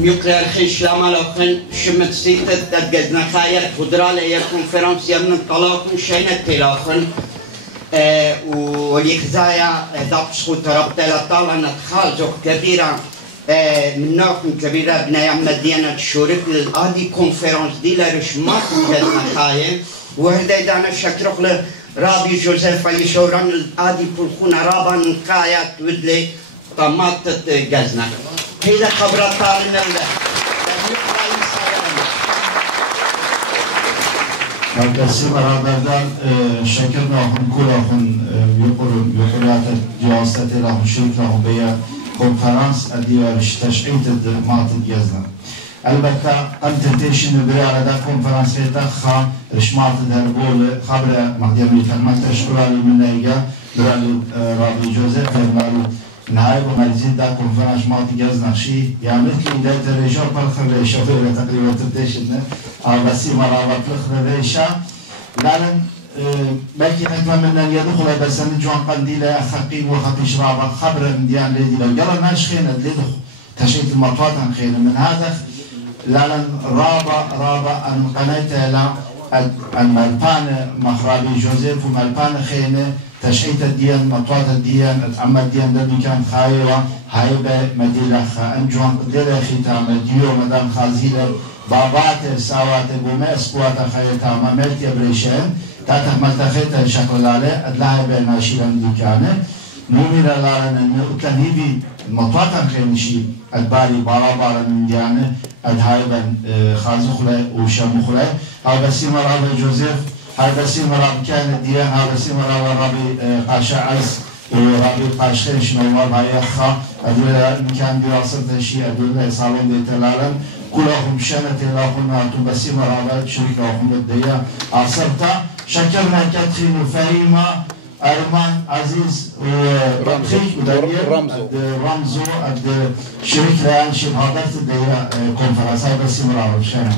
ميقرأ الخيش لما لو خن شمت سيتة تجزنا خير خضرة ليا كونفرنس يمن طلاق شينة تلاخن واليخزايا دابش خو تربت لطالة نتخالزو كبيرة من نوع كبيرة بنايا مدينة الشورك الادي كونفرنس دي لرشمات جزنا خير وهذا دانا شكرق رابي جوزيف اللي شوران الادي بلخونا رابا نقايات ودلي طماطة جزنا هيدا خبرات طالنا القسم رابردان شكرنا هم كلهم يقولات جواسة لهم شركة لهم بيا كونفرنس الديوارش تشعيد المعطي جزنا البته انترتيشن بري على دا كونفرنس فيتا خام رشمات الهربول خبر مقدمي كلمة تشكر علي من ايجا برالي رابي جوزيف فرمالو نهاية ومالزين دا كونفرنس مالتي جاز نقشي يعمل كي بداية الرجال بالخر شوفي إلى تقريبا تبديشنا بس مرابط الخر ريشا لأن بلكي نتمنى أن يدخل بس نجوان قنديلة خقيم وخقي شرابة خبر من ديان ليدي لو جرى ناش خينا ليدخ تشيت المطوات عن خينا من هذا لأن رابا أن قنيت لا الملبان مخرابي جوزيف وملبان خينا تشعيت الديان مطوات الديان أما الديان ده كان خايرة هايبة مدينة أنجوان قدرة ختام ديو مدام خازيلة بابات ساوات بوما اسقوات خيرتا ما ملتي بريشان تاتخ ملتخيت شكل عليه أدلها بين ناشيرا دكانه نومي لالان أنه تنهيبي مطوات خينشي الباري بارا من ديانه أدهايبا خازوخلة وشاموخلة هذا بسيم رابي جوزيف هذا بسيم رابي كان الديان هذا بسيم رابي قاشا عز ورابي قاشخين شنوار هاي خا أدولا مكان دراسة شيء أدولا صالون ديتلالن كلهم شنة لهم ناتو بسيم رابي شركة هم الديا عصرتا شكرنا كاترين وفهيمة أرمان عزيز رمزو الشركة الآن شبه هدفت الديا كونفرنس هاي بسيم رابي شنة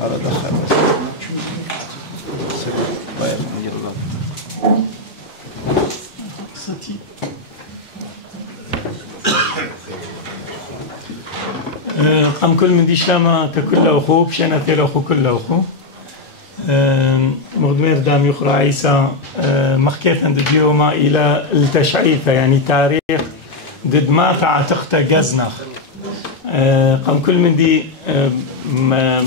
على دخل بس قم كل من دي شلامة تكل أخو بشأن ثير أخو كل أخو مغدمير دام يقرأ عيسى مخكيت عند اليوم إلى التشعيثة يعني تاريخ ضد ما تعتقت جزنخ قم كل من دي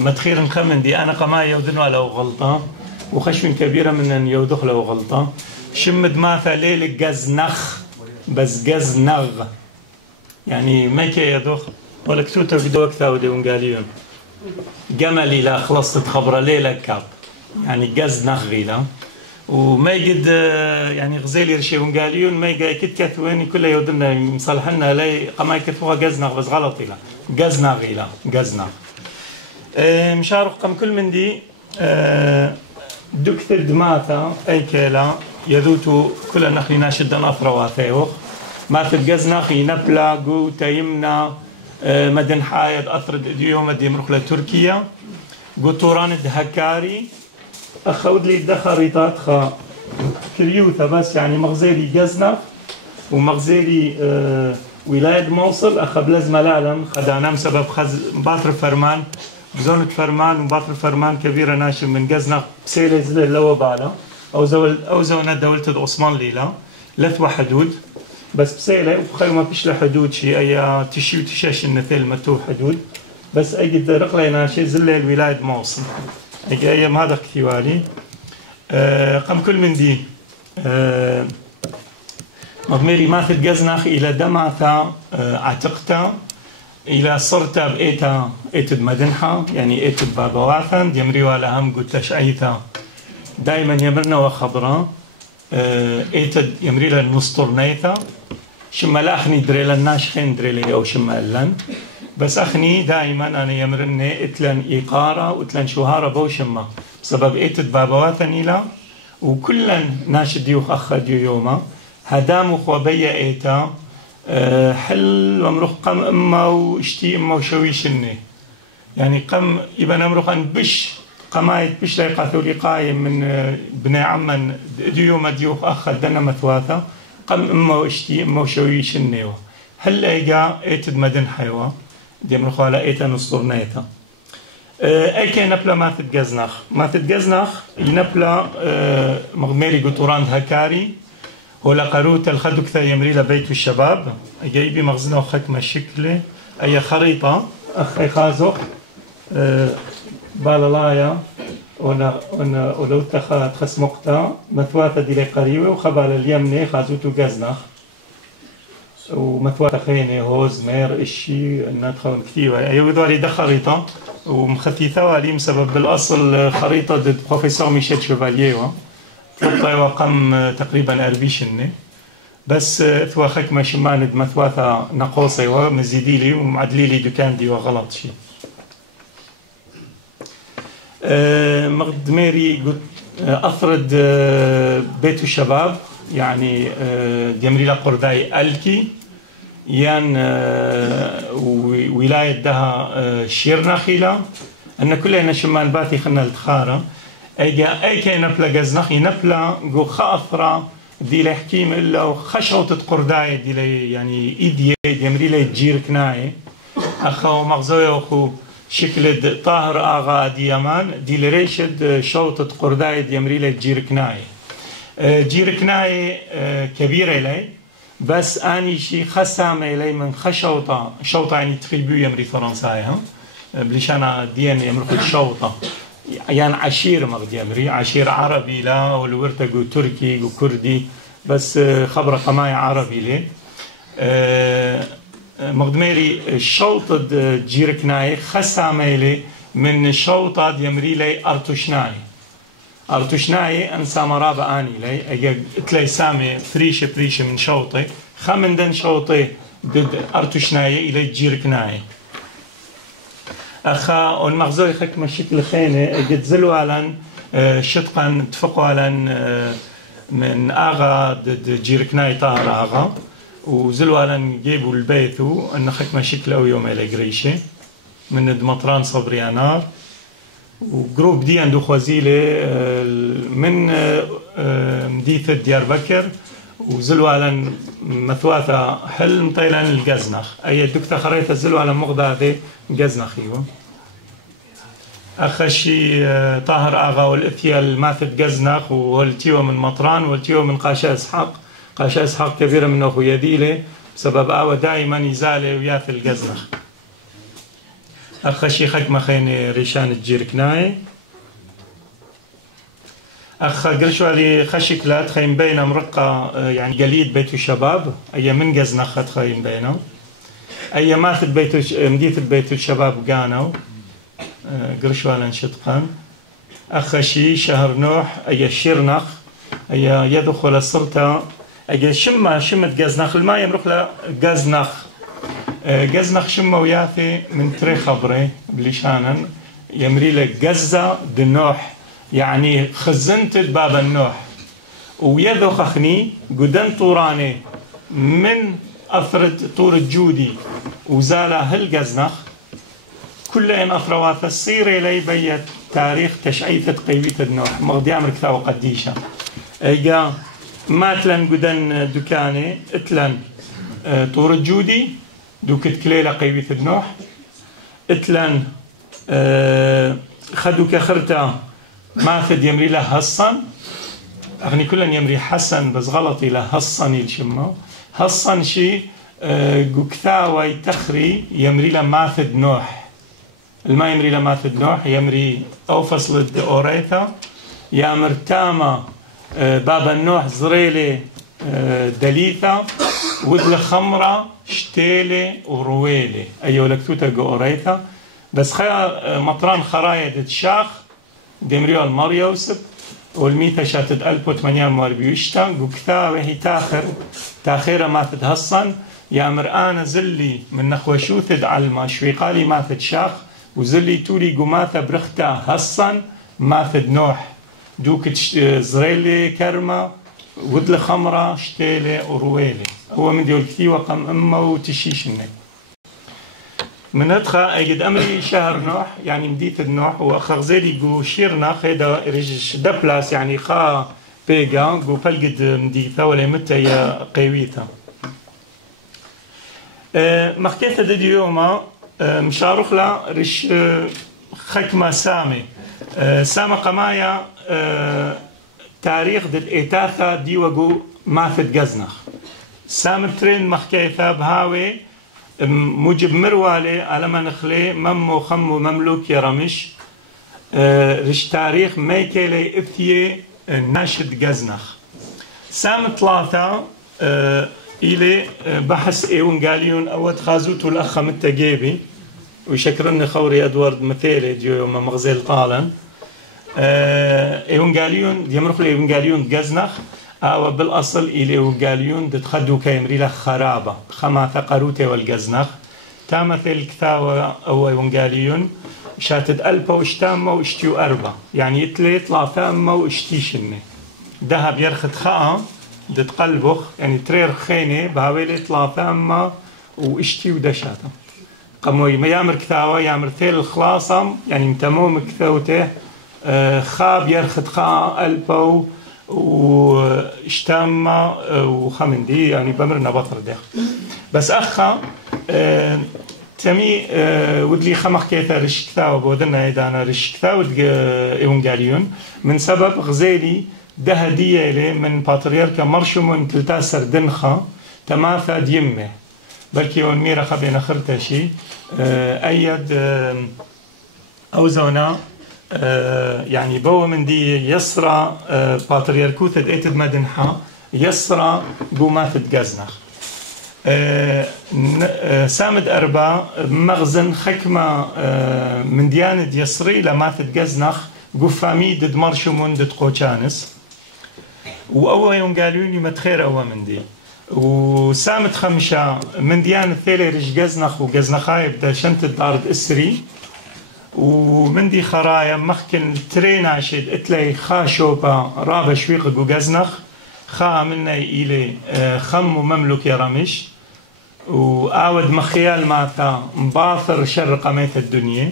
متخير نخمن دي أنا قما يودنوا لو غلطة وخشم كبيرة من أن يودخ لو غلطة شمد ما ليل جزنخ بس جزنغ يعني ما كي يدخ ولا كتوتا في دوكتا ودي ونقاليون جملي لا خلصت خبره ليلة كاب يعني جزنغ غيلا وما يجد يعني غزيلي رشي ونقاليون ما يجي كت كثواني كله يودنا مصالحنا لي قما يكتبوها جزنغ بس غلط لا جزنغ غيلا جزنغ مشارق قم كل من دي دكتور دماثا أي كلا يذوتو كل نخلي ناشد ناثرة واثيوخ ما تتجزنخ ينبلا جو تيمنا مدن حايد أثرد إديوم دي مروح لتركيا جو توران هكاري أخود لي الدخريطات خا كريوثا بس يعني مغزيري جزنخ ومغزيري ولاية موصل أخب لازم العالم خدانام سبب باطر فرمان بزونة فرمان وباطر فرمان كبيرة ناشم من جزنخ بسيلة زل لو بالا أو زونة دولة عثمان ليلا لثوى حدود بس بسيلة وخير ما فيش له حدود شيء أي تشي وتشاش النثيل متوه حدود بس أجد رقلة ناشي زل الولاية موصل أجي أيام هذا كثيوالي قم كل من دي مضميري ما تتجزنخ إلى دمعتا عتقتا إلى صرتا بإيتا إيتد مدنحة يعني إيتد بابواثا يمري ولا هم قلت شعيتا دائما يمرنا وخبرا إيتد يمري للنسطرنيتا شما لا أخني دريلا الناشخين دريلي أو شما اللن بس أخني دائما أنا يمرني إتلن إيقارة وإتلن شهارة بو شما بسبب إيتد بابواثا إلى وكلن ناشد يوخ أخد يوما هدام وخوبية إيتا حل ومروح قم أما واشتي أما وشويشني يعني قم يبقى نمروح أن بش قمايت بش لايقاثو لقاية من بني عمان ديوما ديوخ أخد دنا مثواثا قم أما واشتي أما وشويشني هل إيجا إيتد مدن حيوة دي مروح على إيتا نصطرنيتا أيكي نبلا ما تتجزنخ ينبلا مغميري قطوران هكاري ولا قروت الخدو كثا يمري لبيت الشباب جايبي مغزنا وخكمة شكله أي خريطة أخي خازق بالالايا ولو تخس مقطع مثواثة دي قريبة وخبال اليمني خازوتو جزنخ ومثواثة خيني هوز مير إشي نادخل كثيرة أيوة ذولي ده خريطة ومخثيثة والي مسبب بالأصل خريطة ضد بروفيسور ميشيل شوفالييه تطلع وقم تقريبا أربيشني بس ثوا خكمة شماند مثواثة نقوصي ومزيديلي ومعدليلي دكاندي وغلط شي مقدميري أفرد بيت الشباب يعني ديمريلا قرداي ألكي يان ولاية دها شيرنا خيلا أن كلنا شمان باتي خلنا التخارة أي كي نبلا جزنخ ينبلا جو خاطرة دي لحكيم إلا وخشوطة قرداي دي لي يعني إيدي يمري لي تجير كناي أخو مغزوي أخو شكل طاهر آغا ديامان دي لريشد شوطة قرداي دي يمري لي تجير كناي جير كناي كبيرة لي بس أني شي خسام إلي من خشوطة شوطة يعني تخيبيو يمري فرنساي بليش أنا ديان يمرخ الشوطة يعني عشير مغدي أمري عشير عربي لا والورتقو تركي وكردي بس خبرة قماي عربي لي مغدميري الشوطة جيركناي خسامي لي من الشوطة يمري لي أرتوشناي أنسى مرابة آني لي أجا تلاي سامي فريشة من شوطي خمن دن شوطي ضد أرتوشناي إلي جيركناي أخا المغزوي خكمة شكل خينة قد زلوا على شطقا اتفقوا على من آغا ضد جيركناي طاهر آغا وزلوا على جيبوا البيثو أن خكمة شكل أو يوم إلى قريشة من دمطران صبريانار وجروب دي عنده خوازيلة من مديثة ديار بكر وزلوالا مثواثة حلم طيلان الجزنخ أي الدكتور خريطة زلوالا مغضاضي جزنخيو أخشي طاهر آغا والإثيا الماثد جزنخ والتيو من مطران والتيو من قاشا إسحاق كبيرة من أخو يديله بسبب آوى دائما يزالي وياث الجزنخ أخشي خكمة خيني ريشان الجيركناي أخ قرشوا لي خشك لا تخيم بينا مرقة يعني قليد بيت الشباب أي من جزنخ تخيم بينا أي ماثد بيت مديت بيت الشباب قانوا قرشوا لنا شطقا أخشي شهر نوح أي شيرنخ أي يدخل السلطة أي شمت جزنخ الماء يمرق له جزنخ شمة وياثي من تري خبري بليشانا يمري له جزة دنوح يعني خزنت باب النوح ويذو خخني قدن طوراني من أثرت طور الجودي وزالة هالجزنخ كل إن أثروات الصير إلي بيت تاريخ تشعيثة قيوية النوح مغدي عمر كثاو قديشة إيجا ماتلن قدن دكاني اتلن طور الجودي دوكت كليلة قيوية النوح اتلن خدو كخرتا ماثد يمري له هصن أغني كلن يمري حسن بس غلطي له هصن يلشمه هصن شي قكثاوي تخري يمري له ماثد نوح الما يمري له ماثد نوح يمري أو فصل الدوريتا يامر تاما باب النوح زريلي دليثا ودل خمرة شتيلي ورويلي أيو لكتوتا قوريتا بس خيا مطران خرايد تشاخ دمريو الماريوسب والميتا شاتد 1840 وكثاوي هي تاخيرة ما تتهصن يا مرآن زلي من نخوشوثد على ما شويقالي ما تتشاخ وزلي تولي قماثة برختا هصن ما تد نوح دوك زريلي كرمة ودل خمرة شتيلي ورويلي هو من ديول كثيوة قم أمه وتشيشنك من ادخا اجد امري شهر نوح يعني مديت النوح وخغزيلي جو شيرنا خيدا ريج دبلاس يعني خا بيجا جو فلقد مديتا ولا متى يا قيويتا مخكيتا دي يوما مشاروخ لا ريش خكمة سامة قمايا تاريخ دل ايتاثا ديوغو ماثد غزنخ سام ترين مخكيتا بهاوي موجب مروالي على ما نخلي ممو خمو مملوك يرمش رش تاريخ ميكيلي اثيه ناشد غزنخ سام ثلاثة إلي بحث إيونغاليون أو تخازوتو الأخ متجيبي ويشكرني خوري أدوارد مثيلي ديو يوم مغزيل طالن إيونغاليون يمرخ لي إيونغاليون غزنخ أو بالأصل إلي وقاليون دتخدو كيمري لك خرابة خما ثقروتي والجزنخ تامثل الكثاوة أو ونقاليون شاتد ألبا واشتامة واشتيو أربا يعني يتلي طلع ثامة واشتيشني دهب يرخد خاء دتقلبخ يعني ترير خيني بهاويلي طلع ثامة واشتيو دشاتا قموي ما يامر كثاوة يامر ثيل الخلاصم يعني متموم كثاوته خاب يرخد خاء ألبا واشتامة وخمندي يعني بمرنا بطر ده بس أخا تمي ودلي خمخ كيثا رشكتا وبودنا يدانا رشكتا إيونغاليون من سبب غزيلي ده هدية إلي من باتريركا مرشوم تلتاسر دنخا تماثا ديمه بلكي ونميرا خبينا خرتشي أيد أوزونا يعني بو من دي يسرى باتريركوث ايتد مدنحا يسرى بوماثد غزنخ سامد أربا مغزن خكمة من ديانة يسري لماثد غزنخ قفامي دد مرشمون دد قوشانس وأول يوم قالوا لي متخير أول من دي وسامد خمشة من ديانة ثيلي رج غزنخ وغزنخاي بدا شنت دارد إسري ومن دي خرايا مخكن ترين عشد اتلي خا شوبا رابا شويق غزنخ خا منا إلي خم ومملوك يرمش وآود مخيال ماتا مباثر شر قميت الدنيا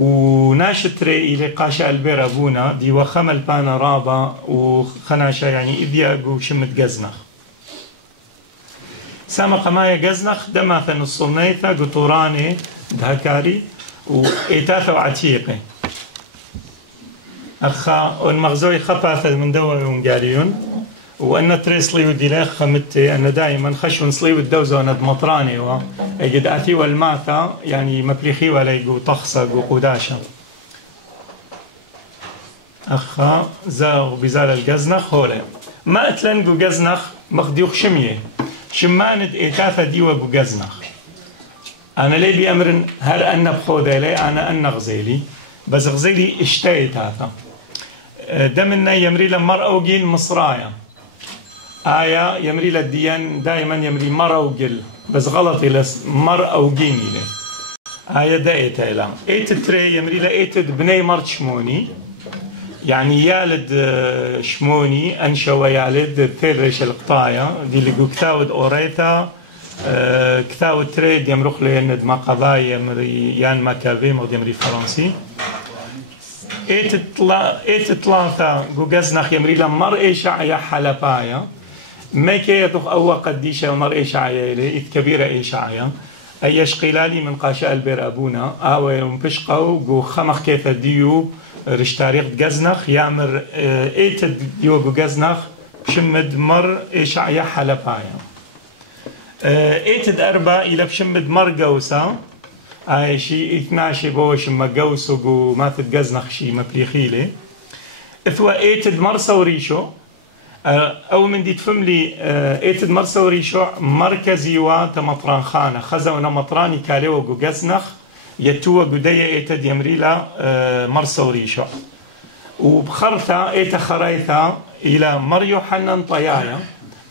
وناشد تري إلي قاشا البير أبونا دي وخم البانا رابا وخناشا يعني إذياق وشمت غزنخ سامق مايا جزنخ دمثا الصنيثة قطوراني دهكاري وإيتاثا وعتيقي أخا والمغزوي خباثة من دوا ونقاليون وأن تريسلي وديلاخ خمتي أن دائما خشون صلي والدوزة وند مطراني وقد أتي والماثا يعني مبليخي ولا يقو طخصة وقوداشة أخا زاغ بزال الجزنخ هولي ما أتلنقو جزنخ مخديوخ شمية شماند إيتاثا ديوة جزنخ أنا لي بأمر هل أنا بخوديلي أنا أنا غزيلي بس غزيلي اشتايت هذا دمنا يمري لمرأة وجيل مصرايا آية يمري للديان دائما يمري مرأة وجيل بس غلط إلى مرأة وجيني آية دايت إلى إيت تري يمري لإيت بني مرت شموني يعني يالد شموني أنشا ويالد ثيرش القطايا دي اللي كتاود أوريتا كتاود تريد يمرخ ليند ما قضايا يمري يان ماكافي مغد يمري فرنسي إيت ثلاثة جوجزنخ يمري لمر إيشع يا حلبايا ما كي يدخ أول قديشة ومر إيشع يا إيت كبيرة إيشع يا أيش قلالي من قاشاء البير أبونا أوي ومبشقو جو خمخ كيف ديو رش تاريخ جزنخ يامر إيت ديو جوجزنخ بشمد مر إيشع يا حلبايا إيت أربعة إلى بشمد مر جوسا أي شيء 12 بوش ما جوسو جو ما تتجزنخ شيء ما بليخيله إثوا إيتد مرسى وريشو أو من دي تفهم لي إيتد مرسى وريشو مركزي وتمطران خانة خزونا مطراني كاليو جو جزنخ يتوا جدية إيتد يمريلا مرسى وريشو وبخرثة إيت خريثة إلى مريو حنن طيايا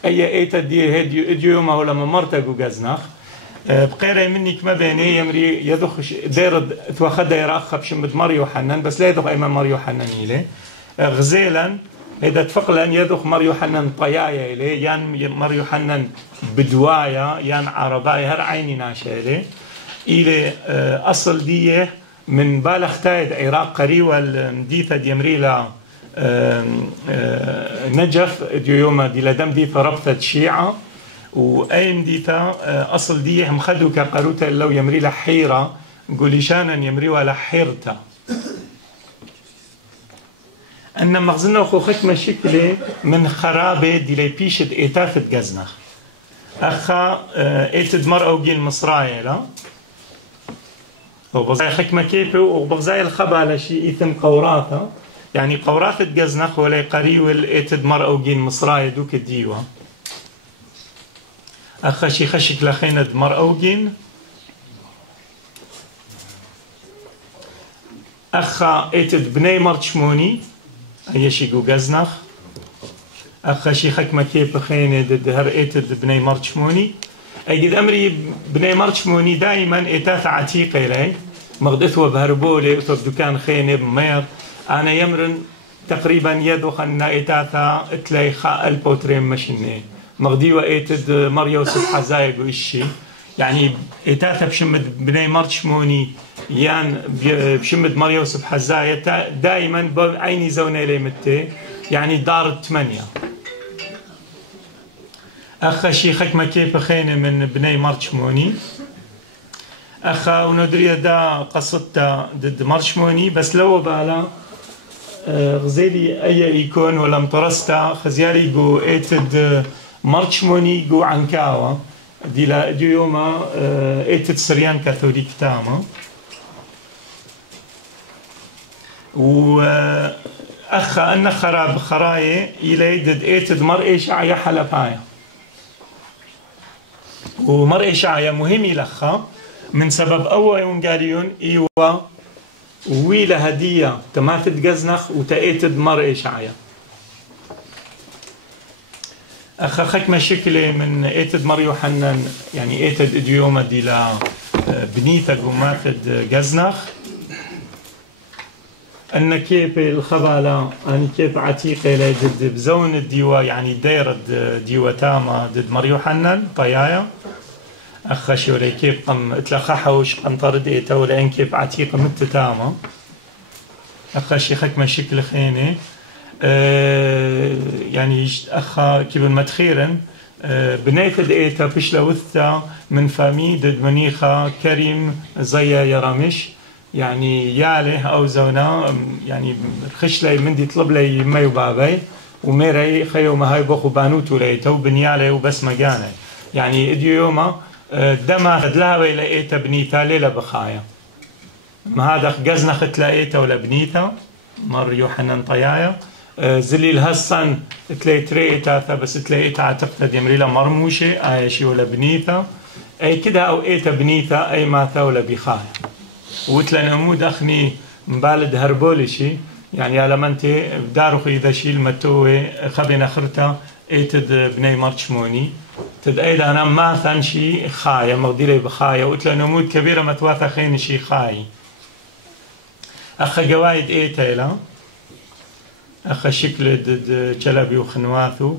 أي إيتد دي هديو ما هو لما مرتا جو جزنخ بقيرة منك ما بيني يمري يدخش ديرد توخد يرخب بشمد مريو حنان بس لا يدخ أيمن مريو حنان إليه غزيلا إذا تفقلا يدخ مريو حنان طيايا إليه يان مريو حنان بدوايا يان عربايا هر عيني ناشا إليه أصل ديه من بالغ تايد عراق قريوة المديثة يمري لا نجف ديو يوم دي لدم ديثة ربطة شيعة وأين ديتا أصل دي هم خدوا كقروتا لو يمري لحيرة قولي شانا يمري ولا حيرتا أن مغزنا وخوخك مشكلة من خرابة دي لي بيشت إيتافت جزنخ أخا إيتد مرأة وجيل مصرايا لا وبغزاي حكمة كيفه وبغزاي الخبا على شيء إثم قوراثة يعني قوراثة جزنخ ولا قريول إيتد مرأة وجيل مصرايا دوك الديوة أخشي خشك لخينة مرأوجين أخا إيتد بني مرتشموني أيشي جو جزنخ أخشي خك مكيب خينة دهر إيتد بني مرتشموني أجد أمري بني مرتشموني دائما إيتاث عتيقة لي مغدثوا بهربولي وثب دكان خينة بمير أنا يمرن تقريبا يدخ أن إيتاثا إتلايخا البوترين مشيني مغدي وإيتد مريوسف حزايق وإشي يعني إيتاثا بشمد بني مرتشموني يان بشمد مريوسف حزايق دائما بعيني زوني لي متي يعني دار 8 أخا شيخك ما كيف خينة من بني مرتشموني أخا وندري دا قصدتا ضد مرتشموني بس لو بالا غزيلي أي يكون ولا مطرستا خزيالي جو إيتد مرتشموني جو عنكاوة دي يوما إيتد سريان كاثوليك تاما وأخا أن خراب خراية إلي إيتد مرئي شعيا حلبايا ومرئي شعيا مهمي لخا من سبب أول يونجاليون إيوا ويلا هدية تماتد جزنخ وتأيتد مرئي شعيا أخا خك مشكلة من إيتد مريو حنان يعني إيتد إديوما دي لا بنيتك وماتد جزنخ أن كيف الخبالة أن كيف عتيقة لدد بزون الديوة يعني داير ديوة تاما ضد مريو حنان طيايا أخشي ولا كيف قم اتلقى حوش قم طرد إيتا ولا أن كيف عتيقة مت تاما أخشي خك مشكلة خينة يعني أخا كيف المتخيرن بنيفد ايتا بشلا وثتا من فامي دد منيخة كريم زي يرامش يعني ياله او زونا يعني خشلي مندي طلب لي مي وبابي وميري خيو ما هاي بخو بانوتو ليتو بنياله وبس مجانه يعني اديو يوما دما خدلاوي لقيتا بنيتا ليلة بخايا ما هذا قزنا خت لقيتا ولا بنيتا مر يوحنن طيايا زليل هسن تلاقيت ريتا بس تلاقيت اعتقد يمريلا مرموشة اي شي ولا بنيتا اي كده او ايتا بنيتا اي ماتا ولا بخايا وتلا نمود اخني مبالد هربولشي يعني على منتي بدارخ اذا شيل متوي خبنا خرتا ايتد بني مرشموني تدقيد انا ما ثانشي خايا مغديري بخايا وتلا نمود كبيرة متواثا خين شي خاي اخا قوايد ايتا اخا شكل ضد شلبي وخنواثو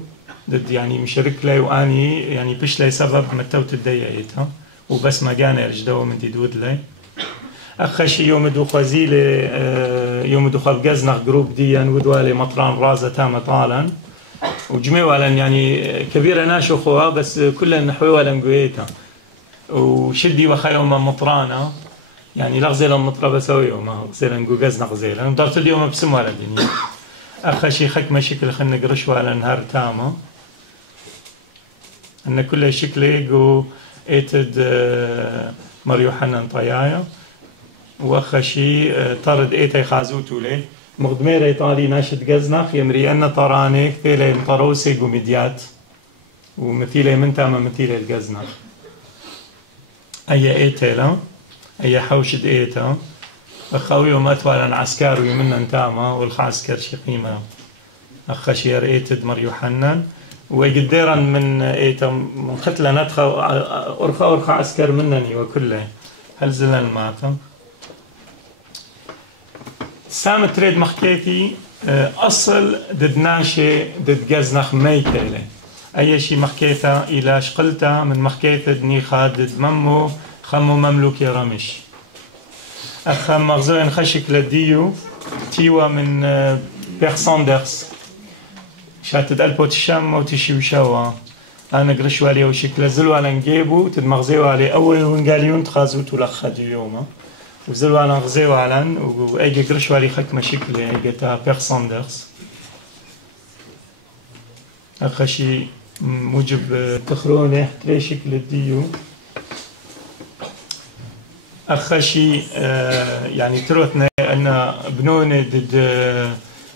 ضد يعني مشرك لي واني يعني بش لي سبب متوت الديايتها وبس ما جانا رجدوا من تدود لي اخا شي يوم دو خزيله يوم دو خب جزنخ جروب ديان ودوالي مطران رازة تام طالا وجميع يعني كبيره ناشو خوها بس كلها نحوي ولا نقويتها وشدي وخيوم مطرانا يعني لغزيلا مطرة بسوي يوم غزيلا نقو جزنخ غزيلا ضربت اليوم بسمو على الدنيا اخا شي خكمه شكل خلنا نقرشوا على نهار تامه ان كل شكل يجو ايتد مريو حنان طيايا واخا شي طرد ايتي خازوتو لي مقدمير ايطالي ناشد قزنخ يمري ان طراني كثيلي مطروسي قوميديات ومثيلي من تاما مثيلي القزنخ اي ايتي لا اي حوشد ايتا اخويهم اتوالا عسكر ويمنا انتاما والعسكر شي قيمه اخا شي ريتد مريو حنان وقديرا من ايتا من ختله ندخل ارخا عسكر منني وكله هل زلن ماتا سام تريد مخكيتي اصل ضد ناشي ضد قزنخ ميتله اي شي مخكيتا الى شقلتا من مخكيتا دنيخا ضد ممو خمو مملوكي رمش اخا مغزوين خشك لديو تيوا من بير ساندرز شاتد البوت الشام وتشي وشوا انا قرشوا عليه وشكل زلوا على نجيبو تدمغزيو عليه اول ونقاليون تخازوتو لخد اليوم وزلوا على نغزيو علن واجي قرشوا عليه خك مشكل اجي تا بير ساندرز اخا شي موجب تخروني تلاقي شكل الديو أخشي يعني تروتنا أن بنوني ضد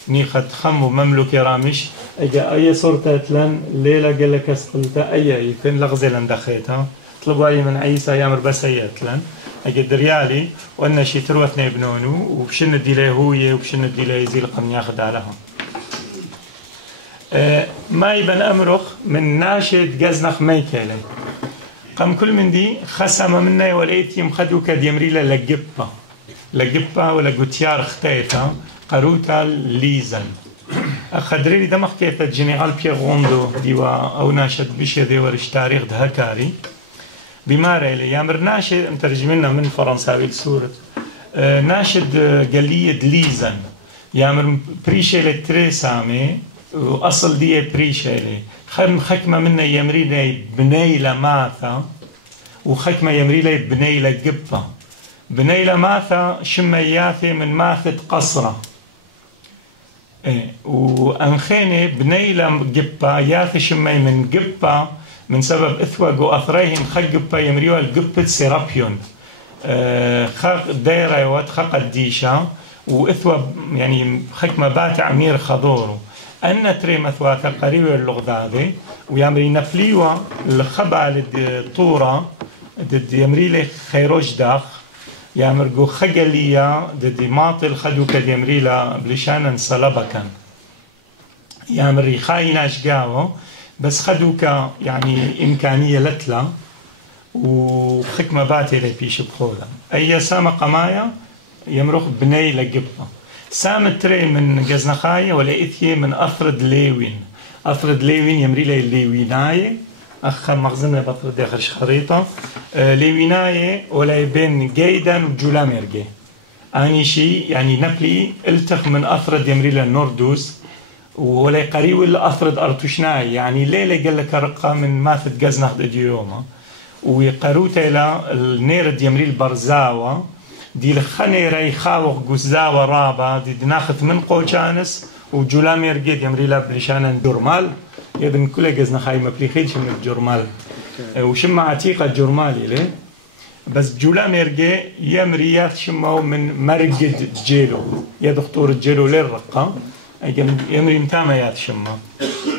نيخة خمو مملوكي رامش أجا أي صورة لن ليلة قال لك أسقلتا أي فين لغزي لن دخيتها طلبوا لي من عيسى يامر بس هيات لن أجا دريالي وأن شي تروتنا بنونو وبشن ديلي هوية وبشن ديلي زي لقم ياخد عليها ما يبن أمرخ من ناشد قزنخ ميكالي قام كل من دي خسم منا ولقيت يمخدو كد يمريلا لجبة ولا جوتيار اختيتا قروتا ليزن أخدري ده مخكيتا جنرال بيير غوندو ديوا أو ناشد بشي ديوا رش تاريخ دهكاري بمارة إلي يامر ناشد مترجمنا من فرنساوي لسورة ناشد قلية ليزن يامر بريشي لتري سامي وأصل دي بريشي لي خكمة منا يمريلي بني لماثا وخكمة يمريلي بني لجبة بني لماثا شمياثي من ماثة قصرة وأنخيني بني لجبة ياثي شمي من جبة من سبب إثوى وأثريهم خجبة يمريوا الجبة سيرابيون خاق دايرة واتخاق الديشة وإثوى يعني خكمة باتع مير خضورو أن تري مثواثا قريبة اللغذاذي ويامري نفليوا الخبع للطورة ضد يمريلي خيروش داخ يامرقو خجلية ضد ماطل خدو كد يمريلا بلشانا صلبكا يامري خايناش قاو بس خدوك يعني إمكانية لتلا وخكمة باتي لي بيش بخولا أي سامة قمايا يمرخ بني لقبة سام تري من جزنخاية ولا إثية من أفرد ليوين أفرد ليوين يمري لي ليويناية أخ مغزنا بطرد آخر خريطة ليويناية ولا بين جيدا وجولاميرجي أني شي يعني نبلي التخ من أفرد يمري لي النوردوس ولا قريب ولا أثرد أرتوشناي يعني ليلة قال لك رقة من ما تتجزنخ دي يوما ويقروت إلى النير ديمري البرزاوة دي الخني راي خاوق جزاوة رابع دي ناخذ من قوشانس وجولام يرجع يمري لا بلشان جرمال يبن كل جزنا خاي مبليخيش من الجرمال وشم عتيقة جرمالي ليه بس جولام يرجع يمري شمه من مرقد جيلو يا دكتور جيلو للرقة يمري متاميات شمه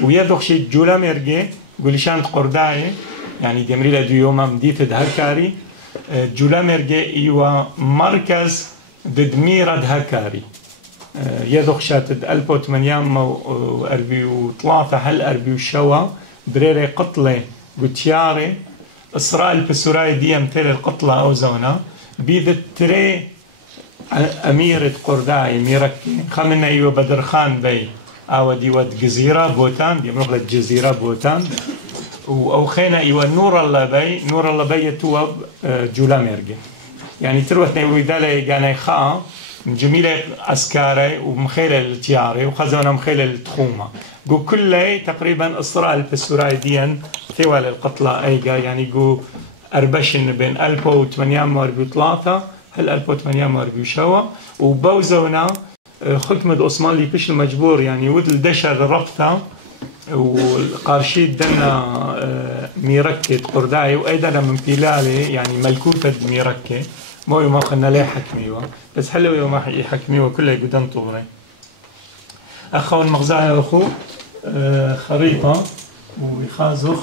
ويا دكشي جولام يرجع قوليشان قرداي يعني ديمري لا ديوم مديت دهكاري جولام يرجع ايوا مركز ددمير دهكاري يدخ شاتد 1843 هل أربي وشوا بريري قتلة قتياري إسرائيل بسوراي دي أمثال القتلة أو زونا بيد تري أميرة قرداي ميركي خمنا أيوة بدر خان بي أو دي ود جزيرة بوتان دي مغلة جزيرة بوتان أو خينا أيوة نور الله بي يتوب جولام يرجع يعني تروح نيوي دالي جاني خاء جميلة عسكري ومخيلة التياري وخزونا مخيلة التخومة جو كله تقريبا إسرائيل بسوراي ديان ثوال القتلى أيجا يعني جو أربشن بين 1843 هل 1840 شوا وبوزونا حكمة عثمان اللي بيش المجبور يعني ود الدشر ربطة والقارشيد دنا ميركة قرداي وأيضا من بلالي يعني ملكوتة ميركة ما يوم خلنا ليه حكميوا بس حلو يوم يحكميوا كله يقدم طوري أخو المغزاة أخو خريطة ويخازخ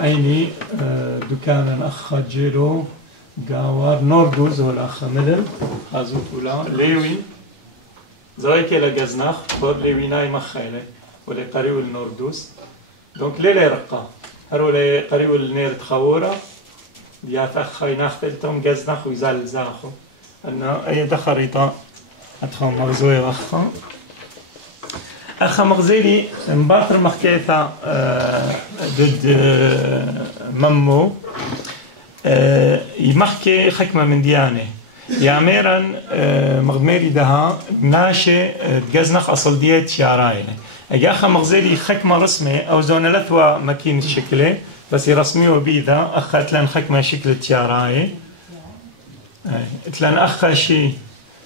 عيني دكان أخ جيرو جاور نوردوز هو الأخ مدل خازوخ ولا ليوي زايك إلى جزناخ فور ليوي ناي مخيلة ولا قريب النوردوز دونك ليه رقة هرو لي قريب النير تخورة ديات أخي ناختلتهم جزناخ ويزال زاخو أنا أي خريطة أدخل مغزوية وأخا أخا مغزيلي مباطر مخكيتا ضد ممو يمحكي حكمة من ديانة يعميرا مغميري دها ناشي جزناخ أصل ديات شعراينة أجي أخا مغزيلي حكمة رسمي أو زونلتوا مكين الشكلة بس يرسميوا بيدا أخا تلان حكمة شكل تياراي تلان أخا شي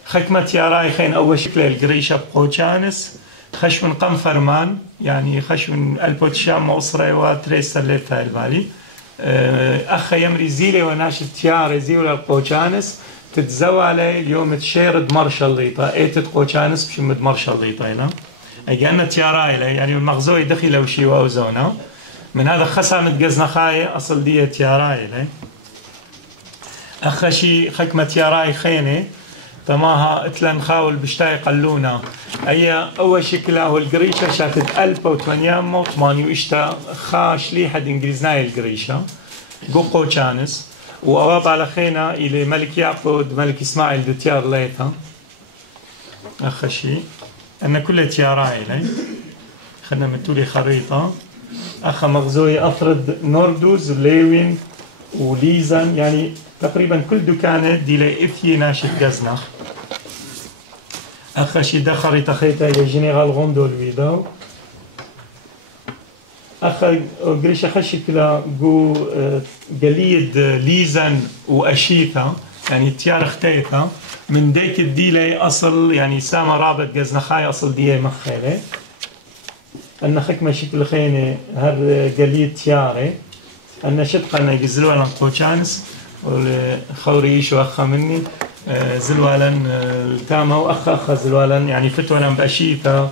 حكمة تياراي خين أول شكل القريشة بقوشانس خش من قم فرمان يعني خش من البوتشام مصري وتريسر ليفها البالي أخا يمري زيلي وناش تياري زيولا القوشانس تتزوى علي اليوم تشيرد مرشليطة ايتت قوشانس بشمد مرشليطة هنا أجانا تياراي يعني المغزوي دخل وشي وأوزونا من هذا خسامة جزنخاية أصل دية تياراي لي أخشي حكمة تياراي خيني تماها اتلن خاول بشتاي قلونا أي أول شكله هو القريشة شاتت 1808 وإشتا خاش لي حد إنجليزناي القريشة قوقو شانس وأواب على خينا إلى ملك يعقوب ملك إسماعيل دو تيار ليتا أخشي أن كل تياراي لي خلنا متولي خريطة أخا مغزوي أفرد نوردوز ليوين وليزان يعني تقريبا كل دكانة دي لي إثي ناشط جزنخ أخا شي دخري تخيطة يا جنرال غوندو الويداو أخا قريش خشي كلا جو قليد ليزان وأشيثة يعني تيار اختيثة من ديك الديلي أصل يعني سامة رابط جزنخاي أصل دي مخيلة أن حكمة شكل خيني هر قليد تياري أن شدقنا يجزلوا على قوشانس والخوريش وأخا مني زلوالا التامة وأخا زلوالا يعني فتونا بأشيثة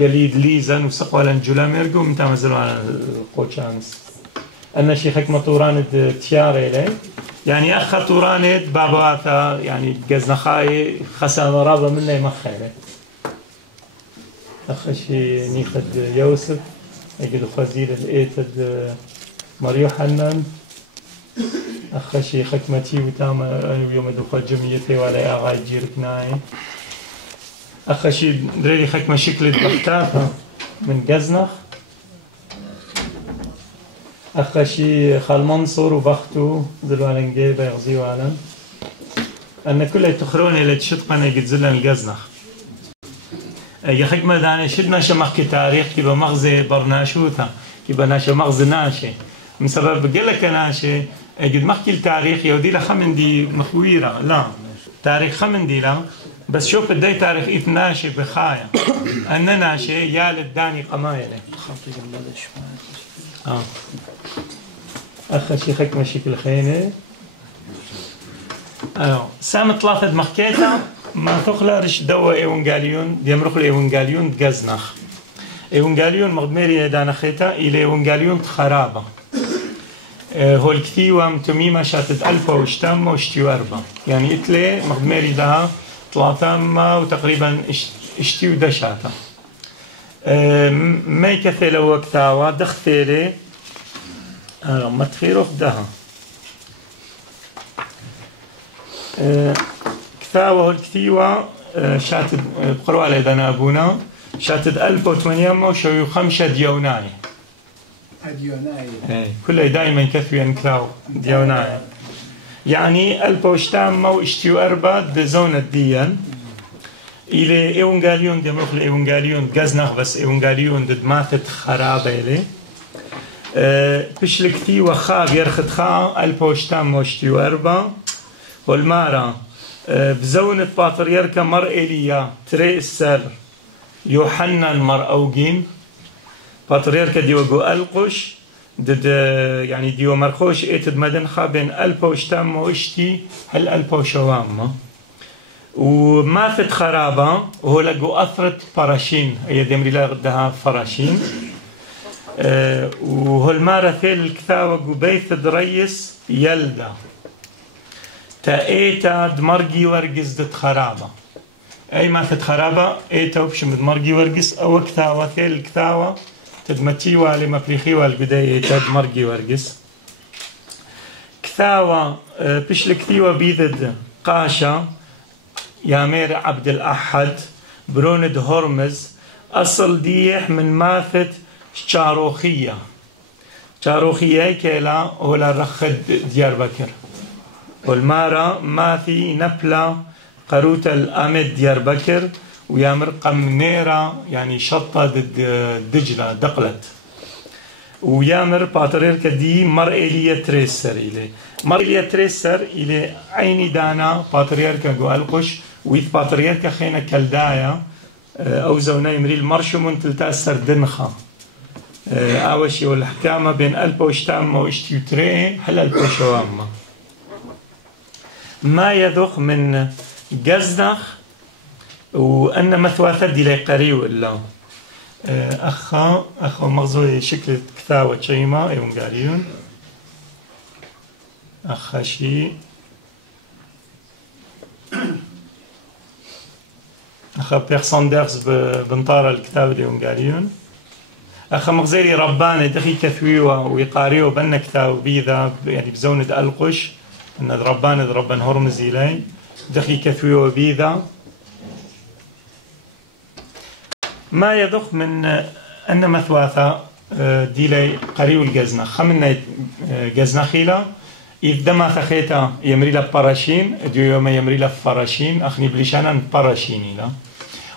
قليد ليزن وسقوالا جولاميرجو من تام زلوالا قوشانس أن شي حكمة طوراند تياري لي يعني أخا طوراند بابواتا يعني جزنخاي خسانة رابة مني مخيلة أخشي نيخد يوسف أجد فزيل الإيتد مريو حنان أخشي حكمتي وتاما يوم دخل جميتي ولا أغاي جيركناي أخشي دريلي حكمة شكل بختافة من جزنخ أخشي خال منصور وبختو زلوالن جيبا يغزيو علن أن كل تخروني لتشطقنا يجد زلن الجزنخ يخك مداني شدنا شمخ كتاريخ كيبا مغزي برناشوتا كيبا ناشا مغز ناشي من سبب قلك ناشي قد مخكي التاريخ يودي لها خمندي مخويرة لا تاريخ خمندي لا بس شوف بدي تاريخ إث ناشي بخايا أن ناشي يا للداني قمايلة أخ شيخك مشيك الخينة سام ثلاثة مخكيتا ما تخلرش دوا إيوانجاليون ديمرخ الإيوانجاليون تجزنخ إيوانجاليون مغمري دانا خيتا إلى إيوانجاليون خرابة هو الكثيوة متميمة شاتت 1804 يعني إتلي مغمري لها 3 وتقريبا اشتيو دشاتا ما يكثل وقتها دختيلي ما تخيرو خدها كثاوة الكثيوة شاتد بقروا على دانا أبونا شاتد 1805 ديوناي كله دائما كثوي انكلاو ديوناي يعني 1804 دزون الديان إلى إيوانجاليون دمرخ الإيوانجاليون جزنخ بس إيوانجاليون دد ماتت خرابة إلي بشلكتي وخاب يرخد خا 1804 والمارا بزونة باتريركا مر إيليا تري السر يوحنا مر أوجين باتريركا ديوغو ألقش دد يعني ديو مرخوش إيتد مدنخا بين 1800 هل 1800 وماتت خرابة وهو لقوا أثرة فراشين هي دمري لها فراشين وهو المارة ثيل الكثاوة قبيث دريس يلدا تأيتا دمرقي ورقس دد خرابة أي ماتت خرابة أيتا وبشم دمرقي ورقس أو كثاوة ثيل الكثاوة تدمتي والي مبليخي والبداية تدمرقي ورقس كثاوة بشلكتيوة بيذد قاشا يامير عبد الأحد بروند هرمز أصل ديح من ماثت شاروخية كيلا ولا رخد ديار بكر والمارة ماثي نبلة قروت الأمد ديار بكر ويامر قمنيرة يعني شطة دجلة دقلت ويامر باتريركا دي مر إليا تريسر إلي مر إليا تريسر إلي عيني دانا باتريركا قوالقش ويث باتريركا خينا كالدايا أو زونا يمري المرشمون تلتأثر دنخا أوشي والحكامة بين 1803 هل 1800 ما يذوق من جزنخ وأن مثواثة دي لي قريو إلا أخا مغزوي شكل كثاوة شيما إيونغاريون أخا شي أخا بيرساندرز بنطارة الكتاب الإيونغاريون أخا مغزيري رباني دخي كثويوة ويقاريو بأن كتاب بيذا يعني بزونة ألقش أن ربان هرمزي لي دخي كثويوة بيذا ما يضخ من أن مثواثة ديلي قريو الجزنة خمنا جزنخيلة إذ دما ثخيتا يمري لا باراشين ديو يوم يمري لا فراشين أخني بليشانا باراشين إلى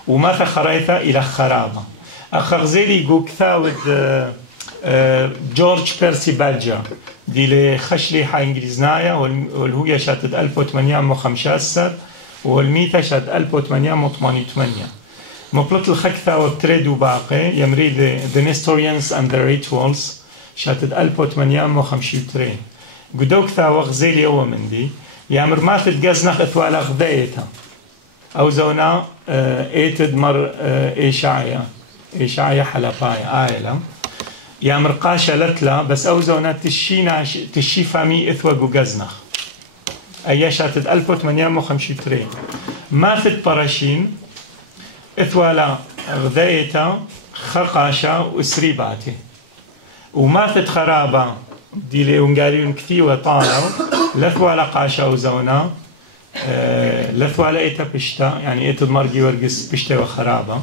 وما ثخريتا إلى خرابة أخغزيلي جو كثاود جورج بيرسي بادجا ديلي خشلي حا إنجليزنايا والهوية شاتد 1815 والميتا شاتد 1888 مبلط الخكثة وبتريدو باقي يمري The Nestorians and the Rituals شاتد 1853 قدو كثا وغزيلي أو من دي يامر ما تتجزنخ إثوالا غذايتها أو زونا إيتد مر إيشاعية حلباية آيلة يامر قاشة لتلا بس أو زونا تشي فامي إثوا جزنخ أي شاتد 1853 ما تت براشين إثوالا غذايتا خقاشا وسريباتي وماتت خرابة دي ليونغاريون كثيوة طالوا لثوالا قاشا وزونا لثوالا إيتا بشتا يعني إيتا مرقي ورقس بشتا وخرابة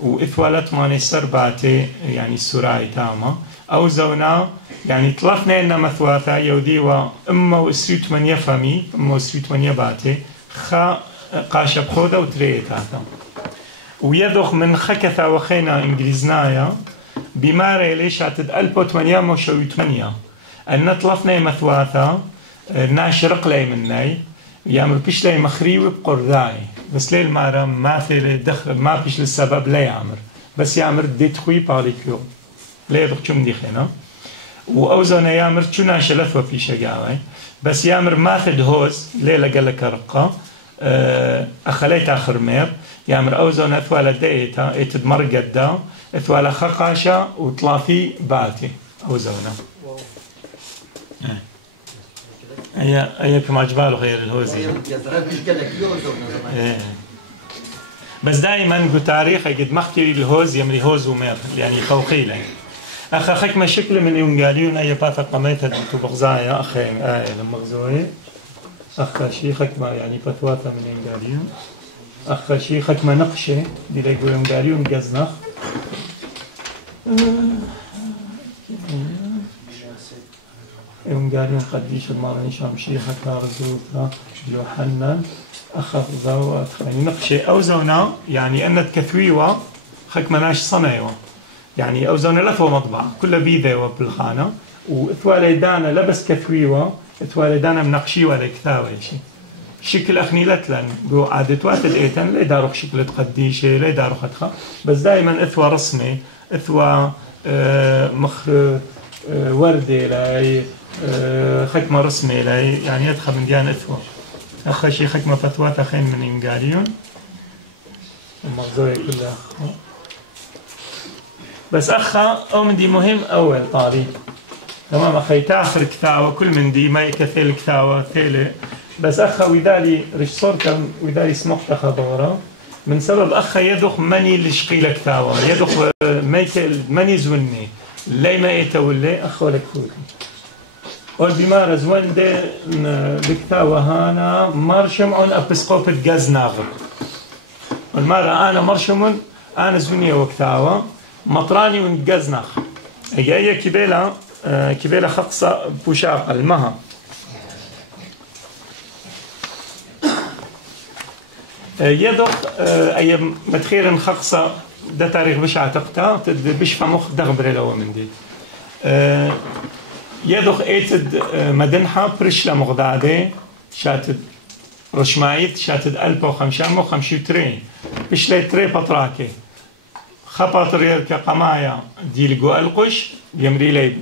وإثوالا تماني سرباتي يعني سوراي تاما أو زونا يعني طلفنا إنا مثواثا يوديوا إما وإسريت من يفهمي إما وإسريت من يباتي خا قاشا بخودة وتريتاتا ويدخ من خكثة وخينا إنجليزنايا بماري ليش عتد ألبو 808 أن طلفنا مثواثا ناشرق لي مني يعمل بيش لي مخريوي بقرداي بس لي المارا ما في دخل ما بيش للسبب لا يعمر بس يعمر ديتخوي باريكيو ليه بخشم دي خينا وأوزنا يعمر شو ناشلث وبيش جاوي بس يعمر ماخد هوز ليه لقلك رقة أخليت آخر مير يعمر أوزنا أثوالا ديتا اتدمر قدا أثوالا خقاشة وطلافي باتي أوزنا أي كم عجباله غير الهوزي بس دائما قلت تاريخ قد مخكي الهوز يمري هوز ومير يعني خوخي لي أخا خك ما شكل من يونغاليون أي باتا قميتها دكتو بغزايا أخي لما غزوي أخا شيخك ما يعني بثواتا من يونغاليون أخا شيخك ما نقشة دي ليقو يونغاليون قزنخ يونغاليون قديش المارني شام شيخك رزوتا يوحنا أخا ضوات يعني نقشة أوزونا يعني أنت كثويوة خك مناش صنايوة يعني أوزونا لفو مطبع كل بيذة وبالخانة وإثوالي دانا لبس كثويوة إثوالي دانا منقشي ولا كثاوة شيء شكل أخنيلت لن جو عادتوات الإيتن لا يدارك شكل قديشة لا يدارك خدخة بس دائما إثوى رسمي إثوى مخر وردي لاي خكمة رسمي لاي يعني يدخل من ديان إثوى أخا شي خكمة فتوات أخين من إنجاليون المغزوية كلها بس أخا أو من دي مهم أول طاري تمام أخي تآخر كثاوة كل من دي ما يكثيل كثاوة ثيلة بس أخا وذالي رش صورتا وذالي سمقت خضورة من سبب أخا يدخ مني لشقيل كثاوة يدخ مني زوني لي ما يتولي أخا ولك فوتي والبمارة زوان دي بكثاوة هانا مرشمعون أبسقوبة غزناغ والمارة أنا مرشمون أنا زونية وكثاوة مطراني ونجزنخ أي كبيلة خقصة بوشاق المها يدخ أي متخير خقصة ده تاريخ بشعة تقطع بشفى مخ دغبر لو من دي يدخ ايتد مدنحة برشلة مغدادة شاتد رشمايت شاتد 1553 بشلي تري بطراكي خبطر يركا قمايا ديلقو القش يمري لي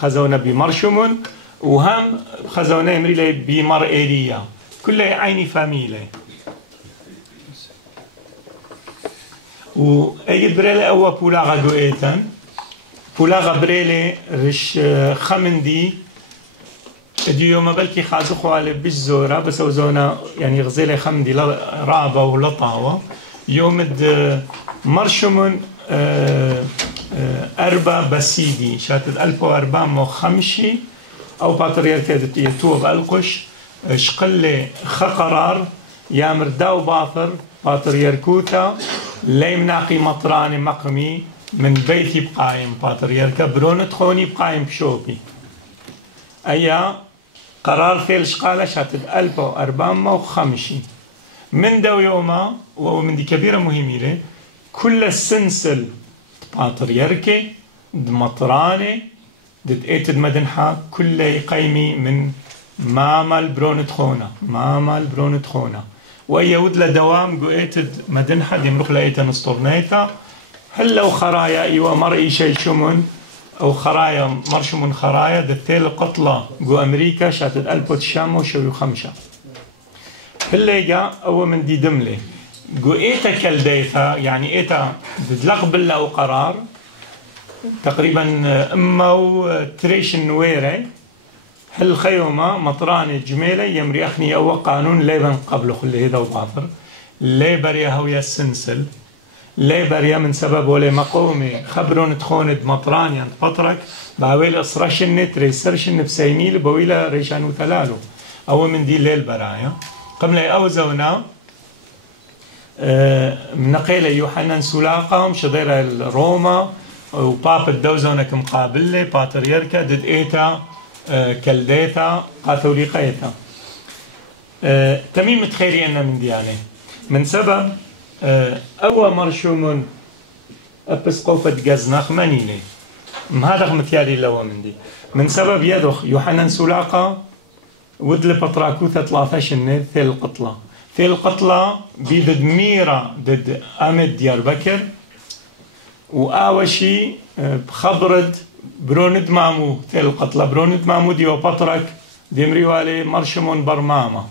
خزونا بمرشمون وهم خزونا يمري لي بمر إيليا كل عيني فاميلي وأيد بريلي أول بولاغا دوئيتن بولاغا بريلي رش خمندي دي يوم بلكي خازخوا على بالزورة بس وزونا يعني غزيلي خمندي رابة ولطاوة يوم مرشمون أربا بسيدي شاتد 1405 أو باتريركة يتوب القش شقلي خقرار يامر داو باطر باتريركوتا لي مناقي مطراني مقمي من بيتي بقايم باتريركة برون تخوني بقايم بشوبي أيا قرار ثيل شقالة شاتد 1405 من دو يوما ومن دي كبيرة مهمة كل السنسل باتريركي دمطراني دد ايتد مدنحا كل قيمي من ماما البرون تخونا وأي ودلا دوام جو ايتد مدنحا دي مروح لايتا نسطورنيتا هل لو خرايا ايوا مرئي شي شمون او خرايا مرشمون خرايا دد ثيل قطلة جو امريكا شاتد 1905 هليجا أو من دي دملي جو إيتا كالديثا يعني إيتا دلقبل له قرار تقريبا أما وتريش النويري هل خيوما مطراني جميلة يمري أخني أو قانون ليبن قبله خلي هذا وباطر ليبر يهويا السنسل ليبر يا من سبب ولا مقومي خبرون تخوند مطراني عند بطرك باويل أصرش النت ريسرش بسيميل بويلة ريشان وثلالو أو من دي الليل برايا قبل أوزونا منقيلة يوحنا سلاقة مشديرة روما وباب الدوزونا كمقابلة باتريركا دد إيتا كالديتا قاثوليقيتا تميم تخيري أنا من ديانة من سبب أو مرشوم أبسقوفة جزنخ منيني هذا مثالي لو من دي من سبب يدخ يوحنا سلاقة ودل بطراكوثة 13 ثيل القطلة ثيل القطلة بيد ميرة ضد أمد ديار بكر وآوشي بخبرد بروند مامو ثيل القطلة بروند مامو ديو بطرك ديمريو عليه مرشمون برمامة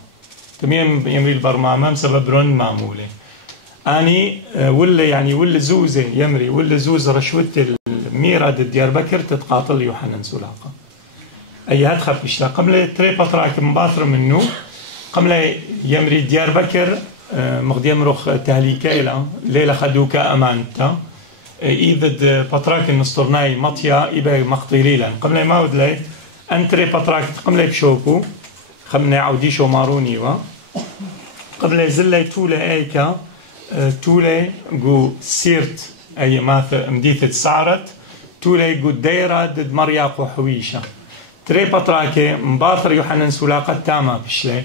تميم يمري البرمامة بسبب بروند مامولي أني ولا يعني ولا زوزة يمري ولا زوز رشوت الميرة ضد ديار بكر تتقاتل يوحنا سلاقة أي هتخف إشلا قبل تري بطراك مباطر منه قبل يمري ديار بكر مغدي مروخ تهليكا ليلة خدوكا أمانتا إذا بطراك النصطرناي مطيا إبا مقطيليلا قبل ما ودلي أنتري بطراك قبل بشوكو خمنا عوديشو ماروني و قبل زلي طولة أيكا طولة جو سيرت أي ماث مديثة سعرت طولة جو دايرة ضد مرياق وحويشة تري بطراكي مباطر يوحنا سلاقة تامة بشلي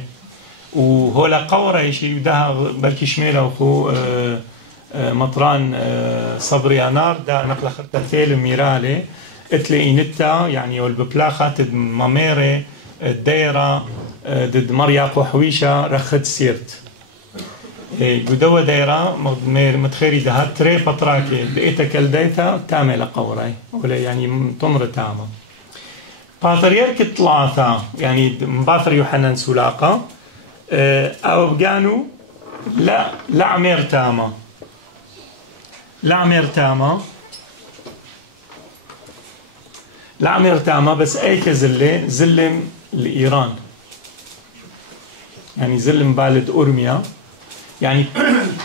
وهولا قورة يشي يدها بلكي شميلة وخو مطران صبري أنار دا نقل خرطة ثيل ميرالي اتلي إنتا يعني والببلاخة تد ماميري الدايرة ضد مرياق وحويشة رخد سيرت قدوة دايرة متخيري دها تري بطراكي لقيتا كالدايتا تامة لقورة ولا يعني تمر تامة باتريرك الثلاثة يعني مباطر يوحنا سلاقة أو بقانو لا عمير تامة لا عمير تامة بس أيك زلم لإيران يعني زلم بالد أورميا يعني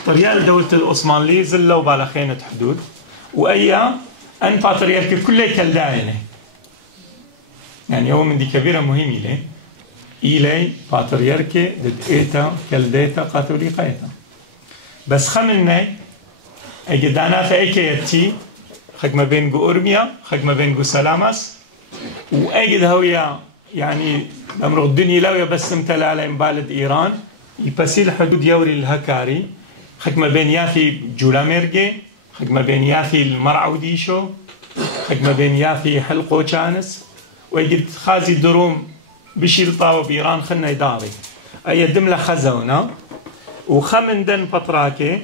طريال دولة العثمانية زلوا بالخينة حدود وأيا أن باتريرك كله كالداينة يعني هو من دي كبيرة مهمة ليه إلي باتريركي دد إيتا كالديتا قاتوليقايتا بس خملنا أجدانا فأيكيتي خك ما بين جو أورميا خك ما بين جو سلامس وأجد هويا يعني أمر الدنيا لو بس امتلا على بالد إيران يبسيل حدود يوري الهكاري خك ما بين يافي جولاميرجي خك ما بين يافي المرعوديشو خك ما بين يافي حلقو جانس ويجد خازي دروم بشيل طاوة بإيران خلنا يداري أي دملة خزونا وخمن دن بطراكي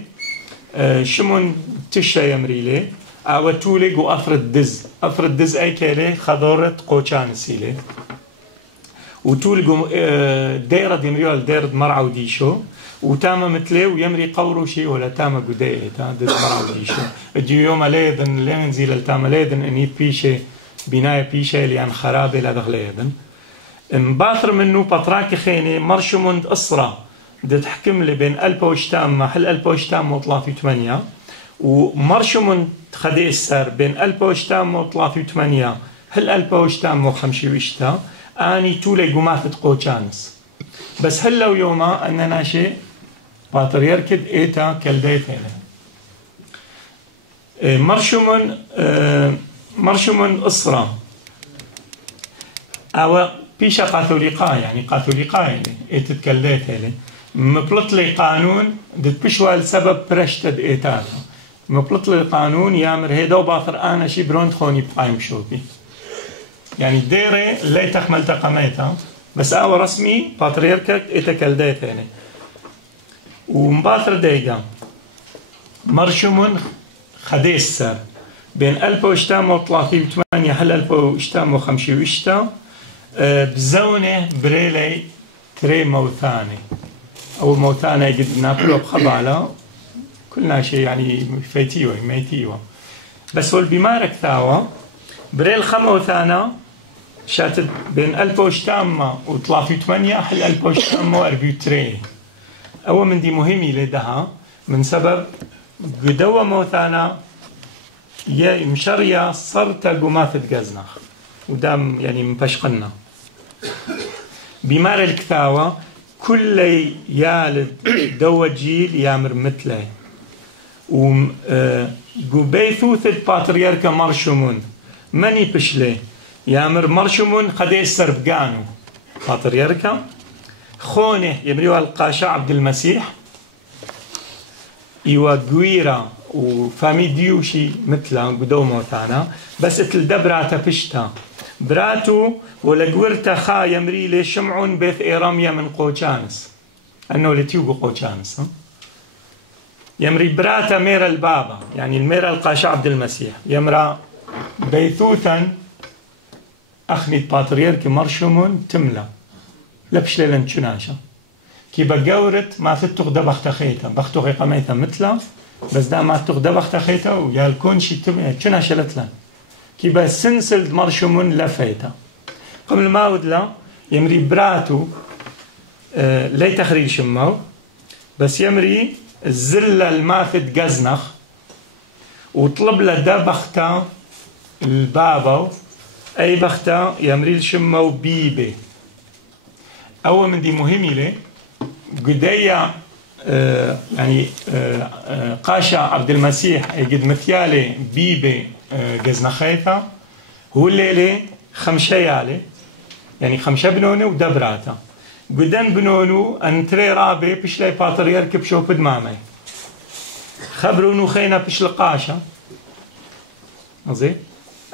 شمون تشا يمريلي أو تولي قو أفرد دز أي كيلي خضورة قوشان سيلي وتولي قو ديرة ديمريول ديرة مرعو ديشو وتاما مثلي ويمري قورو شي ولا تاما قو ديتا دز مرعو ديشو اجيو يوم ليدن لينزيل التاما ليدن اني بيشي بناية بيشي ليان خرابي لدغليدن مباثر منه بطراكي خيني مرشموند أسرة دي تحكم لي بين ألبا وشتام حل ألبا وشتام وطلافي 8 ومرشموند خدي السر بين ألبا وشتام وطلافي 8 حل ألبا وشتام وخمشي وشتا آني تولي قمافة قوشانس بس هلا ويوما أننا شيء باطر يركد إيتا كالديتين مرشمون أسرة أو بيشا قاثوليقا يعني قاثوليقا يعني إتتكلديت هلي مبلط لي قانون دت بشوال سبب برشتد إيتاتا مبلط لي قانون يامر هيدو باثر أنا شي برونت خوني بقايم شوبي يعني ديري لي تخمل تقميتا بس أو رسمي باتريركك إتكلديت هلي ومباثر ديقا مرشمون خديسر بين 1838 حل 1850 بزونة بريلي تري موثاني أو موثانة قد نابلو بخضالة كلنا شيء يعني فيتيوه ميتيوه بس هو البمارك ثاوة بريل خموثانة شاتت بين 1838 حل 1843 أول من دي مهمة لدها من سبب قدوة موثانة يا مشريا صرت قمافة جزنخ ودام يعني مبشقنا بمار الكثاوة كل يالد دو جيل يامر مثله وقبيثوث الباتريركا مرشمون مني بشله يامر مرشمون قدي السربقانو باتريركا خونه يمريو القاشا عبد المسيح إيوا جويرا وفامي ديوشي مثلا قدومو ثانا بس تلدبرا تفشتا براتو ولقورتا خا يمري لي شمعون بيث إيراميا من قوشانس أنه لتيوغو قوشانس يمري براتا ميرا البابا يعني الميرا القاشا عبد المسيح يمرا بيثوثا أخني باتريرك مرشمون تملا لبش ليلن تشناشا كي بقورت ما تتغدى بختخيتا بختخي قميتا مثلا بس دا ما تغدى بختخيتا ويا الكون شي تشناشا لتلا كي بسنسل مرشمون لفيتا قبل ما ودلا يمري براتو لي تخريل شماو بس يمري الزلة الماثد قزنخ وطلب له دا بختا البابا أي بختا يمري شماو بيبي أول من دي مهمة لي قدية يعني قاشا عبد المسيح يقد مثيالي بيبي قزنخيتا هو الليلة خمشيالي يعني خمسة بنونه ودبراتا قدام بنونو أنتري رابي بش لي باتريرك بشو بدمامي خبرونو خينا بش لقاشا أزي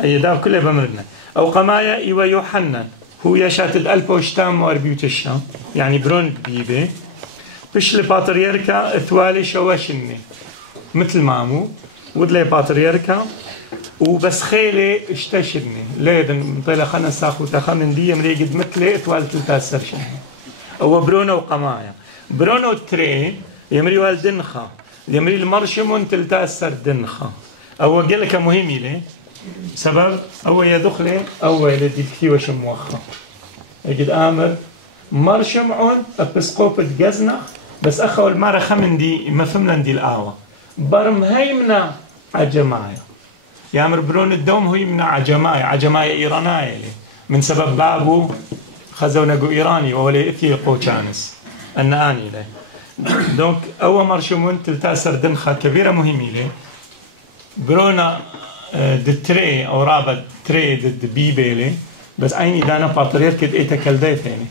أي داو كله بمرنا أو قمايا إيوا يوحنا هو يشاتد ألف وشتام وأربيوت الشام يعني برون بيبي بش لي باتريركا ثوالي شواشني مثل مامو ودلي باتريركا وبس خيلي اشتشرني ليدن طيلة خنا ساخو تخمن دي مريقد مثلي ثوال تلتاسر شني هو برونو وقمايا برونو تري يمري والدنخا يمري المرشمون تلتاسر دنخا أو قالك مهمي لي سبب أو يدخلي أو يلدي كثير شموخا يجد آمر مرشمعون أبسقوبة جزنة بس أخو المارة خمن دي ما فهمنا دي الآوة برم هيمنا عجمايا يامر برون الدوم هو يمنع عجمايا إيرانايا من سبب بابو خزونقو إيراني وولي إثي قوشانس أناني له دونك أول مرشمون تلتاسر دنخة كبيرة مهمة له برونا دتري أو رابط تري دد بيبيلي بس عيني دانا باترير كد إيتا كالديتيني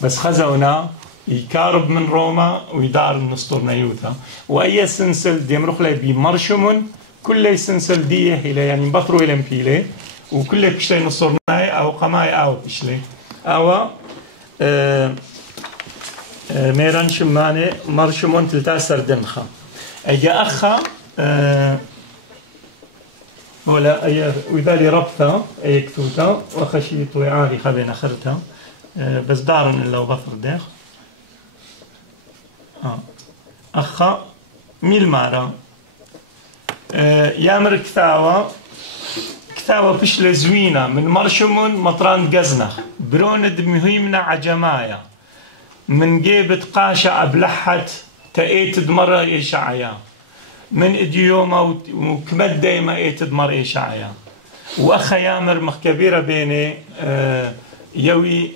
بس خزونا يكارب من روما ويدار من نيوتا وأي سنسل ديمرخ لي بمرشمون كل سنسل ديه إلى يعني بطرو إلى مبيلي وكل بشتي نصرناي أو قماي أو بشلي أو ميران شماني مرشمون تلتاسر دنخا أجا أخا ولا أي وذالي ربطة أي كتوتا وخشي طويعاري خبين أخرتها بس دارن إلا وبطر داخ أخا ميل مارا يامر كتاوة بشلة زوينة من مرشمون مطران قزنخ بروند مهيمنا عجمايا من جيبت قاشة أبلحت تأيتد مرة إيشعيا من إديوما وكمد دايما إيتد مرة إيشعيا وأخا يامر مخكبيرة بيني يوي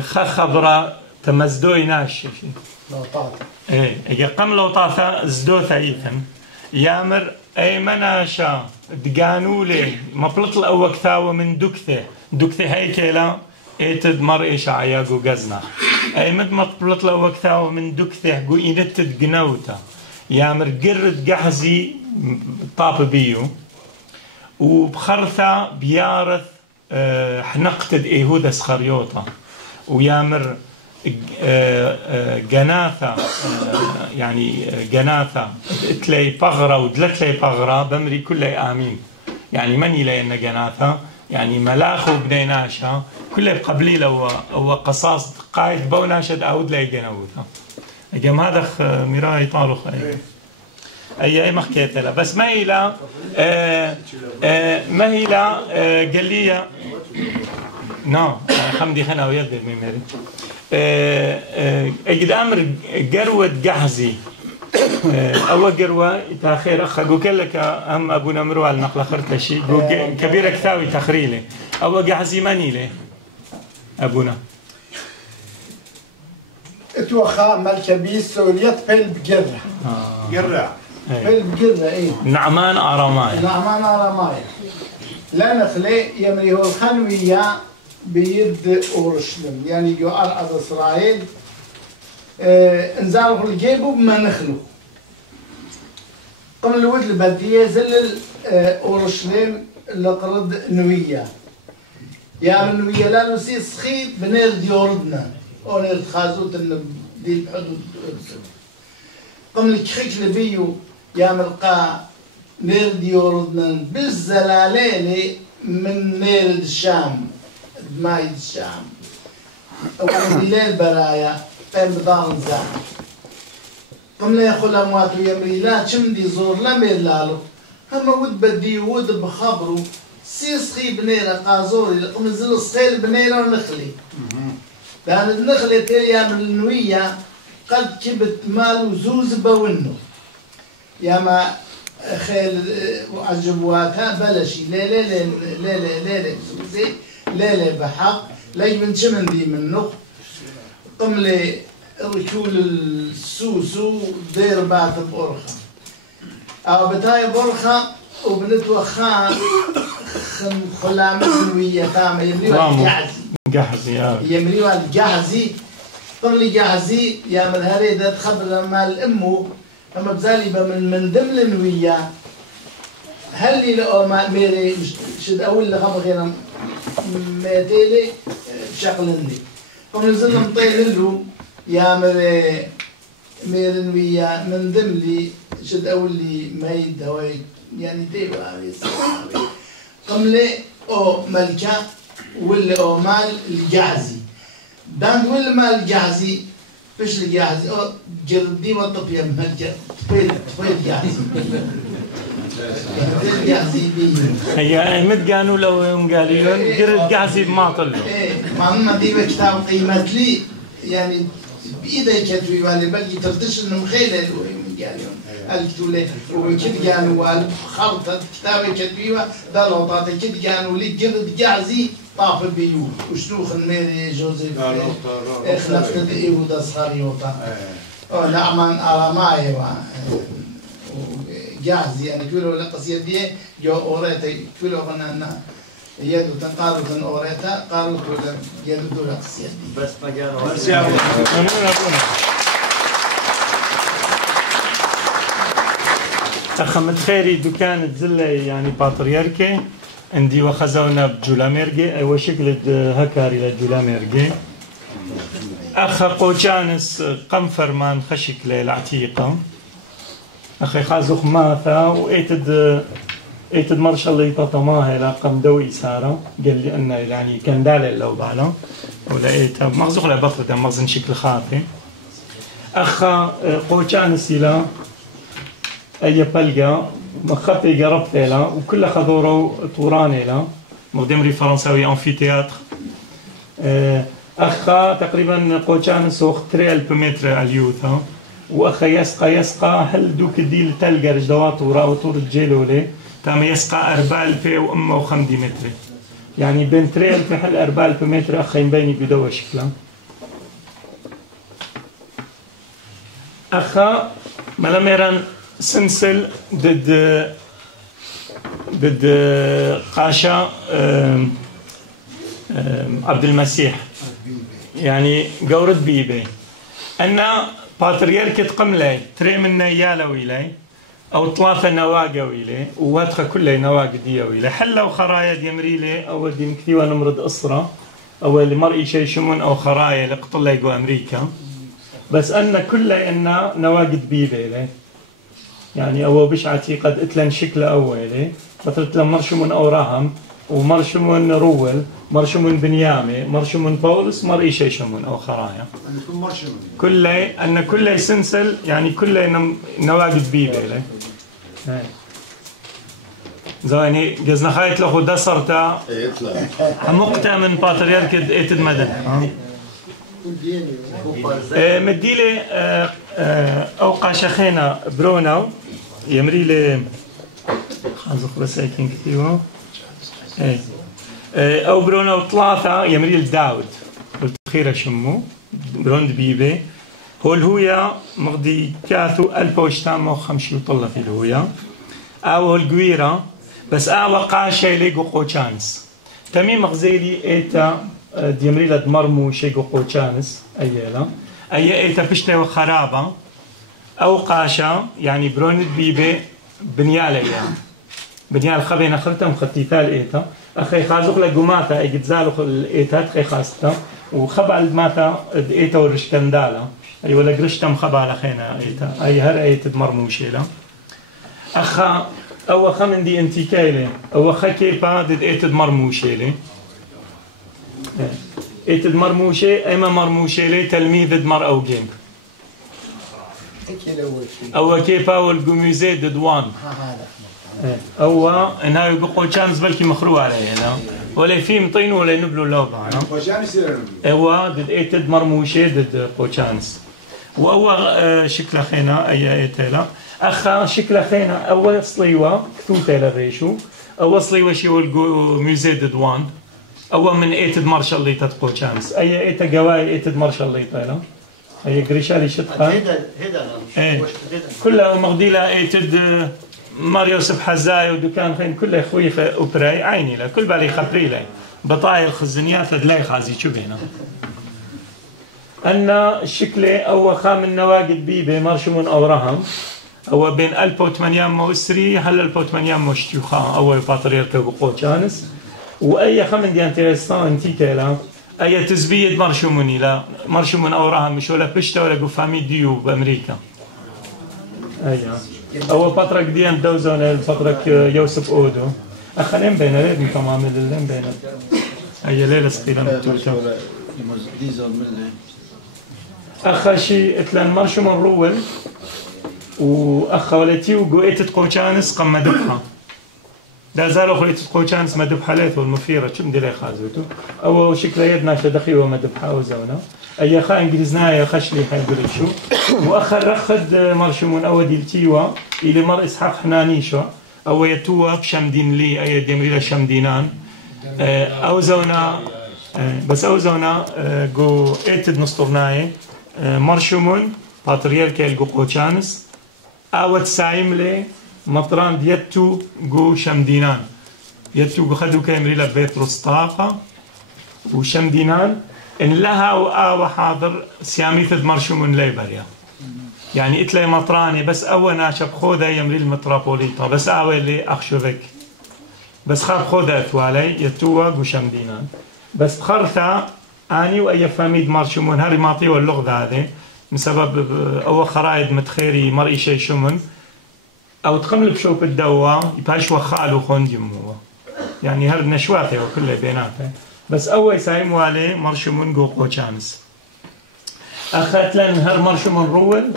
خبرة تمزدوي ناشي لوطات إيه قم لوطاثا زدوثا إيثن يامر أي مناشا دقانولي مبلطل أو كثاوة من دكثة هيكلا إيتد مر إيشعيا قو قزنا أي مد مبلطل أو كثاوة من دكثة قو إينتد قنوتا يامر قرد قحزي طاب بيو وبخرثة بيارث حنقتد إيهودا سخريوتا ويامر جناثة يعني جناثة تلاقي بغرة ودلتلاقي بغرة بمري كله آمين يعني مني لأن جناثة يعني ملاخ وبنيناشا كله قبليل أو قصاص قايد بوناشد أود لي جنوثة جم هذا مراي طارخ أي مخكيت له بس ما إلى ما إلى قال لي نعم حمدي خنا ويد الميمري أجد أمر جروة جحزي أول جروة تأخير أخ أقول لك أم أبونا مروع النقل خرت شيء كبيرة كثاوي تخريله أول جحزي ماني له أبونا اتوخا مالكبيس وليت بيل بقرة قرة بيل بقرة إيه نعمان أراماي لا نخلي يمري هو الخنوية بيد أورشلم يعني جو أرض إسرائيل انزالوا الجيبوا بما نخلو قم الود البدية زلل أورشليم لقرد نوية يا من نوية لا نسي سخيط بنير ديوردنا أو نير خازوت دي بحدود قم الكخيك لبيو يا ملقا نير ديوردنا بالزلالين من نير الشام ماي الشام أول بليل برايا قيم بدار نزاع قم لا ياخذ اموات ويمري لا تشمدي زور لا ميلالو هم ود بدي ود بخبرو سيسخي بنيره قازوري قم نزل سخيل بنيره ونخلي لان النخله تيا من النويه قد كبت مالو زوز بونو يا ما خيل عجبواتها بلشي لا لا لا لا لا لا لا زوزي لا لا بحق لا من شمندي منه قم لي ركول السوسو دير بعد بورخة أو بتاي بورخة وبنتو خان خلام سوية تام يمريوا الجحزي يمريوا الجحزي قل لي جحزي يا من هريدة تخبر مال أمه أما بزالي من ضمن النوية هل لي لو ما ميري شد أول لخبر هنا ميتيلي بشغلني قم نزل مطيل له يا ميرن ويا من ضملي شد أولي ميد هواي يعني تيبا قملي أو ملكة ولا أو مال الجعزي داند ولا مال الجعزي فيش الجعزي أو جردي وطب يا ملكة طفيل جعزي هي مد قالوا لو يوم قالوا جرد جعزي ما طلعوا إيه ما دي بكتاب قيمة لي يعني بإيدي كتوي والي بلقي تردش إنه مخيلة من قالوا الكتولة وكد قالوا والخلطة كتابة كتوي دلوا طاطا كد قالوا لي جرد جعزي طاف بيو وشنوخ الميري جوزيف اخلفت دقي ودا صاري وطا نعمان أراماي جاهز يعني كله لقصية دي جو أوريتا كله قلنا يدو تنقارو تن أوريتا قارو كله يدو لقصية دي بس مجال أخمت خيري دكان تزلة يعني باترياركي عندي وخزونا بجولاميرجي أي وشكل هكاري لجولاميرجي أخ قوشانس قنفر مان خشك للعتيقة أخي خازوخ ماثا وإيتد مرشا اللي تطماها لقم دوي سارة قال لي أنه يعني كان دالل لو بالا ولقيتها مغزوخ لبطلة مغزن شكل خافي أخ قوشانس إلى أي بلقى مخطي قربت له وكل خذورو طوراني له مقدمري فرنساوي أنفيتياتر أخا تقريبا قوشانس وخ 3000 متر اليوثا وأخا يسقى هل دوك الديل تلقى رجدوات وراوتور الجيلولي تام يسقى 4000 وأمه وخمدي متر يعني بين 3000 حل 4000 متر أخا ينبيني بدوا شكلا أخا ملاميران سنسل ضد قاشا عبد المسيح يعني قورد بيبي أن باتريركة قملي تري منا يالا ويلي أو 3 نواقة ويلي وواتخا كلها نواقة دي ويلي حلا وخرايا ديمريلي أو دي مكتيوة نمرض أسرة أو اللي مرئي شي شمون أو خرايا لقطلة يقو أمريكا بس أن كلها إن نواقة بيبي يعني أو بشعتي قد اتلن شكل أولي فترت لهم مرشمون أوراهم ومرشمون روول مرشمون بنيامي مرشمون بولس مرئي شي شمون أو خرايا كله سنسل يعني كله نواقد بيبي زاني قزنا خايت له دسرتا مقطع من باتريرك ايتد مدن مديلي أوقع شخينا برونو يمريلي خازق بس هيك كثيرة أو برونو 3 يمريل داود قلت خيرة شمو بروند بيبي هو الهوية مغدي كاثو 1850 طلة في الهوية أو القويرة بس وقع شيء ليقو قوشانس تميم مغزيلي إيتا ديمريلا دمرمو شيقو قوشانس أيلا أي إيتا بشتة وخرابة أو قاشا يعني بروند بيبي بنيال ايام بنيال خبينا خلتهم خطيتال ايتا اخي خازوق لجماتا اجد زالوخ الايتات خي خاستا وخبال ماتا ايتا ورشكندالا اي ولا قرشتم خبال خينا ايتا اي هر ايت مرموشيلا اخا او خمن دي انتي كايله او خكيبا دد ايت مرموشيله ايت مرموشه اما مرموشيله تلميذ مر او جيم او كيبا والجوميزي دد وان او انا يقول شانس بلكي مخروع عليه هنا ولا في مطين ولا نبلو لوبا هو دد ايتد مرموشه دد قوشانس وهو شكل خينا اي ايتلا اخا شكل خينا اول صليوه كتوته لغيشو اول صليوه شي والميوزي دد وان او من ايتد مارشال لي تتقو شانس اي ايتا جواي ايتد مارشال لي طيلا هي قريشالي شطها هيدا كلها مغديله ايتد ماريو سبحزاي ودكان خين كله خوي اوبراي عيني له كل بالي خبري له بطايل خزنيات دلاي خازي شو بينا ان الشكله او خام النواقد بيبه مرشمون او رهم او بين 1803 هلا 1800 او باتريرك بقوتشانس واي خمن دي انتريسان انتي كلا اي تزبيد مرشموني لا مرشمون او رهم مش ولا بشتا ولا قفامي ديو بامريكا ايوه أول فترة قديم دوزون فترة يوسف أودو أخنين بينا ليه تمام اللين بينا أي ليلة سقيلة متوتة أخا شي إتلان مرشو من رول وأخا ولتي وقويتت قوشانس قم مدبحة لا زالوا خليتت قوشانس مدبحة ليثو المفيرة شو مدي لي خازوتو أو شكل يدنا شدخي ومدبحة وزونا أي خا إنجليزنايا خشلي حيقول شو وأخر رخد مرشمون أو ديلتيوا إلى مر إسحاق حنانيشو أو يتوا بشمدين لي أي دمريلا شمدينان أو زونا بس أو زونا جو إيتد نسطرناي مرشمون باتريرك الجو قوشانس أو تسايم لي مطران ديتو جو شمدينان يتو جو خدو كامريلا بيتروس طاقة وشمدينان إن لها وحاضر سياميث مرشمون ليبريا يعني إتلي مطراني بس أول ناشب خوذا يمري المتروبوليتا بس أول لي أخشوفك بس خاب خوذا أتوالي يتوى وشمدينان بس بخرثة أني وأي فاميد مرشمون هاري ماطي واللغة هذه بسبب أول خرايد متخيري مرئي شي شمن أو تخمل بشوك الدواء يباش وخالو خونديم هو يعني هر نشواته وكله بيناته بس أول سايم والي مرشمون جو قوشانس أخذت لن هر مرشمون رول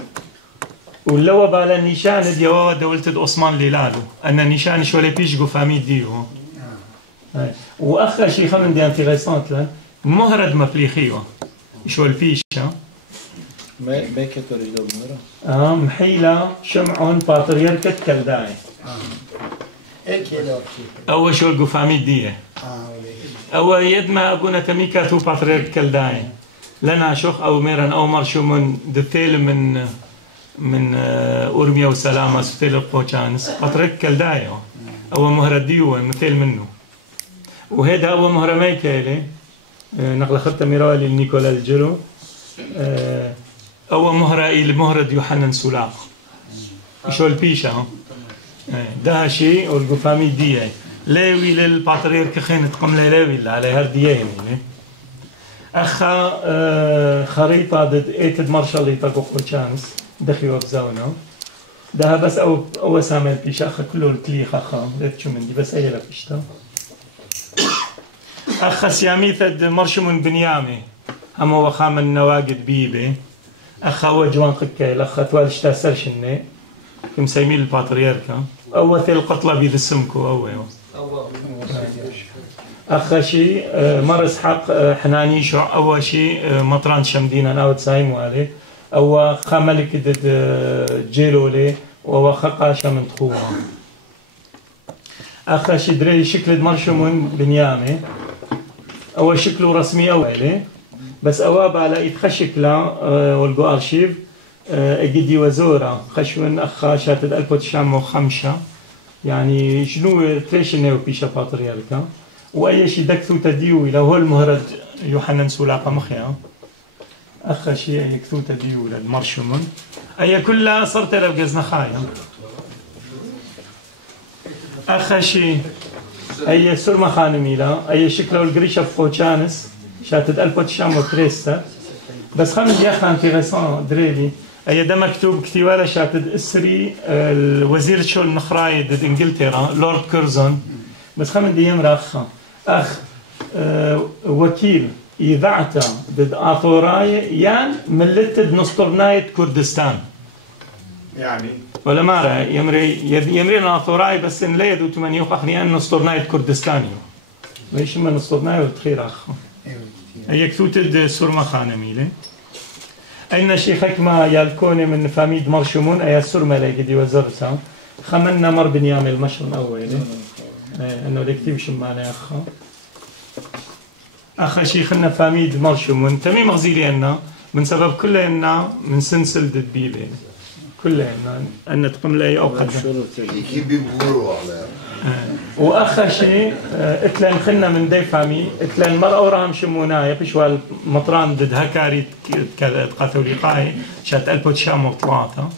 ولو بالا نيشان ديوا دولة عثمان ليلالو أن نيشان شوالي بيش جو فامي ديو وأخر شي خمن دي انتريسانت لن مهرد مفليخيو شوال بيش بيكت ورجلو بمرة محيلة شمعون باتريركة كالداي أول شوال جو فامي ديه أو يدما أبونا تميكا تو باتريرك كالداي لنا شخ أو ميران أو مرشمون دثيل من أورميا وسلامة ستيل القوشانس باتريرك كالداي أو مهرديو مثيل منه وهذا أول مهرمي كيلي نقل خطة ميرالي لنيكولا الجيرو أول مهرائي لمهرد يوحنن سولاق شو البيشة ده شيء والقفامي دي ليوي للباتريرك خين تقوم ليوي على هرديه يعني أخا خريطة ضد إيتد مارشالي تقو قوشانس دخيو بزاونا ده بس أو سامل بيش أخا كله الكليخ أخا لا شو من دي بس أي لا بيشتا أخا سياميثد مرشمون بنيامي أما وخام النواقد بيبي أخا وجوان قكيل أخا توالشتا سرشني كم سيميل الباتريركا أو ثيل قطلة بيد السمكو أو أخا شي مرس حق حنانيشو أول شي مطران شمدينا أو تسايمو عليه أو خاملك دد جيلولي أو خقاشة من تخوها أخا شي دري شكل مرشمون بنيامي أول شكله رسمي أولي بس أواب على يتخشكلا والجو أرشيف أجدي وزورة خشون أخا شاتد 1905 يعني شنو تريشنيو بيشا باتريالكا وأي شيء دكتو تديو إلى هو المهرد يوحنن سولاقة مخيا أخا شيء يكتو تديو للمرشمون أي كلها صرت لو جزنا خايا أخشي أي سرمة خانميلا أي شكله الجريشة فوتشانس شاتد ألبوتشامو تريستا بس خمس يخان في غسان دريلي أي ده مكتوب كتيوالا شاتد إسري الوزير شو النخراي ضد إنجلترا لورد كيرزون بس خمس ديام راخا أخ وكيل إذاعته ضد آثوراي يان ملتد نصطرناية كردستان يعني ولا مارا يمري الآثوراي بس إن لا يدو تمانيو أخني أن نصطرناية كردستانيو ليش ما نصطرناية وتخير أخ أي كتوتد سورما خانميلي أين شيخك ما يالكوني من فاميد مرشمون أي سورما لقدي وزرتها خمنا مر بنيام المشرم أولي أنه لكتيب شمانا يا أخ شيخنا فاميد مرشمون تمي مغزيلي أنه من سبب كلنا من سنسل دبيبي كلنا أن تقوم لي أو قد وأخ شيء إتلان خلنا من دي فامي إتلان مرة ورام شمونا يبشوا المطران ضد هكاري كاثوليقاي شات ألبوت شام وطلاطة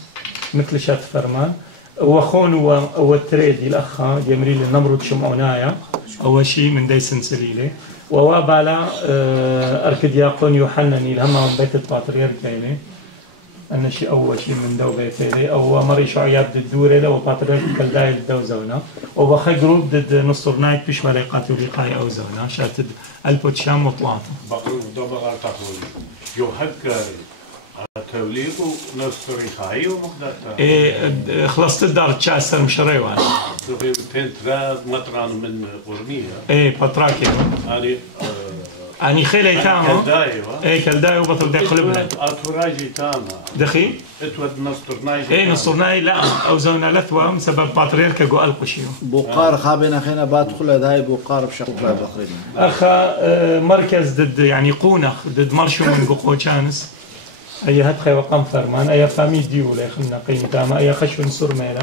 مثل شات فرمان وخون والتريدي الأخ يمري للنمرود شمعونايا أول شيء من دي سنسليلي ووابالا أركدياقون يوحنني الهما من بيت الباتريركيلي أن شيء أول شيء من دو بيتي أو مري شعياب ضد دوري لو باتريرك كالداي دو زونا وبخي جروب ضد نصر نايت بيش ملاقاتو لقاي أو زونا شاتد ألبوت شام وطلاطة بقول دبر تقول يهكر توليقو نصري خاي ومقدرتها إيه خلصت الدار تشاسر مشريوان تقول تنترا مطران من قرنية إيه باتراكي أني خيلي تاما كالدايو إيه كالدايو بطل دي قلبنا أتوراجي تاما دخي اتود نصر ناي إيه نصر ناي لا أو زونا لثوة بسبب باتريركا جو ألقشيو بوقار خابنا خينا بادخل داي بوقار بشكل بخرين أخا مركز ضد يعني قونخ ضد مرشو من قوقوشانس أي هدخي وقام فرمان أي فامي ديولي خلنا قيمة تاما أي خشون سرميلا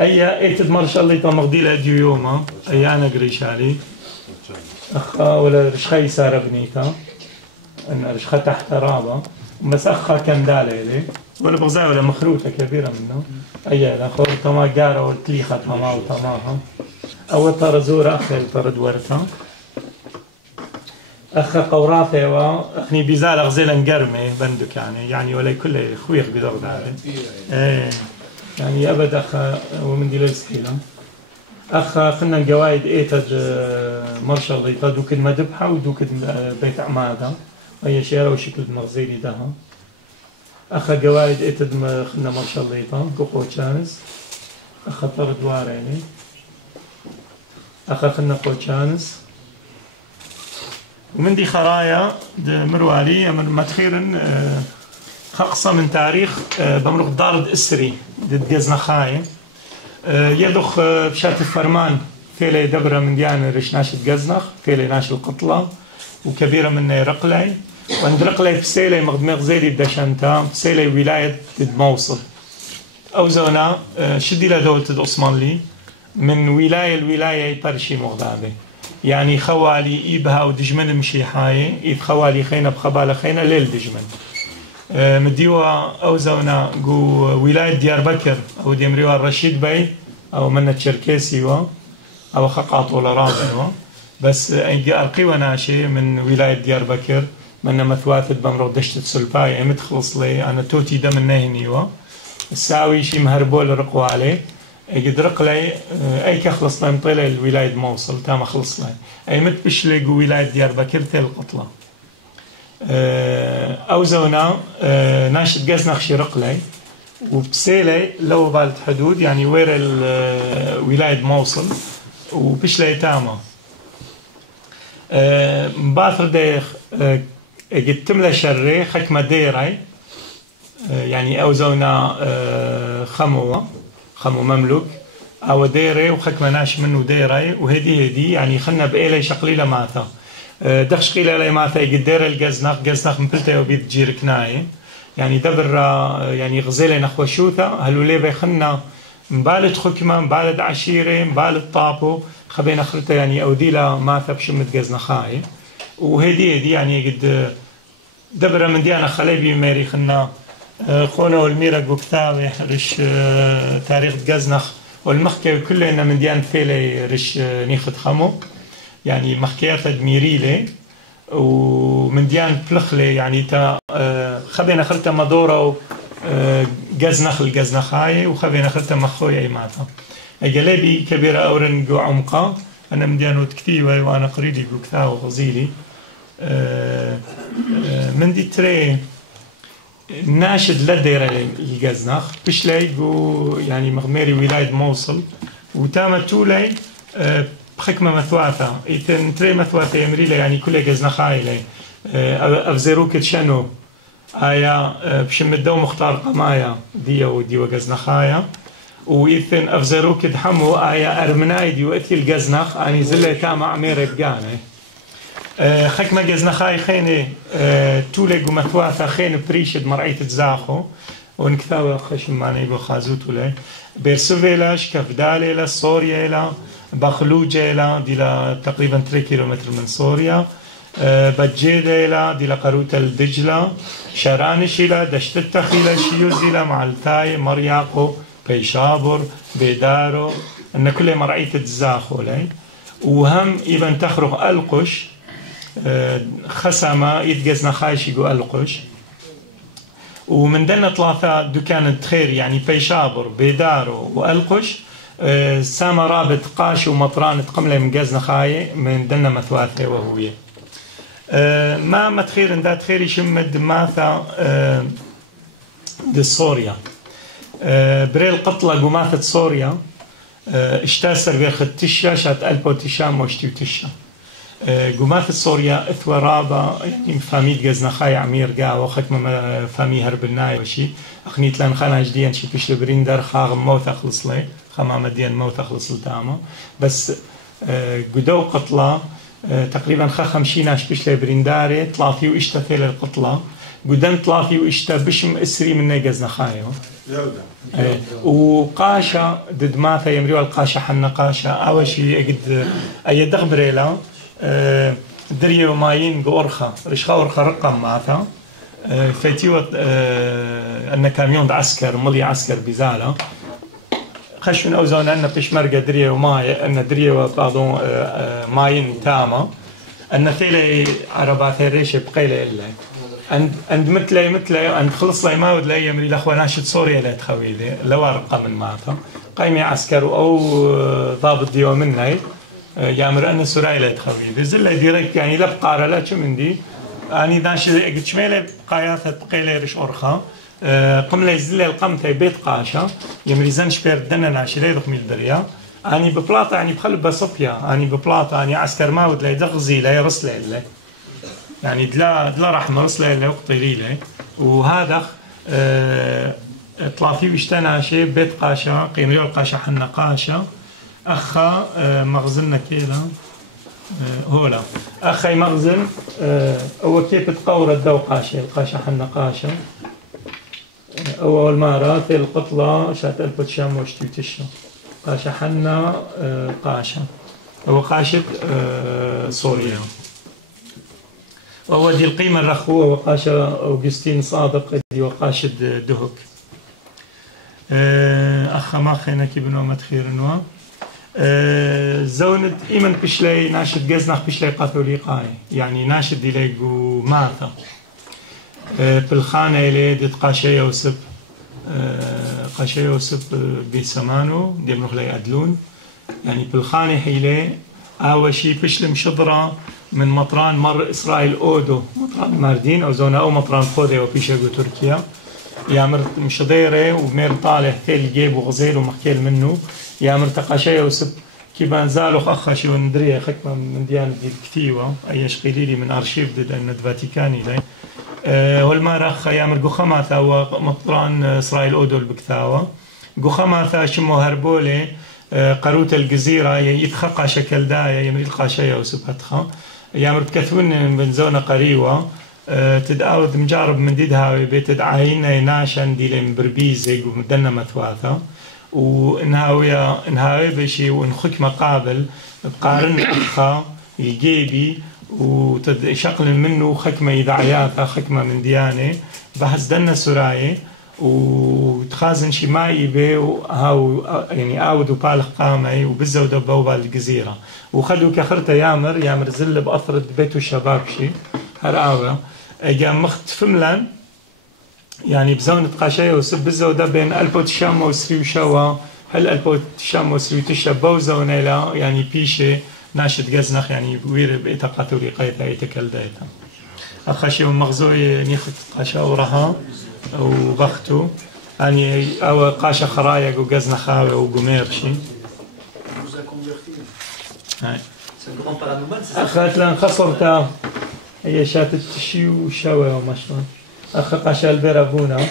أي إيتد مرشا اللي تمغديل أديو يوما أي أنا قريشالي أخا ولا رشخي سار بنيتا أن رشخة تحت رابا بس أخا كان دالي ولا بغزاي ولا مخروطة كبيرة منه أي الأخور تما قارة والتليخة تما وتماها أو ترزور أخي ترد ورثة أخ قوراثة وأخني بيزال أغزيلا نقرمي بندك يعني ولا كل خويخ بدرد هذا يعني أبد أخ ومن دي للسكيلة أخ خلنا الجوايد إيتد مرشا ضيطة دوكد مدبحة ودوكد بيت عمادة أي شيرة وشكل مغزيلي دها أخ جوايد إيتد خلنا مرشا ضيطة قوقو تشانس أخ طرد واريني أخ خلنا قو تشانس ومن دي خرايا مروالي من متخيرن خقصة من تاريخ بمرق دارد إسري ضد جزنخاي يدخ بشات الفرمان فيلي دبرة من ديان رش ناشد جزنخ فيلي ناشد القطلة وكبيرة من رقلي وعند رقلي بسيلي مغدمي غزيلي بدشانتا بسيلي ولاية ضد موصل أو زونا شدي لدولة عثمانلي من ولاية الولاية برشي مغدابي يعني خوالي إيبها ودجمن مشيحاي إيب خوالي خينا بخبالة خينا ليل دجمن مديوة أو زونا جو ولاية ديار بكر أو ديمريوا الرشيد بي أو من التشركيسي أو خقاط ولا رابع بس أيدي أرقي ناشي من ولاية ديار بكر من مثواثد بمرو دشت سلباي متخلص لي أنا توتي دم النهنيوا الساوي شي مهربول رقوا عليه يدرق لي أي كخلص لي مطيلة الولاية موصل تام خلص لي أي متبش لي جو ولاية ديار بكر تل القطلة أو زونا ناشد جزنخ شرق لي وبسيلي لو بالت حدود يعني وير ولاية موصل وبش لي تامة باثر ديخ قد تملى شري خكمة ديري يعني أو زونا خمو مملوك أو ديري وخكمة ناش منه ديري وهدي يعني خلنا بإيلي شقليلة ماتا دخش قيلة لي ماتا يقدر الجزنخ مبلته وبيت جير كناي يعني دبر يعني غزيلة نخوة شوثة هلو لي بيخلنا مبالد حكمة مبالد عشيرة مبالد طابو خبين أخرته يعني أوديلا ماتا بشمت جزنخاي وهدي يعني قد دبر من ديانا خليبي ميري خلنا خونا والميرا قوكتاوي رش تاريخ جزنخ والمحكي كلنا من ديان فيلي رش نيخد خمو يعني محكيات دميريلي ومن ديان بلخلي يعني تا خبينا خلتا مدورة جزنخ الجزنخاي وخبينا خلتا مخويا ايماتا جلابي كبيرة أورن جو عمقا أنا من ديانو تكتيوي وأنا قريدي قوكتاو غزيلي من دي تري ناشد لدير الجزنخ بشلي جو يعني مغميري ولاية موصل وتامت تولي بحكمة مثواثة إيتن تري مثواثة يمريلي يعني كل جزنخاي لي أفزيروك تشنو آيا بشم الدو مختار قمايا ديو جزنخايا وإيثن أفزروك دحمو آيا أرمناي ديو إثي الجزنخ أني زلة تاما عمير بقاني خكمة جزنخاي خيني تولي قمثواثة خين بريشد مرعيت تزاخو ونكثاوي خشم ماني يقو خازوتو لي بيرسوفيلاش كفدالي لا سوريا لا بخلوجة لا دي لا تقريبا 3 كيلومتر من سوريا بجيدة لا دي لا قروتا الدجلة شرانشي لا دشت التخيلة شيوزي لا معلتاي مرياقو بيشابر بيدارو ان كل مرعية تزاخو لي وهم إبن تخرج ألقش خسمة يتجزنا خايش يقو ألقش ومن دنا ثلاثة دكان خير يعني بيشابر بيدارو وألقش سما رابط قاش ومطران تقمله من جزنا خاي من دنا مثواثه وهوية ما متخير ان دات خير يشمد ماثا دي سوريا بريل قطلة قماثة سوريا اشتاسر بيخد تشا شات ألبو تشا موشتيو تشا قماثة سوريا اثوى رابا يعني فاميد جزنخاي عمير قا وختم فامي هربناي وشي اخنيت لان خانا جديا شي بيش لبريندر خاغم موت اخلص لي خمام ديان موت اخلص لتاما بس قدو قطلة تقريبا 50 بيش لبرينداري طلافي واشتا القطلة قدام طلافي واشتا بشم اسري من جزنخاي وقاشة ضد ماثا يمريو القاشة حنا قاشة أول شيء قد أي دغبريلا دريو ماين بأورخا رشخا أورخا رقم ماثا فيتيو أن كاميون عسكر ملي عسكر بزالة خشون أوزون أن بشمرقة دريو ماي أن دريو بعضهم ماين تاما أن ثيلي عربات الريشة بقيلة إلا عند مثلي عند خلص لي ما ودلي يمري لاخواناش سوريا لا تخويدي لو رقم من ماتا قايمي عسكر او ضابط ديو مني يامر ان سوريا لا تخويدي زل ديريكت يعني لا بقاره لا مندي اني داش قد شميله بقايات بقيله رش اورخا قمله زل القمتي بيت قاشا يمري زنش بيردنا ناشلي دخمي الدريا اني ببلاطه يعني بخلب بصبيا اني ببلاطه اني عسكر ما ودلي دغزي لا يرسل له يعني دلا رحمة رسله اللي وقتي لي وهذا طلافي واشتنا شيء بيت قاشا قيمريو القاشا حنا قاشا أخا مغزلنا كذا هولا أخي مغزل هو كيف تقور الدو قاشا القاشا حنا قاشا أول مرة في القطلة شات ألف شام وشتي تشا قاشا حنا قاشا هو قاشة سوريا وهو دي القيمة الرخوة وقاشة أوغستين صادق دي وقاشة دهك أخا ما خينا كي بنو متخير نوا زونت إيمن بشلي ناشد جزنخ بشلي قاثولي قاي يعني ناشد دي ليقو ماثا بالخانة اللي دي قاشة يوسف قاشة يوسف بيسمانو دي منوخ لي أدلون يعني بالخانة حيلي أول شي بشلم شضرة من مطران مر إسرائيل أودو مطران ماردين أو زونا أو مطران فودي وبيشاقو تركيا يامر مشضيرة ومير طالح تيل جيب وغزيل ومحكيل منه يامر تقاشي وسب كيبان زالوخ أخشي وندريه خكمة من ديانة دي الكتيوة أيش قليلي من أرشيف دي لأن الفاتيكاني لي والمارخ يامر قخماثا ومطران إسرائيل أودو البكتاوة قخماثا شمو هربولي قروت الجزيرة يتخقى شكل داية يمري القاشية وسبتها يامر بكثون من زونة قريوة تدعوذ مجارب من ديدها بيت دعاينا ناشن دي لين بربيزي ومدنا مثواثة وإنهاوية بشي ونخك مقابل بقارن أخا الجيبي وشقل منه خكمة يدعياتا خكمة من ديانة بحث دنا سراية وتخازن شمائي بي وهاو يعني آودو بالخ قامي وبزو دبو بالجزيرة وخدو كخرطة يامر زل بأثرة بيتو الشباب شي هرقاوة اجا مخت فملان يعني بزونة قاشية وسب بزو دا بين ألبو تشام وسري وشوا هل ألبو تشام وسري تشبو زونة لا يعني بيشي ناشد جزنخ يعني وير بإيتا قاتوري قيتا إيتا كالدايتا أخشي ومغزوي نيخت قاشا ورها وبختو يعني أو قاشا خرايق وجزنخاوي وقميرشي هاي أخذت لان خسرتا هي شاتت تشي وشاوي ومشون أخ قاشا البيرابونا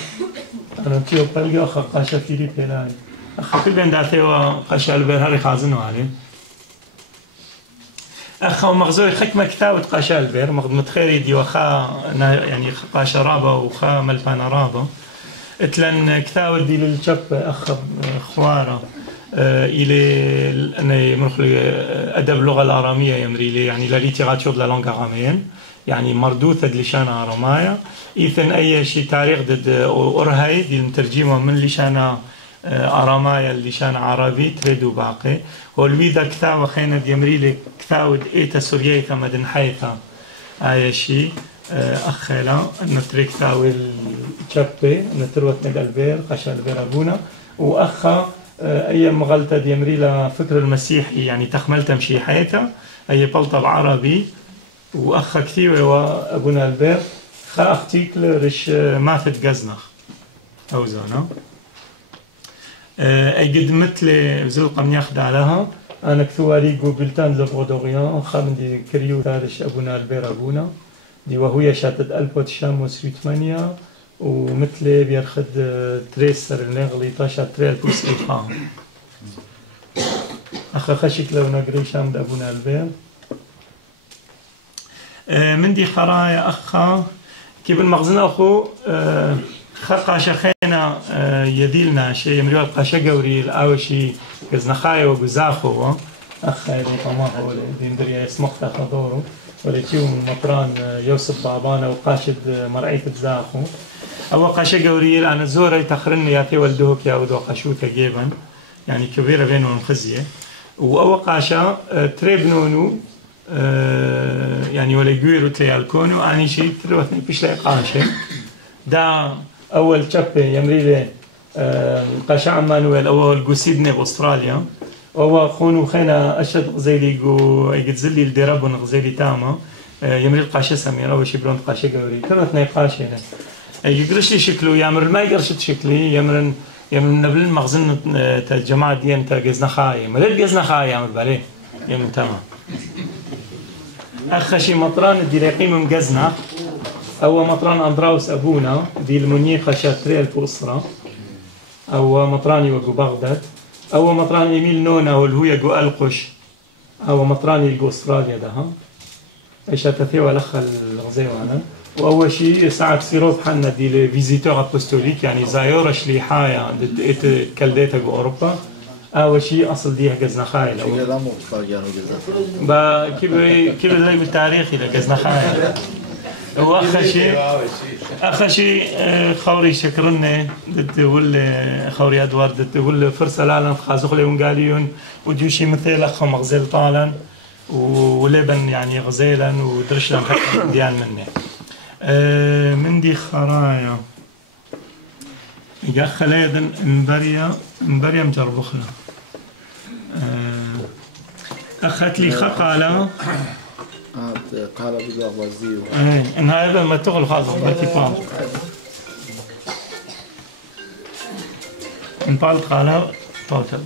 أنا تيو بلغي أخ قاشا فيليب هلاي أخ كل بين داتي وقاشا البير هاري خازنو عليه أخا ومغزوي خكمة كتابة قاشا البير متخيري دي وخا يعني قاشا رابا وخا ملفانا رابا اتلن كتابة دي للشب أخ خوارة إلى أنا يمرخ أدب اللغة الآرامية يمري لي يعني لا ليتيراتور de la langue araméenne يعني مردوثة لشانة آرامية إذن أي شيء تاريخ ضد أورهاي دي المترجمة من لشانة آرامية لشانة عربي تريدو باقي والويدا كتابة خينا يمري لي كتابة إيتا سوريا مدن حيثا أي شيء أخيلا نتري كتابة الشابي نتروت من البير قشا البير أبونا وأخا أي مغلطة يمري لفكر المسيحي يعني تخمل تمشي حياته أي بلطة عربي وأخ كثير وأبونا البير خا أختيكل رش ماتت جزنخ أو زونا أي قد مثل زلقة من ياخد عليها أنا كثواري قبلتان لبغدوريان خامن دي كريو تارش أبونا البير أبونا دي وهو شاتت ألبوت شام وسريتمانيا ومثل بيرخد تريسر النغلي طاشا تريل بوس إيقام أخا خشيك لو نقري شام أبونا البير من دي خرايا أخا كيف المغزن أخو خا شخينا يديلنا شيء يمريو القاشا قوري الأوشي كزنخايا وقزاخو أخا يدي طماحو دي يسمخت خضورو ولكيو مطران يوسف بابانا وقاشد مرعية زاخو أو قاشا قوري أنا زوري تخرني ياتي والدهوك يا ودو قاشوتا جيبا يعني كبيرة بينه ومخزية وأو قاشا تريبنونو يعني ولا جويرو تريالكونو أني شيء تروثني بيش لاي قاشا دا أول شابي يمري لي قاشا عمانويل أول قوسيدني بأستراليا وهو خونو خينا أشد غزيلي جو يجزلي الدراب غزيلي تاما يمري القاشا سميرة وشي بلون قاشا قوري تروثني قاشا يقرش لي شكله يامر ما يقرش شكلي يامر نبل المخزن تاع الجماعة ديان تاع جزنخاية مريت جزنخاية يامر باليه يامر تمام أخشي مطران الدريقي من جزنخ أو مطران أندراوس أبونا دي المنيخة شاتري الفوسرة أو مطراني وجو بغداد أو مطران إيميل نونا والهوية جو ألقش أو مطراني جو أستراليا ده إيشاتثي والأخ الغزيوانا وأول شيء ساعة سيروف حنا دي لفيزيتور أبوستوليك يعني زايورش لي حايا ضد كالديتا جو أوروبا أول شيء أصل ديها جزنخايل با كيف زي بالتاريخ إلى جزنخايل وآخر شيء خوري شكرني ضد ولا خوري أدوار ضد ولا فرصة لالن خازوق لي ونقاليون وديوشي مثل أخ مغزل طالا ولبن يعني غزيلا ودرشلا ديان مني من دي خرايا يا خليدن مبريا متربخنا أخذت لي خقالة قال بيجا وزير إن هذا ما تغل خاص باتيفان إن بالت قالة توتل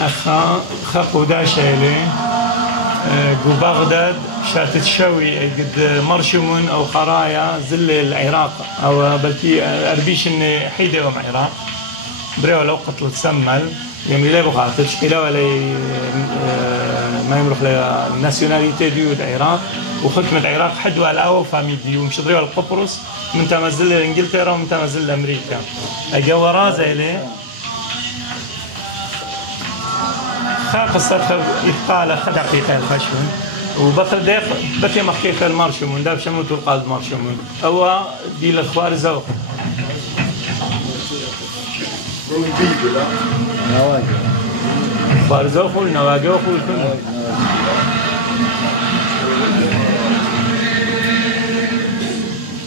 أخا قداش إلي جو بغداد شاتت شوي قد مرشمون أو خرايا زل العراق أو بلكي أربيش إن حيدة وم عراق بريو لو قتل تسمل يوم لي بقى تشكيله ولا ما يمرح للناسيوناليتي ديو العراق وختمة العراق حد ولا أو فامي ديو مش دريو القبرص من تمزل إنجلترا ومن تمزل أمريكا أجورا زي ليه قصة إثقال دقيقة الخشون وبطل ديق بكي مخيخ المارشمون داب شموت والقاد مارشمون أو دي الأخبار زوق أخبار زوق والنواقع والكل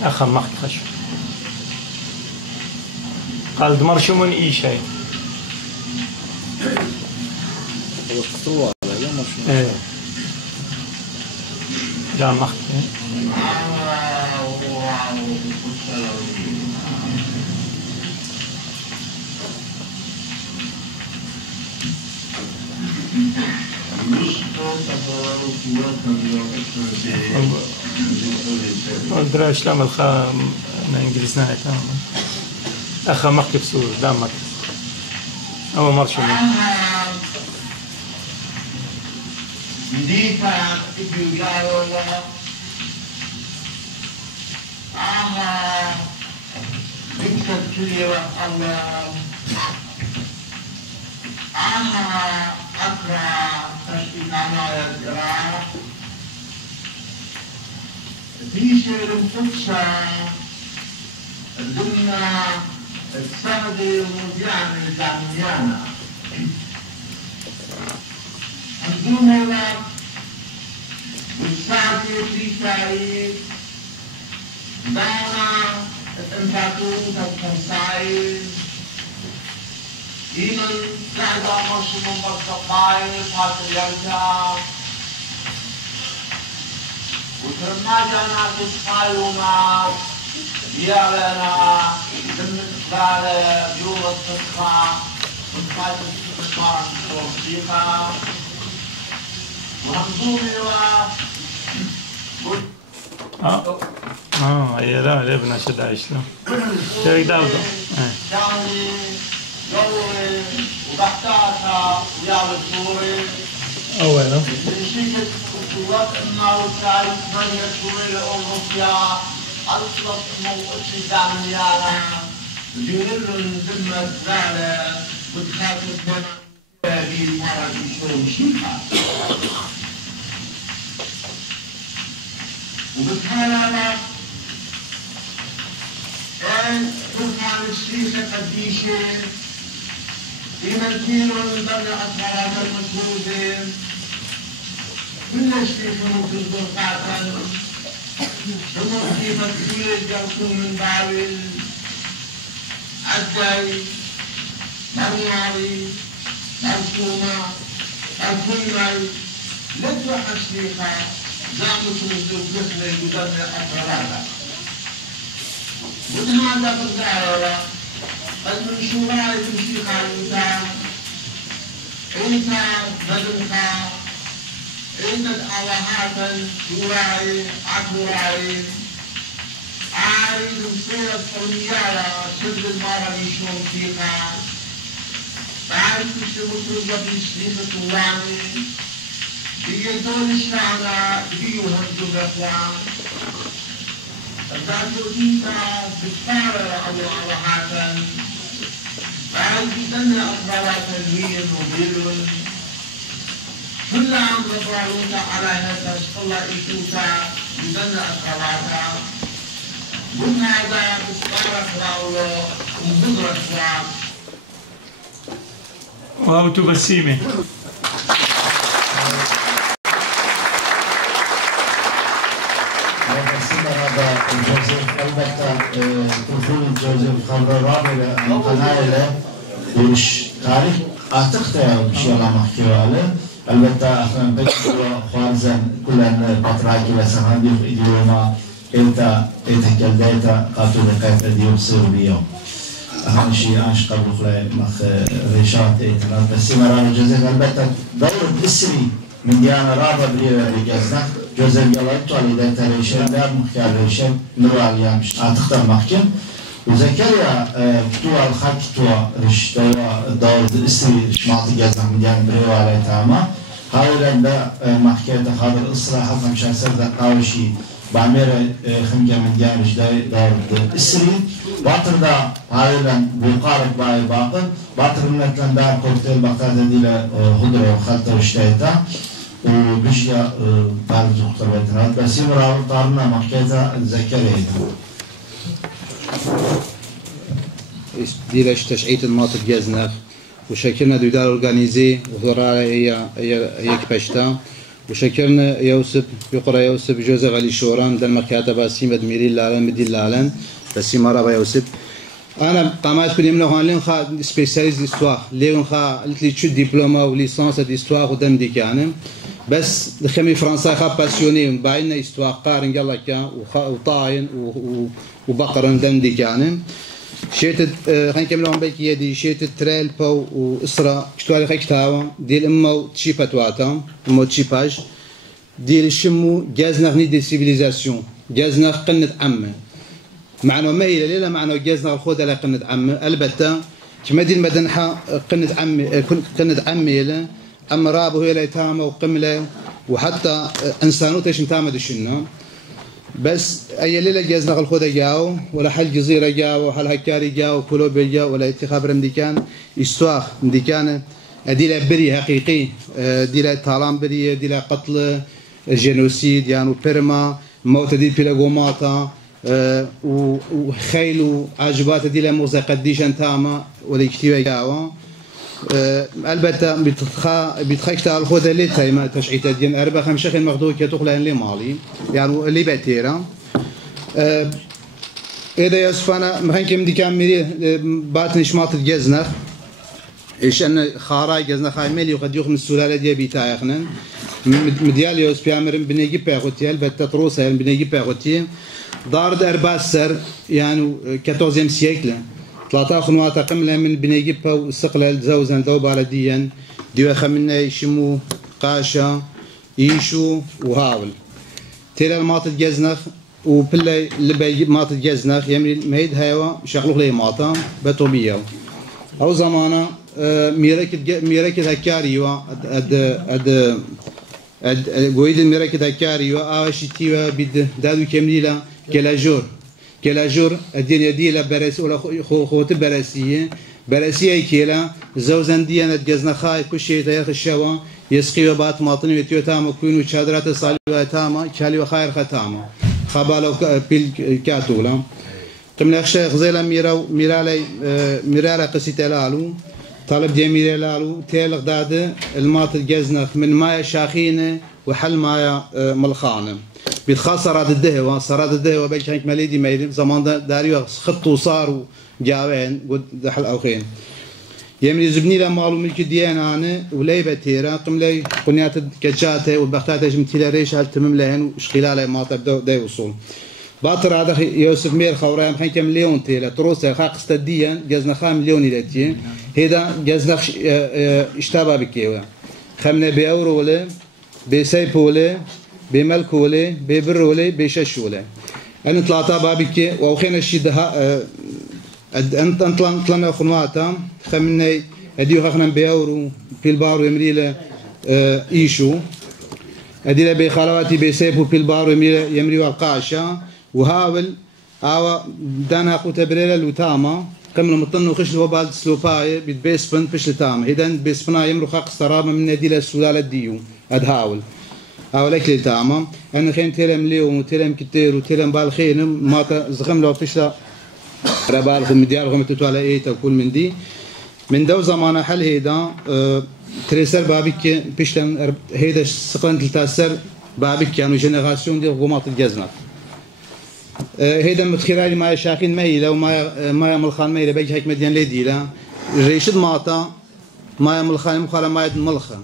أخم مخي خشون قال مارشمون إي شيء وقتوا على لا مش لا مخي دراش لام الخا أنا إنجليز نهاية أخا مخي بسور دام مخي أو مرشمون Dita ibugawa ama Victor Tuliwa Allah ama Akra Tashkitana Yadra Tisha Lumfutsa Dumna Sadi Mudiana Damiana Dumela Usati Tisai Dana Tempatu Tansai Iman Lada Mosumum Baksapai Patriarcha Utrmajana Tispaluma Yalana Dimmitbale Yurat Tukha Umpatu Tukha Tukha هي لا لبنى شد عيش له تري داودا يعني دوري وبحتاجها ويا الدوري أولا نشيك الصورات إنه وكالة من يشوري لأوروبيا أصلت موقتي داميانا جنرن ذمة زالة وتخاطب من هذه المرة يشوي شيئا وبالحالة أن ترفع الشيخة قديشة في منكير من ضمن أسرارات المشهودة كل الشيخ ممكن ترفعها ثم في منكير الجوكو من بابل عدي مرياري مرسومة الكلمة لتوح الشيخة زعمت مزدوجتنا يدمر أسرارها وهذا بالدعوة المنشورات تمشي خالوتا انت بدنك انت الاواهات توراي عكوراي عارض صورة فنيارة شد المرة يشون فيها تعرف شو في سليمة تواني بيدون الشعر بيوهم جملة ذاتو إيتا بكارة الله حاتن بعد جدنا أخبارات الوين وبيلون كل عام ربعوتا على هذا الله إيتوتا جدنا أخباراتها قلنا هذا بسكارة الله وبقرة فرام واو تبسيمة جوزيف البته طفولة جوزيف خبراني لقنايله وش تاريخ أعتقد إن شاء الله محكيواله البته احنا بكرة خوارزن كلنا بطراكي لسهادي في إديوما إلتا كلداتا قاتو دقائق إديوم سوربيو أهم شيء عاش قبل خلاء مخ ريشات إتنا بس مرة جوزيف البته دور بسري من ديانا رابع بريو بجازنا جوزيف يلا توالي ده تريشان ده مختار ريشان نروال يامش أتختار محكم وزكريا كتوى الخاك كتوى رشتوى دور الإسري شمعت جزنا مديان بريو على تاما هاولا ده محكمة خاطر إصلاح حتى مشان سرد قاوشي بعميرة خمجة مديان رشداي دور الإسري باطر ده هاولا بوقارك باي باطر باطر منتلن دار كورتيل بقتاد ديلا هدرة وخلطة رشتايتا وبيجي بارد مختلفة بس يمرأة طارنا محكمة زكريا ديلاش تشعيت المناطق جازناخ وشكلنا دودار أورجانيزي وثورة هي كبشتا وشكلنا يوسف يقرأ يوسف جوزيف علي شوران دل مكاتب باسيم بدميري لالن مدي لالن بس مرة يوسف أنا قامت كل يوم نهان لين خا سبيشاليست ديستوار لين خا قلت لي شو دبلومة وليسانس ديستوار ودم ديكانم بس دخمي فرنسا خا باسيوني باينا استوار قارن قال كان وطاين وبقرن دم ديكانم شيت خلينا نكملهم بيك يدي شيت تريل باو وإسرة كتوالي خيك تاوا ديال إمو تشيبا تواتا إمو تشيباج ديال الشمو جازنا غني دي سيفيليزاسيون جازنا قنة عمه معناه ما هي ليلة معناه جازنا الخوذة على قنة عمه البتة كما دي المدنحة قنة عمه لا أما رابو هي لا تامة وقملة وحتى إنسانو تيشن تامة دشنا بس أي ليلة جازنا الخوذة جاو ولا حل جزيرة جاو وحل هكاري جاو كولوبيا جاو ولا انتخاب رمديكان استواخ مديكان ديلا بري حقيقي ديلا طالان بري ديلا قتل جينوسيد يعني بيرما موت دي بيلاغوماتا وخيل عجبات ديلا موزا قديشان تاما ولا كتيبة جاو البته بتخيك الخوذة اللي تايمة تشعيت الدين 4-5 شيخ مخدوك يتوخلين لي مالي يعني اللي بتيرا إذا يوسفنا مخين كم دي كام ميري بات نشمات الجزنخ إيش أن خاراي جزنخ هاي ملي وقد يخن السلالة دي بيتاعنا مديال يوسف بيعمر بنيجي بيعوتي البته تروسه يعني بنيجي بيعوتي دارد 4 سر يعني 14 سيكل 3 خنوات قملة من بنيجيبها واستقلال زوزن ذوب على ديان ديوا خمنا يشمو قاشا يشو وهاول تيلا الماط الجزنخ وبلا اللي ماط الجزنخ يمري مهيد هوا شغلوه لي ماطا بطوبية أو زمانة ميركد هكاريوا قويد ميركد هكاريوا آشتيوا بيد دادو كمليلا كلاجور الدين يديلا برس ولا خوت برسية كيلا زوزن ديانة جزنا خاي كل شيء تياخ الشوا يسقي وبات ماطني وتيو تاما كوين وشادرات الصالي تاما كالي وخير ختاما خبالو بيل كاتولا قمنا الشيخ زيلا ميرالا قصي تلالو طالب دي ميرالو تيلق داد الماط الجزنخ من مايا شاخينه وحل مايا ملخانه بالخاصة صارت الدهوة بيش هنك ماليدي ميلم زمان داريو خطو صاروا جاوين قد دحل أوخين يمني زبني لما قالوا ملك ديانا أنا ولاي بتيرا قم لي قنيات كجاته والبختات جمتيلا ريش هل تمم لهن وشخلال ما تبدأ دا وصول باطر هذا يوسف مير خورايا محين كم مليون تيلا تروسا خاق استديا جزنا 5 مليون إلتين هيدا جزنا اشتابا بكيوا خمنا بأورو ولا بسيب ولا بملك ولا ببر ولا بشش ولا أنا طلعت بابك وأخينا الشيء ده أنت طلعنا خنواتا خمني أديو خنا بيورو في البار ويمريله إيشو أديله بخلواتي بيسيبو في البار يمريوا القاشة وهاول أو دانا قوت بريلا لوتاما كملوا مطنوا خش وبعد سلوفاي بيتبسبن فيش لتاما إذا بيسبنا يمرو خاق استرابة من أديله السلالة ديو أدهاول أولك للتعمام أنا خين تلم ليوم وتلم كتير وتلم بالخين ما زغم لو فيش ربالهم مديارهم تطلع إيه تقول من دي من دو زمان حل هيدا تريسر بابك بيشتن هيدا سقلن تلتاسر بابك كانوا جنراسيون دي غمات الجزنة هيدا متخيل ما شاخين ميلة وما ملخان ميلة بيجي هيك مديان ليديلا ريشد ماتا ما ملخان مخاله ما ملخان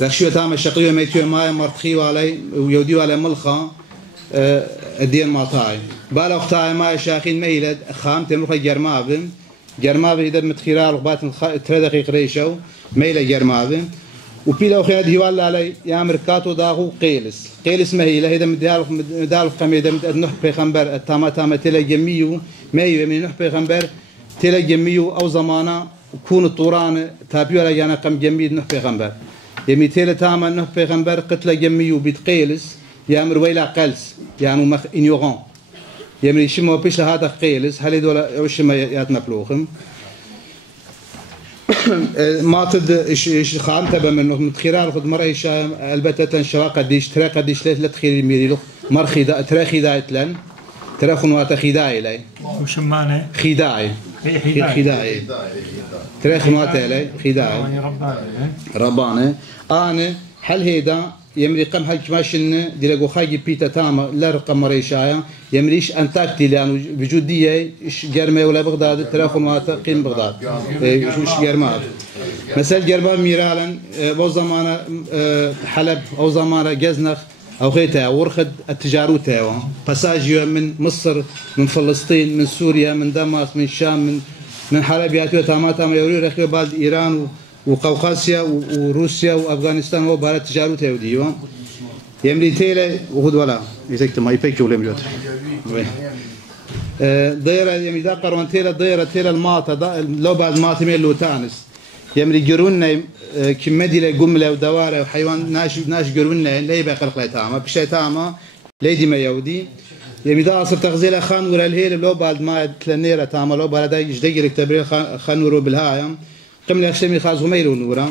لكشيو تام الشقية ميتيو ما مرتخي علي ويوديو على ملخا الدين ماطاي بالوقتها ما شاخين ميلة خام تمرخ جرمابن إذا متخيل رغبات 3 دقائق ريشو ميلة جرمابن وبيلا وخير ديوال علي يا مركاتو داغو قيلس ما هي لهيدا مدال قميدا نح بيغمبر التاما تلا جميو ما هي من نح بيغمبر تلا جميو او زمانه كون الطوران تابيو على جانا قم جميد نح بيغمبر يمي تلا تاما نح بيغمبر قتل جميو بيتقيلس يا ويلا قلس يعني مخ انيورون يمري شمو بيش هذا قيلس هل دول وش ما ياتنا بلوخم ما تد إيش خام تبى منه متخيران خد مرة إيش البتة شراء قديش ترى قديش لا تخير ميري له مر خدا ترى خداعة لن ترى خنوات خداعة لي وش معنى خداعة ترى خنوات لي خداعة ربانة أنا هل هيدا يمري قم حج ماشين دلقو خاجي بيتا تاما لا رقم مريشايا يمريش انتاكتي لانه بجودية ايش جرمي ولا بغداد تراخون واتقين بغداد ايش جرمات مثل جرمات ميرالا او زمانة حلب او زمانة جزنخ او غيتها ورخد التجارو تاوا باساجيو من مصر من فلسطين من سوريا من دمشق من الشام من حلب ياتيو تاما يوري رخيو بعد ايران وقوقاسيا وروسيا وافغانستان وبارات تجارت يوديوا يملي تيلا وخد ولا يزكت ما يفك ولا مجوت دايره يملي دا قرون تيلا دايره تيلا الماطه لو بعد ما تميل لو تانس يملي جرونا كمدي له جمله ودواره وحيوان ناش جرونا لا يبقى خلق تاما بشي تاما ليدي ما يودي يملي دا اصل تغزيله خان ورا الهيل لو بعد ما تلنيره تاما لو بعد يجدق تبرير خان ورو بالهايم قم لي خشمي خاز غمير ونورا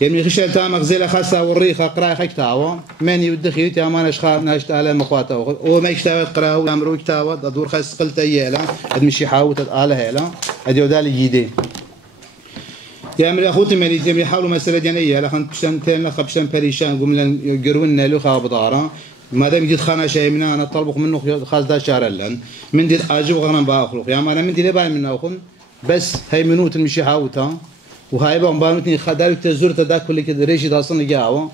يعني خشل تاع مغزله خاصه والريخه قراي خك تاوا ماني ودخيت يا ما نشخا ناشت على مخواته او ما يشتاوي قراه وامرو كتاوا دور خاص قلت يالا ادمشي حاوت على هلا اديو دالي جيدي يا امري اخوتي مالي جميع حاولوا مساله دينيه لا خنت تن خبشن بريشان قمنا يقرونا له خا بداره ما دام جيت خانه شيء من انا طلبك منه خاص دا شهر لن من دي اجيب غنم باخلق يا ما انا من دي لي باي منه اخن بس هي منوت المشي حاوتها وهاي بانبانوتني خدارك تزورت دا كل كده ريشي اصلا جاوا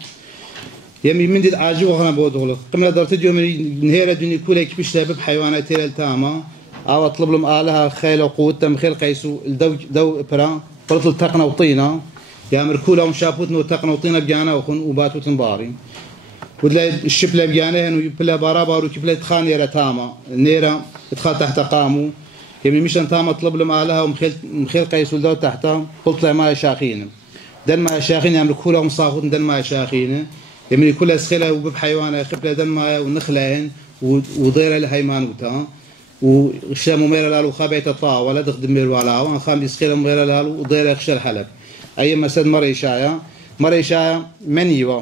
يمي من دي عاجو وانا بودغلق قمنا درت يوم نهير الدنيا كلها بيش تابب حيوانات التامه او اطلب لهم الها خيل وقوت مخيل قيسو دو برا قلت التقنا وطينا يا مركوله وشابوتنا وتقنا وطينا بجانا وخن وباتو تنباري وتلاقي الشبله بجانا ويبلا بارابا وكيبلا تخانيره تامه نيره تدخل تحت قامو يمي مش انت مطلب لهم عليها ومخيل قيس ولدو تحتها قلت له ما شاخين دن ما شاخين يملكوا لهم صاغوت دن ما شاخين يملي كلها سخله وبحيوانه خبله دن ما ونخلهن وضيره لهيمانوتها وشامو مير لالو خبيت الطا ولا تخدم مير ولا وان خام دي سخله مير لالو وضيره خشل حلب اي مسد مريشايا منيوا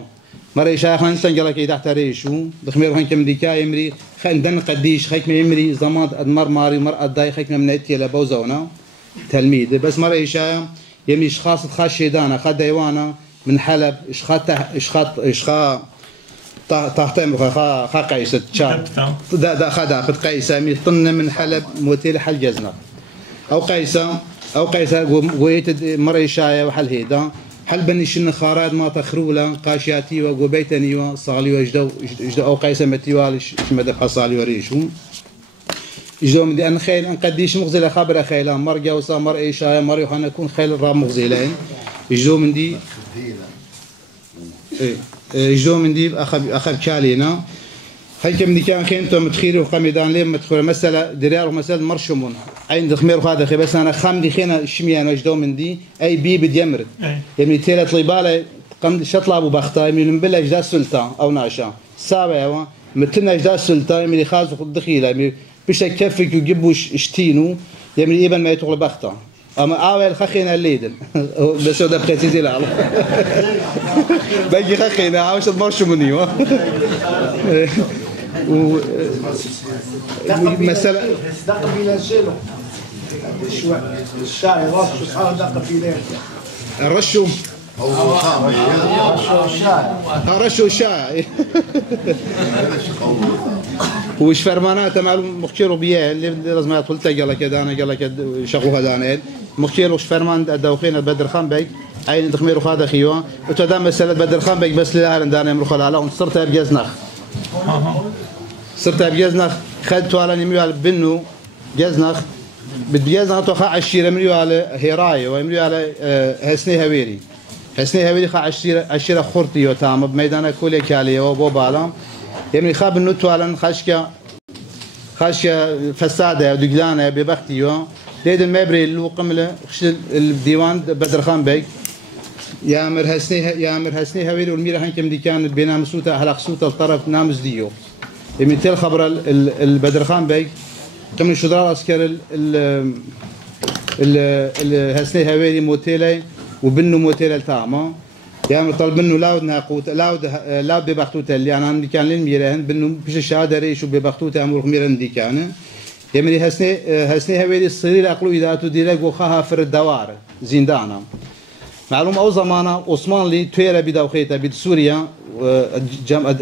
مريشايا خان سنجلك تحت ريشو دخمير هن كم ديكا يمري خندن قديش خيك يمري زمان ادمر ماري مر اداي خيك من نتي لبوزونا تلميذ بس مره إشاء يمي اشخاص خاش شيدانا خد ديوانا من حلب اشخاط تحت خا قيس تشار دا خدا خد قيسه مي طن من حلب موتيل حل جزنا او قيسه قويت مره إشاء وحل هيدا حل بني شن خاراد ما تخرولا قاشياتي وقبيتني وصالي وجدو او قيسه متيوالش مدى حصالي وريشو يجدو من دي ان خيل ان قديش مغزله خبر خيلان مرجا وصا مر ايشايا مر يوحنا يكون خيل راب مغزلين يجدو من دي يجدو من دي اخب كالينا هيك كان خينتو متخيري وقميدان ليه مدخول مساله دريار ومساله مرشمون عند خمير هذا خي بس انا خمدي خينا الشميان وجدو من دي اي بي بديمرد يعني تيله طيباله قم شطلع ابو بختاي من بلا اجداد سلطان او ناشا سابع متنا اجداد سلطان من خاز الدخيله بيش يكفك ويجيبوا شتينو يمري ابن ما يتغلب بختا اما اول خخينا الليدن بس هذا بخيتي زي لا باقي خخينا عاوش مرشموني ومثلا دق بلا شيلو شو الشاي رش صار دق بلا الرشو رشو الشاي وش فرمانات معلوم مختيرو بيه اللي لازم يدخل تجلا كده انا جلا كده شغوها دانيل مختيرو وش فرمان دوخين بدر خان بيك عين تخميرو هذا خيوا وتدام مساله بدر خان بيك بس لا دانا يمرخ على صرت بجزنخ خدت على نميو بنو جزنخ بدجزنخ تو خا 20 مليون على هيراي ومليون على هسني هويري حسني هبيري خا عشيرة خورتي وتام بميدان كولي كالي وبو بالام يمني خاب النوتوالن خاشكا فسادة ودقلانة ببختيو ليد المبري اللي قمله خش الديوان بدرخان بيك يامر حسني هبيري والميرا هنكم دي كان بينا مسوتا هلاق سوتا الطرف نامز ديو يمي تل خبر البدرخان بيك قمنا شدرا عسكر الحسني هبيري موتيلي وبنو موتيل تاما يعني طلب منه لاود ناقوت لاود ببختوته اللي انا كان للميرهن بنو بيش الشهاده ريشو ببختوته امور ميرن دي كان يعني حسني هبيري الصغير اقلو اذا تديرك وخاها في الدوار زندانا معلوم او زمانه عثمان لي تويره بدوخيته بسوريا جامعه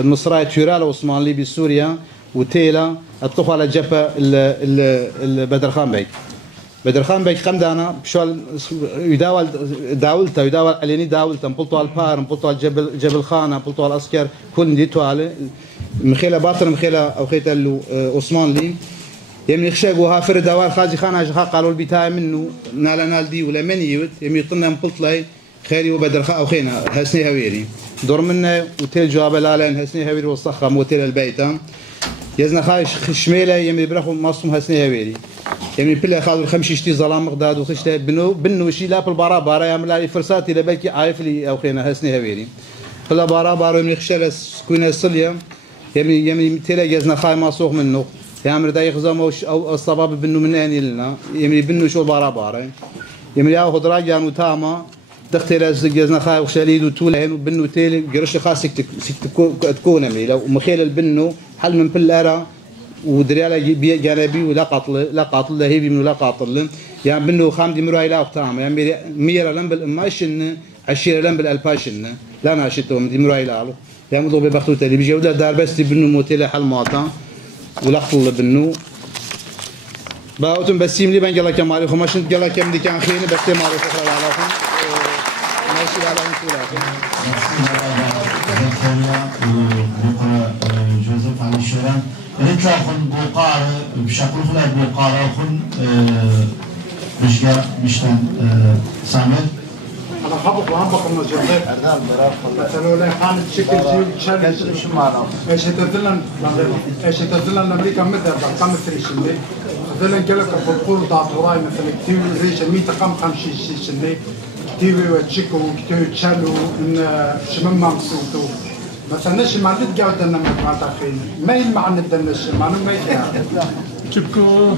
المصراي تيرال عثمان لي بسوريا وتيلا الطخ على جبهه البدرخان بيك بدرخان بيك قمدانا بشوال يداول عليني داولته مبلطو البار مبلطو جبل خانه مبلطو العسكر كل ديتو على مخيله باطن مخيله او خيته عثمان لي يمني خشاق وهافر دوار خازي خانه جخا قالوا البتاع منه نال دي ولا من يوت يمي قلنا مبلطلي خيري وبدرخا او خينا حسني هويري دور منا وتيل جواب لالين حسني هويري والصخم وتيل البيت يزنا خايش شميله يمي برخو مصوم حسني هويري يمي بلا خاطر خمشتي ظلام مقداد وخشته بنو شي لا بالبارا يعمل فرساتي لبلكي عارف لي او خينا حسني هويري بلا بارا يمي خشله سكونه الصليه يمي تيلا يزنا خاي مصوخ منه يعمل دا يخزم او الصباب بنو من اني لنا يمي بنو شو بارا يمي ياخذ راجع وتاما دختير جزنا خاي وشليد وتولين وبنو تيلي قرش خاصك تكون مي لو مخيل البنو حل من بلارا ودرياله جانبي ولا قاتل لا هيبي من لا قاتل يعني بنو خامدي مروي لا تاما يعني ميرا لم بالماشن عشيره لم بالالباشن لا ناشتهم دي مروي لا يعني مضو ببختوته اللي بيجي ولا دار بس بنو موتيله حل مواطن ولقطل بنو باوتم بسيم لي بنجلا كمالي خماشن جلا كم دي كان خيني بس ما اعرف اقرا علىكم ماشي على انتم جوزيف علي الشيران ريتلا خن بوقار بشكل خلا بوقار خن مشتان سامر انا خبط وهبط من جوزيف اردان براف مثلا لا خانه شكل جيل تشالنج شمارة ايش تدلن امريكا مثل قام الثريشني مثلا قال لك بقول داتوراي مثلا كتير ريشه 100 قام 50 شني كتير وتشيكو كتير تشالو ان شمم مقصوتو مثلا نش ما نتقاعد لنا مع تاخين ما يلمع ندنا ما ما تشكو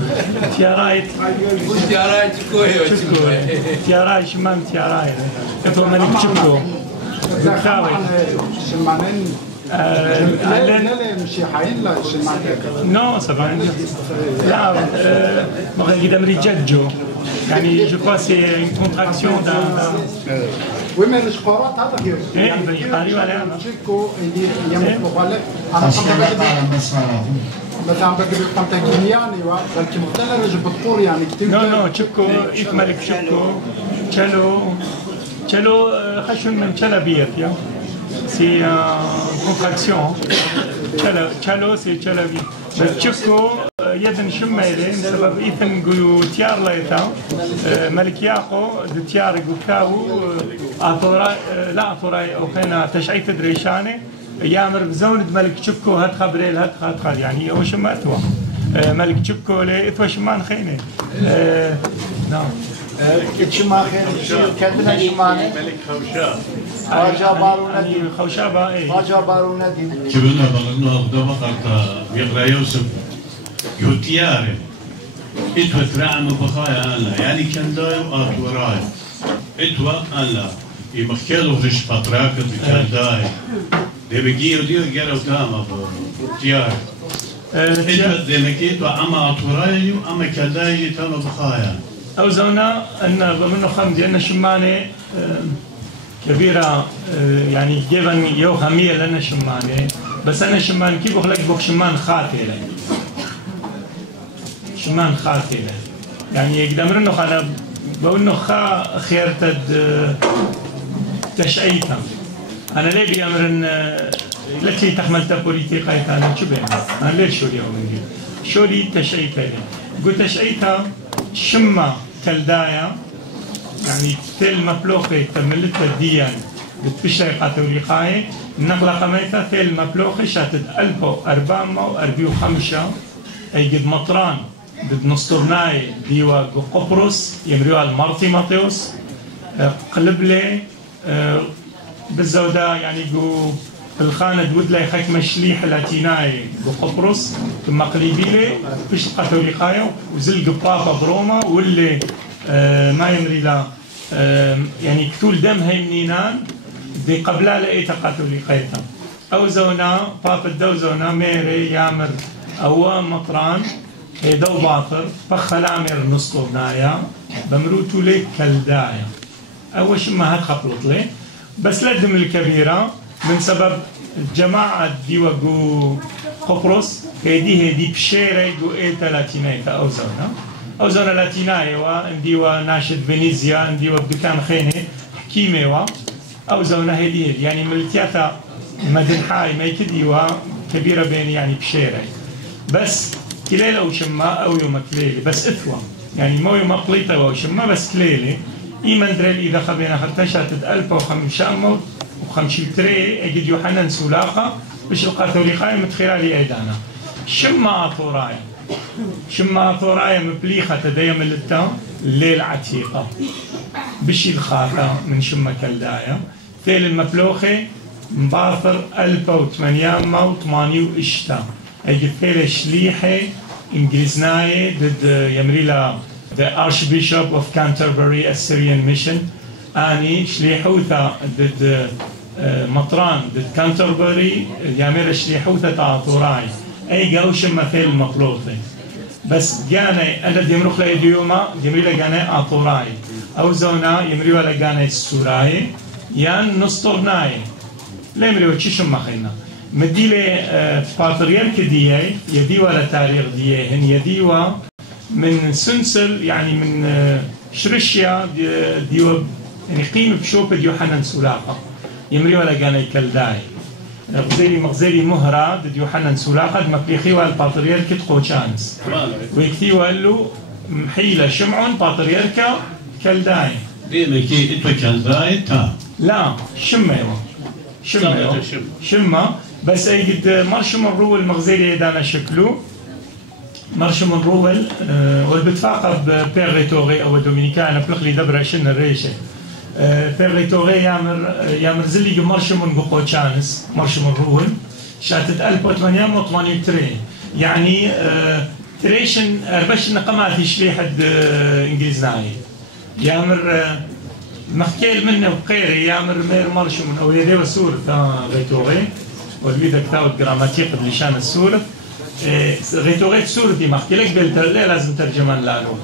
تيارايت تيارايت تياراي شمام تياراي كتو مالك تشكو زكاوي شمانين لا مشي حاين لا شمانين نو سبعين لا ما قد امري جدجو يعني جو كوا سي اون كونتراكسيون دان وي مي الشقورات هذا كيف يعني يقاريو عليها تشيكو يمكن بالك انا مثلا بدي قمت كينياني ولكن مثلا رجب بتقول يعني كثير نو تشكو يكملك تشكو تشالو خشن من تشالابيت يا سي كونتراكسيون تشالو سي تشالابي تشكو يدن شميلين بسبب إثن قيو تيار لايتا ملك ياقو تيار قوكاو أثورا لا أثورا أو خينا تشعيت دريشاني يامر بزوند ملك تشكو هات خبريل هات خال يعني هو شماتوا ملك تشكو لإثوى شمان خيني نعم شما خير كاتبنا شماني ملك خوشاب راجا باروندي خوشابة إيه راجا باروندي كبرنا بلغنا أبدا مقالتا يقرأ يوسف يوتياري إتوى ترعم بخايا أنا يعني كان دايو أطوراي إتوى أنا يمخيلو رش فتراكت كان داي دي بيجيو ديو جيرو تاما يوتياري إتوى دينكيتو أما أطوراي أما كان داي تاما بخايا أو زونا أن بمنو خمد أن شمانة كبيرة يعني جيبان يو خمية لنا شمانة بس أنا شمان كيف بخلق بوك شمان خاتلة شمان خاتلة يعني يقدر إنه خلا بقول خا خير تشعيتا أنا ليه بيأمرن لكي تحملت بوليتيكا أنا شو بين أنا ليه شوري أمي شوري تشعيتا قلت تشعيتا شما كالدايا يعني تل مبلوخي تملتها ديان بتبشري قاتوليقاي نقلة قميتها تل مبلوخي شاتد 1445 أي قد مطران ضد نصطرناي ديوا قبرص يمريوها المارتي ماتيوس قلب لي بالزودة يعني جو الخانة دود لي خيك مشليح لاتيناي بقبرص ثم قليبي لي فيش قاتوليقايو وزل قبابة بروما واللي ما يمري لا يعني كتول دم هاي منينان دي قبلا لقيتا قاتوليقايتا أو زونا باب الدو زونا ميري يامر أو مطران دو باطر فخلامر نصطبنايا بمروتو لي كالدايا أول شيء ما هتخبلط لي بس لدم الكبيرة من سبب الجماعة ديوا جو قبرص هدي بشيرة جو إيتا لاتينايتا أو زونا لاتينايا وانديوا ناشد فينيزيا انديوا بدكان خيني حكيمة أو زونا هدي يعني ملتياتا مدن حاي ما يكديوا كبيرة بين يعني بشيرة بس كليلة أو شما أو يوم كليلة بس إثوى يعني مو يوم قليطة أو شما بس كليلة إيمان دريل إذا خبينا خلتشاتت 1553 أجد يوحنا سلاقة بش القاتوليقاي متخيرالي أيدانا شما ثورايا مبليخة تدايم اللتان الليل عتيقة بشي الخاطة من شما كالدايا ثيل المبلوخي مبارثر 1808 إشتا أجد ثيل شليحي إنجليزناي ضد يمريلا the Archbishop of Canterbury Assyrian Mission أني شليحوثا ضد مطران ضد كانتربري يعمل شليحوثا تعطوراي أي جوش مثل المطلوطي بس جانا أنا ديمروخ لا يديوما ديمريلا جانا عطوراي أو زونا يمري ولا جانا السوراي يان نصطرناي لا يمري وتشيشم مخينا مديلة باتريرك دياي يدي ولا تاريخ دياي هن يديوا من سنسل يعني من شرشيا ديوا يعني قيمة بشوبة يوحنا سلاقة يمري ولا جانا كالداي مغزيري مهرة ضد يوحنا سلاقة مبليخي والباتريرك تقوشانس ويكتيوا له محيلة شمعون باتريركا كالداي ديما كي انتو كالداي تا لا شمة بس أيد مرشم الرول مغزيري دانا شكله مرشم الرول والبتفاقة بيرغيتوري أو دومينيكانا بلغلي دبرة شن الريشة بيرغيتوري يامر زلي مرشم نقوشانس مرشم الرول شاتت 1883 يعني تريشن أربش نقمات يشلي حد إنجليزناي يامر مخكيل منه وقيري يامر مير مرشم أو يدي وسور تا غيتوري والبيدا كتاوت جراماتيق بلشان السورة غيتوري سورة دي مخكي لك بالترلي لازم ترجمان لانو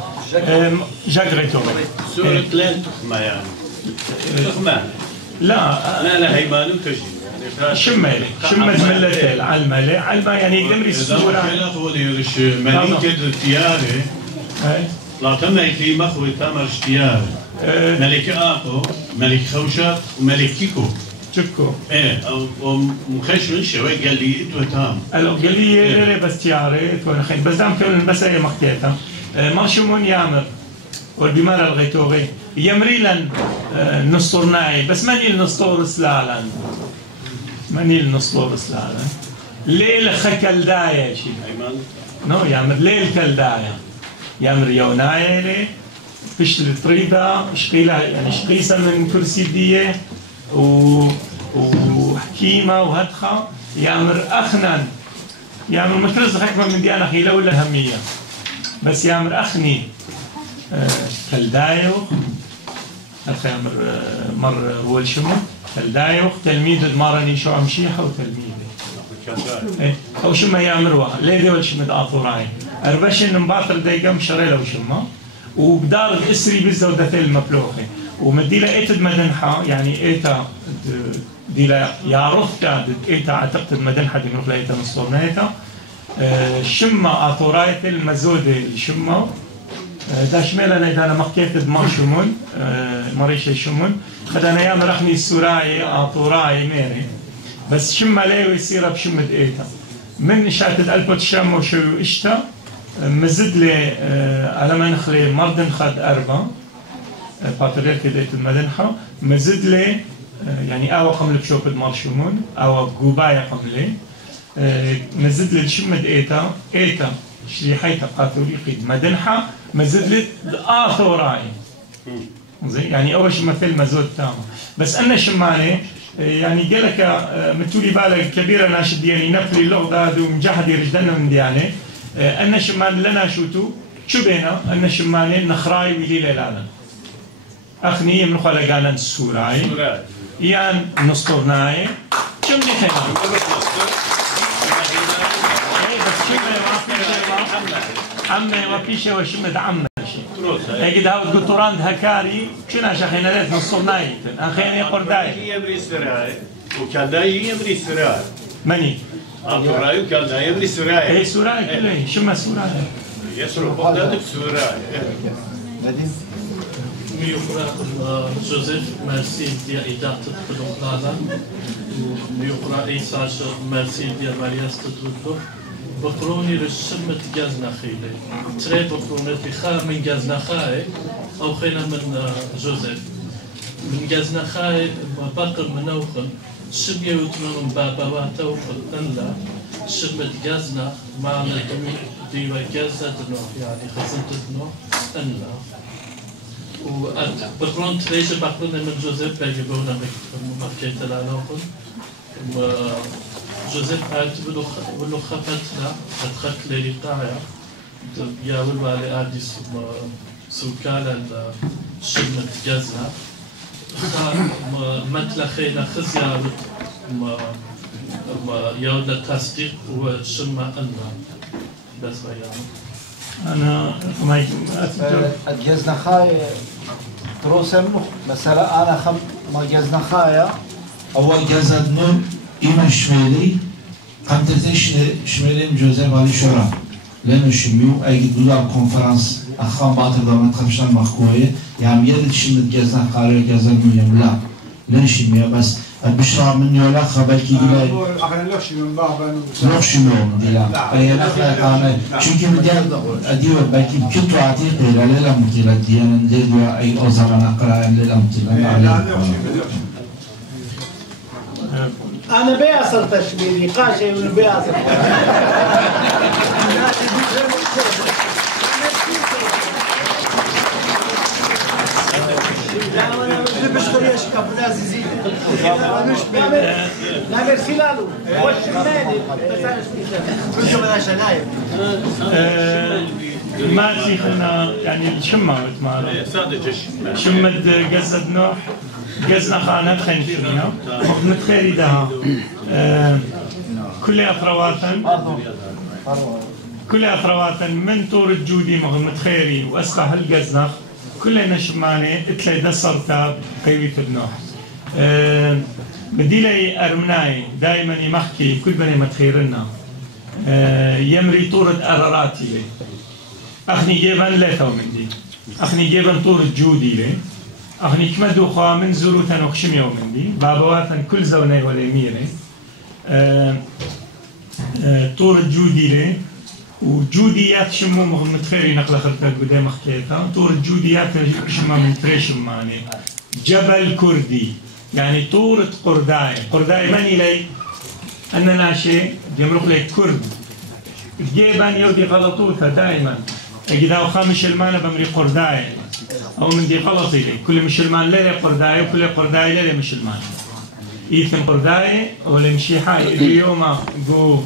جاك غيتوري سورة ليل تخمة يعني تخمة لا هيمانو تجي شمة زملتين علمة يعني يمري السورة لا هو ديرش ملكة التيارة لا تملك لي مخوي تامر اشتيار ملك آقو ملك خوشات وملك كيكو تشكو او مخشن شوي قال لي انتو تام قال لي بس تياري بس دام كان بس هي مختيتها مارشمون يامر والبمار الغيتوغي يمري لن نصطرناي بس ماني النصطور سلالن ليل خكلدايا شي نو يامر ليل كلدايا يامر يونايلي فيش الطريدة شقيلة يعني شقيسة من كرسي دية وحكيمة وهدخة يامر أخنن يامر مكرز حكمة من دي أنا خيلة ولا همية بس يامر أخني كلدايو هدخة يامر مر هو الشمو كلدايو تلميذ مارني شو عمشيحة وتلميذ أو شما يامروا ليه ولا شمد آطوراي أربشين مباطر دايقة مشريلة وشما وبدار الإسري بالزودة المبلوخة ومديلة إيتد مدنحة يعني إيتا ديلا يعرفتا إيتا أعتقد مدنحة دي نروح لإيتا نصورنايتا شما آطورايت المزودة الشما دا شميلا لإيتا مقيت دمار شمون مريشة شمون خدانا يام رخني السوراي آطوراي ميري بس شما ليه يصير بشمد إيتا من شاتد ألبوت شام وشو إشتا مزد لي على ما نخلي مردن خد 4 باتريرك ديت المدنحة مزد لي يعني أو قملك شوفد مرشومون أو جوبايا قملي مزد لي شمد إيتا شريحيتا قاثوليقي مدنحة مزد لي آثوراي زي يعني أول شيء مثل مزود تام بس أنا شماني يعني قالك متولي بالك كبيرة ناشد يعني نفلي اللغة ومجحد يرجدنا من ديانه أنا شمان لنا شوتو شو بينا أنا شماني نخراي ولي ليلانا أخني من خلقانا السوراي يان نسطورناي شو من خينا عمي وبيشة وشمد عمي اجد هاو القطوران هكاري شنا شخينا ليت نسطورناي أخيني قرداي يمري سراي وكان داي يمري سراي مني سراي وكان داي يمري سراي ايه سوراي كله شو ما سوراي يسرو بغداد سراي ميقرأ جوزيف ميرسي ديال إدارة البلوغ ميقرأ إيساج ميرسي ديال مارياس تدركو بقروني رشمت جازنا خيلي تري بقروني تخا من جازنا خاي أو خينا من جوزيف من جازنا خاي باقر منوخن شبيه وتنون بابا واتوخن أنلا شمت جازنا مع ديوا جازة دنو يعني خزنت دنو أنلا وبقرون تريش بقرون من جوزيف بيجيبونا مكيت العناقل وجوزيف قالت بلو خفتنا أدخلت لي قاعة يا والوالي آدي سوكالا شمت جزنا متلا خينا خزيا يود التصديق وشمة أنا بس يعني أنا ما الجزنا خاي تروسمنو مثلا أنا ما جزنا خايا أول جزد نور إيمان شمالي قمتتش شمالي مجوزة بالي شورا لأنه شميو أي دولار كونفرنس أخوان باطل دامت خمشان مخكوية يعني يدد شمت جزنا قاري جزد نور يملا لن شميو بس البشرى من يولا خبالكي دلاي أخنا لوش من بابا لوش من دلا أي نخلا قانا شو كم ديال أديو بالكي كتو عتيق لا لا متلا ديانا ندير أي أوزارنا قراء لا متلا أنا بيأصل تشبيلي قاشي من بيأصل نعمل خلاله والشمالي ما تيخنا يعني الشمة وتمارا شمد قزد نوح قزنا خانات خين فينا متخيري دها كل أثرواتا من طور الجودي متخيري وأسقى هالقزنخ كلنا شماني اتلي دسرتا قيوية النوح بدي لي أرمناي دائما يمحكي كل بني متخيرنا يمري طورة أراراتي لي أخني جيبان ليثو من دي أخني جيبان طورة جودي لي أخني كمدو خوا من زروتا نقشميو من دي بابواتا كل زوني ولا ميري طورة جودي لي وجوديات شمو متخيري نقل خلقك قدام حكيتها طور الجوديات شما من تريشم ماني جبل كردي يعني طورة قرداي ماني لي أنا ناشي بيمرق لي كرد جيبان يودي غلطوتها دائما أجد هاو خامش المانا بمري قرداي أو من دي غلطي لي كل مشلمان لي قرداي وكل قرداي لي مشلمان إيثم قرداي ولا مشيحاي اليوم جو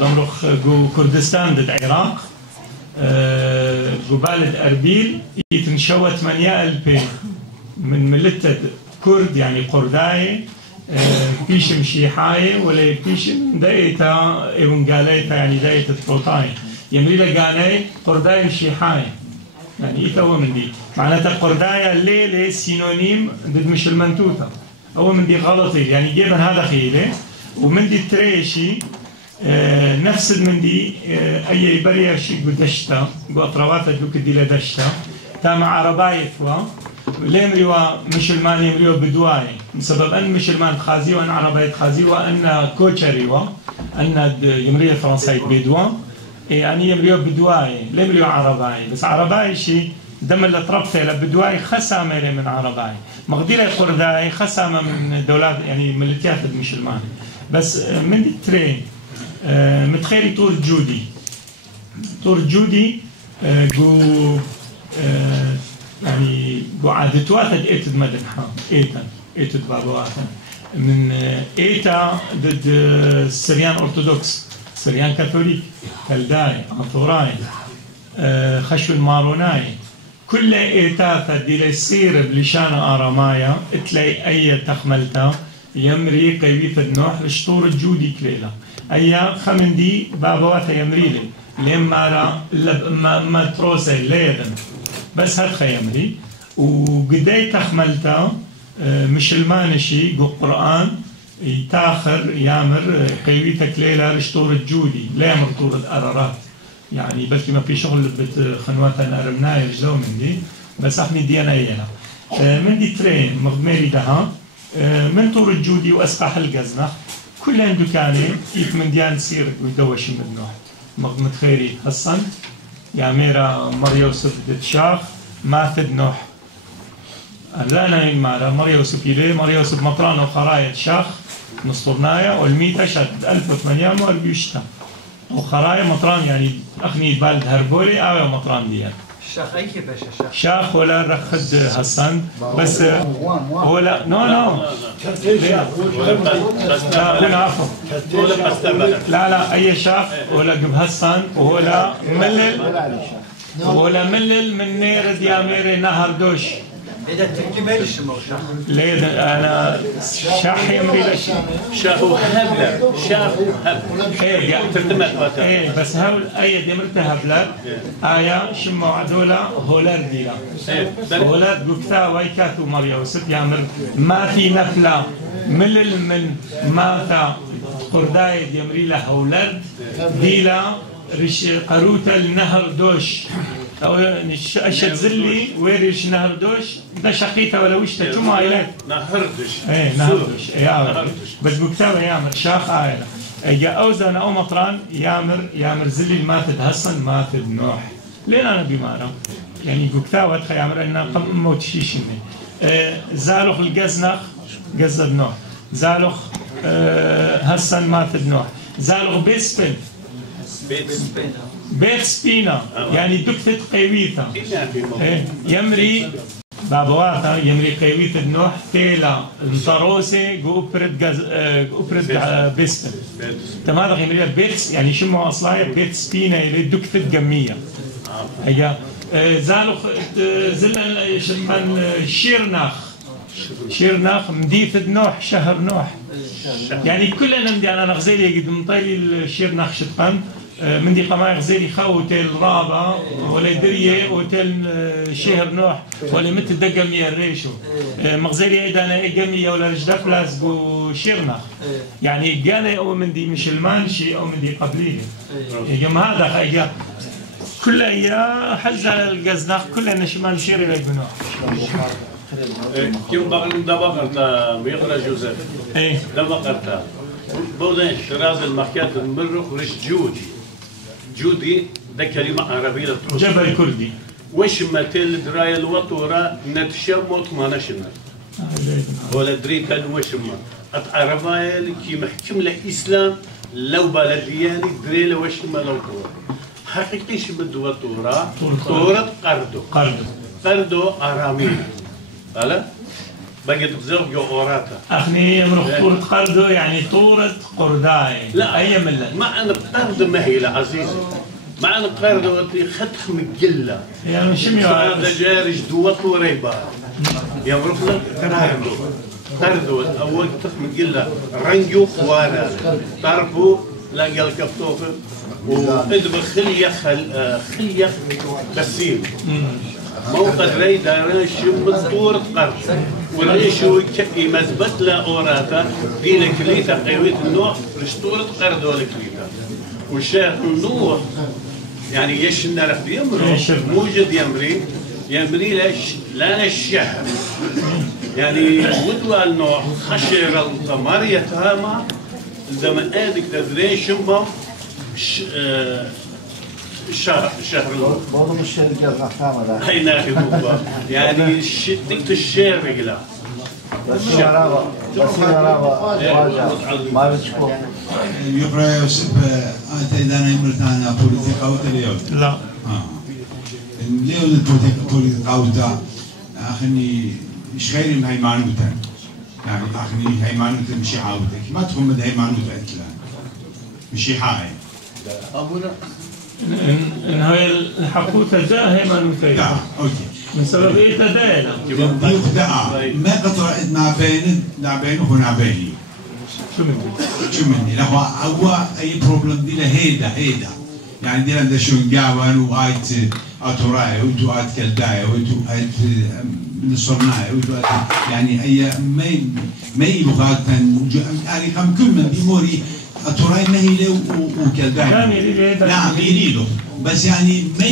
بمرخ جو كردستان ضد العراق جو بلد أربيل يتنشوى 8000 من ملتة كرد يعني قرداي بيش مشيحاي ولا بيش دايتا إيونجاليتا يعني دايتا تروتاي يمري لقاني قرداي مشيحاي يعني إيتا هو من دي معناتها قرداي الليلة سينونيم ضد مش المنتوتة هو من دي غلطي يعني جيبا هذا خيلة ومن دي تريشي نفس من دي أي بريا شيء قدشتا قطرواتها دوك دي لدشتا تام عرباية فوا ليمريوا مشلمان يمريوا بدواي بسبب أن مشلمان خازي وأن عرباية خازي وأن كوتشريوا أن يمريوا فرنسايت بدوا يعني يمريوا بدواي ليمريوا عرباي بس عرباي شيء دم اللي طربته لبدواي خسامة من عرباي مقدرة قرداي خسامة من دولات يعني ملكيات المسلمان بس من الترين متخيلي طور جودي جو يعني جو عادت واحد ايتد مدنحا ايتد بابا واحد من ايتا ضد السريان ارثوذكس سريان كاثوليك كالداي انطوراي خشو الماروناي كل ايتاتا دي ليصير بلشان ارامايا تلاقي اي تخملتا يمري قيوية النوح لشطور الجودي كليلا اي خمندي بابواتا يمريلي لما ما تروسي ليدن بس هاد خيمري وقدي تخملتا مش المانشي جو قرآن يتاخر يامر قيويتك ليلة لشطور الجودي لا يامر طور الأرارات يعني بلكي ما في شغل بخنوات نرمناي رجلو من دي بس احمي دينا ايانا من دي ترين مغميري دها من طور الجودي واسقاح القزنة كل عنده كاني يك من ديان سير ويدوش منه مغمد خيري حسن يا ميرا مريوسف دتشاخ ماثد نوح لا أنا المارا مريوسف إليه مريوسف مطران وخراية شاخ نصطرنايا والميتة شد 1800 بيشتا وخرايا مطران يعني أخني بالد هربولي أو مطران ديال الشاخ أي كيف شاخ ولا رخد حسن بس ولا نو لا أي شاخ ولا جب حسن ولا ملل من نير ديامير نهر دوش إذا تركي بالش شاخ لا أنا شاخ يمري لش شاخ هبلة شاخ هبلة ترتمت إيه بس هول أي دمرتها هبلة آية شم عدولا هولر ديلا هولر بكتا ويكاتو مريوسف يامر ما في نفلة ملل من ماتا قرداي يمري له هولر ديلا رش قروتا النهر دوش أو أشد زلي ويرش نهر دوش ده شقيته ولا وشته شو ما عيلات نهردش إيه نهردش إيه بس بكتابة يامر شاخ عائلة إجا أوزان أو مطران يامر زلي الماثد حسن ماثد نوح لين أنا بمارا يعني بكتابة تخي يامر إننا موت شيشني زالوخ الجزنخ جزد نوح زالوخ حسن ماثد نوح زالوخ بيسبن بيت سبينا يعني دكتة قيويثة يمري بابواتا يمري قيويثة نوح تيلا انطروسي أوبرد بيستن تماذا يمري بيت يعني شمو أصلايا بيت سبينا اللي دكتة جمية هيا زالوخ زلنا شرمان شيرناخ مديث نوح شهر نوح يعني كلنا مدي أنا غزيلي قد مطيلي الشيرناخ شطان من دي قمايق غزيلي خاو تيل رابا ولا دريه وتيل شهر نوح ولا مثل دقمية الريشو مغزيلي ايضا انا قمية ولا رجداف لازقو شيرناخ يعني قال او من دي مش المانشي او من دي قبليه يا جماعة هذا خيا كل ايا حز على القزناخ كلنا نشمان شيري لقنوح كيف بقول ده بقرتا ميقرا جوزيف ده بقرتا بودين شراز المحكات المرخ رش جودي ده كلمة عربية جبل كردي وش ما تل دراية الوطورة نتشمت ما نشنا ولا دريتا وش ما أتعرفها كي محكم الإسلام لو بلدياني دريل وش ما لو طورة حقيقي شبدو وطورة طورة قردو أرامي هلا بقيت بزوج أوراتا أخني يمرخ طورة قردو يعني طورة قرداي لا أي ملة معنى قرد مهيلة عزيزي معنى قرد خطخ مقلة يعني شمي هذا جارج دوات وريبا يمرخ لك قردو أول خطخ مقلة رنجو خوارا طرفو لقى الكفتوفة وإدب خليخ بسيم موقع ري داران شم طورة قرد وليشو يمثبت لا أوراتا دي لكليتا قيوية النوح رشطورة قرد ولكليتا والشيخ النوح يعني يش النرخ موجد يمري لا الشهر يعني ودوا النوح خشر القمر يتهامى زمن آدك تدرين شمهم الشهر برضه مش الجزنة كاملة هاي ناخذ يعني دقت الشير رجلا بس ما بتشكو يقرأ يوسف أنت إذا نمرت أنا بوليتيكا وتليون لا اليوم البوليتيكا وتا أخني إيش غير من هيمانوتا يعني أخني هيمانوتا مشي عاودك ما تكون من هيمانوتا أنتلا مشي حاي أبونا إن هاي الحقوقة جاء هيمانوتا لا أوكي من سبب إيه تدايلا يخدع ما قطع ما بينه هنا بيني شو مني لا هو أي بروبلم دي هيدا يعني دي عند شو نجاوان وآيت أتوراي وتو آيت كالداي وتو آيت نصرناي وتو آيت يعني أي ما يبغى يعني كم كل من بيموري أتوراي ما هي له وكالداي نعم يريده بس يعني ما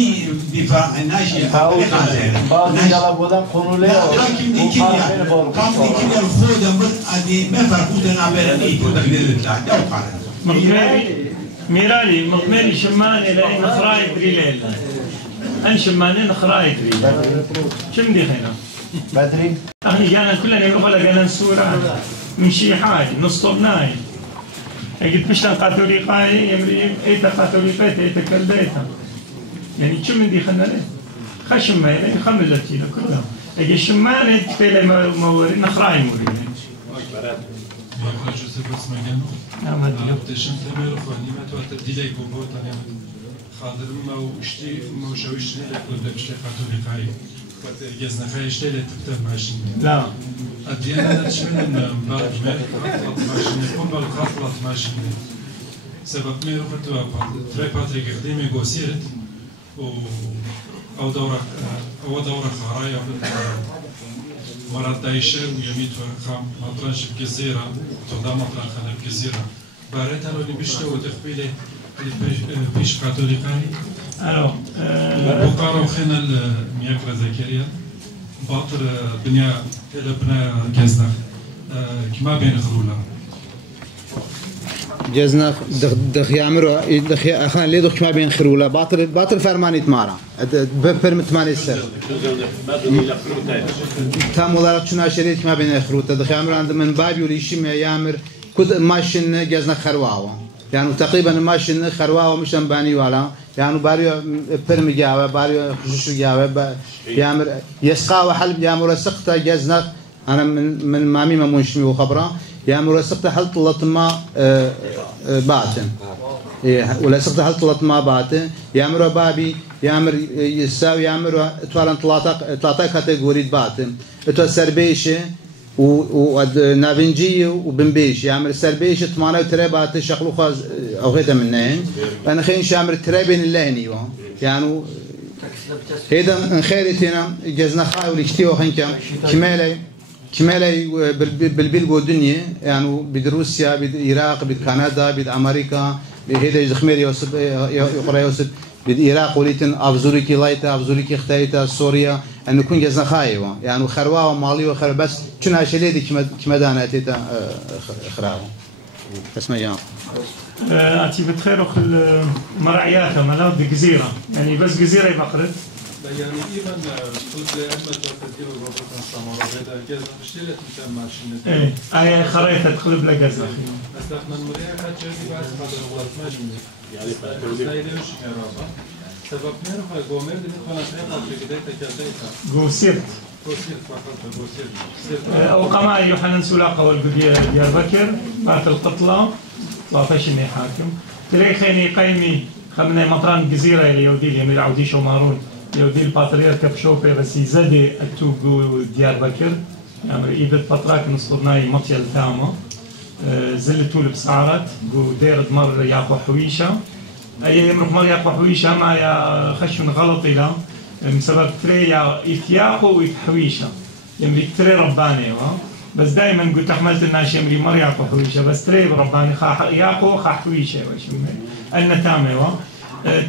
يدفع الناشئ لكن دي كلها الخودة أدي ما فرقونا بيني وتقدر تطلع ده وقارن ميرالي مقمري شمان إلى إن خرايد ريليل أن شمانين خرايد ريليل شم دي خينا بدري أخي جانا كلنا يقول لك أنا نسورة من شي حاجة نصطبناي أجد بشتن قاتوليقاي يمري إيتا قاتوليقاي إيتا كالبيتا يعني شو من دي خلنا ليه خشم ما يعني خملتي له كلها أجد شمان تبيلي مورين خراي مورين جوزيف اسماعيل نعم هذا تشم تمر فاني ما تبديلي بوبو تاني خاطر ما وشتي ما وشويشني لك ولا بشتي قاتوليقاي جزنا خايشتي لتكتب ماشين لا الديانة تشمل بارك ماشين يكون بالخاطلة ماشين سبب ما رفعت تري باتريك خديمي قوسيرت أو دورة خرايا مرات دايشة ويميت وخام مطرش بجزيرة تقدر مطرح خلنا بجزيرة باريتها لو نبيشته وتقبله بيش كاثوليكاي بقارة وخينا المياكرة زكريا باطر بنيا بنا جزنخ كما بين خرولا جزنخ دخ يعمرو دخ أخنا ليه دخ كما بين خرولا باطل فرماني تمارا بفرمت ماني السر تام ولا شنو شريت كما بين خروتا دخ يعمرو عند من بابي وليشي ما يعمر كود ماشين جزنخ خرواوا يعني تقريبا ماشين خرواوا مش باني ولا يعني باريو فرم جاوا باريو خشوش جاوا يعمر يسقى وحلب يعمر سقطه جزنخ أنا من مامي ما منشمي وخبره يعمر سقطه حل طلت ما باطن ولا سقطه حل طلت ما باطن يعمر بابي يعمر يساوي يعمر توالن ثلاثه كاتيجوري باطن تو سربيشه ونافنجي وبنبيش يعمل سربيش 8 باطن شغلو خاز او غير منين انا خين شامر ترابين اللهني يعني هذا خيرتنا جزنا خاي ولكتيو خنكم كمالي بالبلغو الدنيا يعني بدروسيا بالعراق بالكندا بالامريكا هذا يزخمير يوسف يقرا يوسف بالعراق وليتن افزوريكي لايتا افزوريكي اختايتا سوريا ان نكون جزنا خايوا يعني خروا ومالي وخر بس كنا شليدي كما داناتي خراو اسمع يا أتي بتخيروا المرعيات ملاذ جزيرة يعني بس جزيرة بقرت يعني إيمان قلت أحمد بكتير وبابا السمارة هذا جزء مشترك مثل ماشين إيه خريطة تقلب لجزء أصلنا المريء ما تجي بعد هذا الوقت ما جمني يعني زي ليش مرابا سبب نروح جومر دي نخلنا نروح في بداية كذا جوسيرت فقط جوسيرت أو قماع يوحنا سلاقة والبدية ديار بكر بعد القتلى 13 حاكم تري خيني قيمي خمنا مطران جزيرة اللي يودي اليمين عودي شمارون يودي البطريرك بشوفه بس يزدي التوجو ديار بكر يعني إيبت بطراك نصرناي مطيل ثامة زلتوا بسعرات جو دير دمر ياخو حويشة أي مر ياخو حويشة ما يا خشن غلط إلى بسبب تري يا إثياخو وإثحويشة يمري تري رباني بس دائما قلت أحمد الناس يمري مر ياخو حويشة بس تري رباني ياخو حويشة أن تامة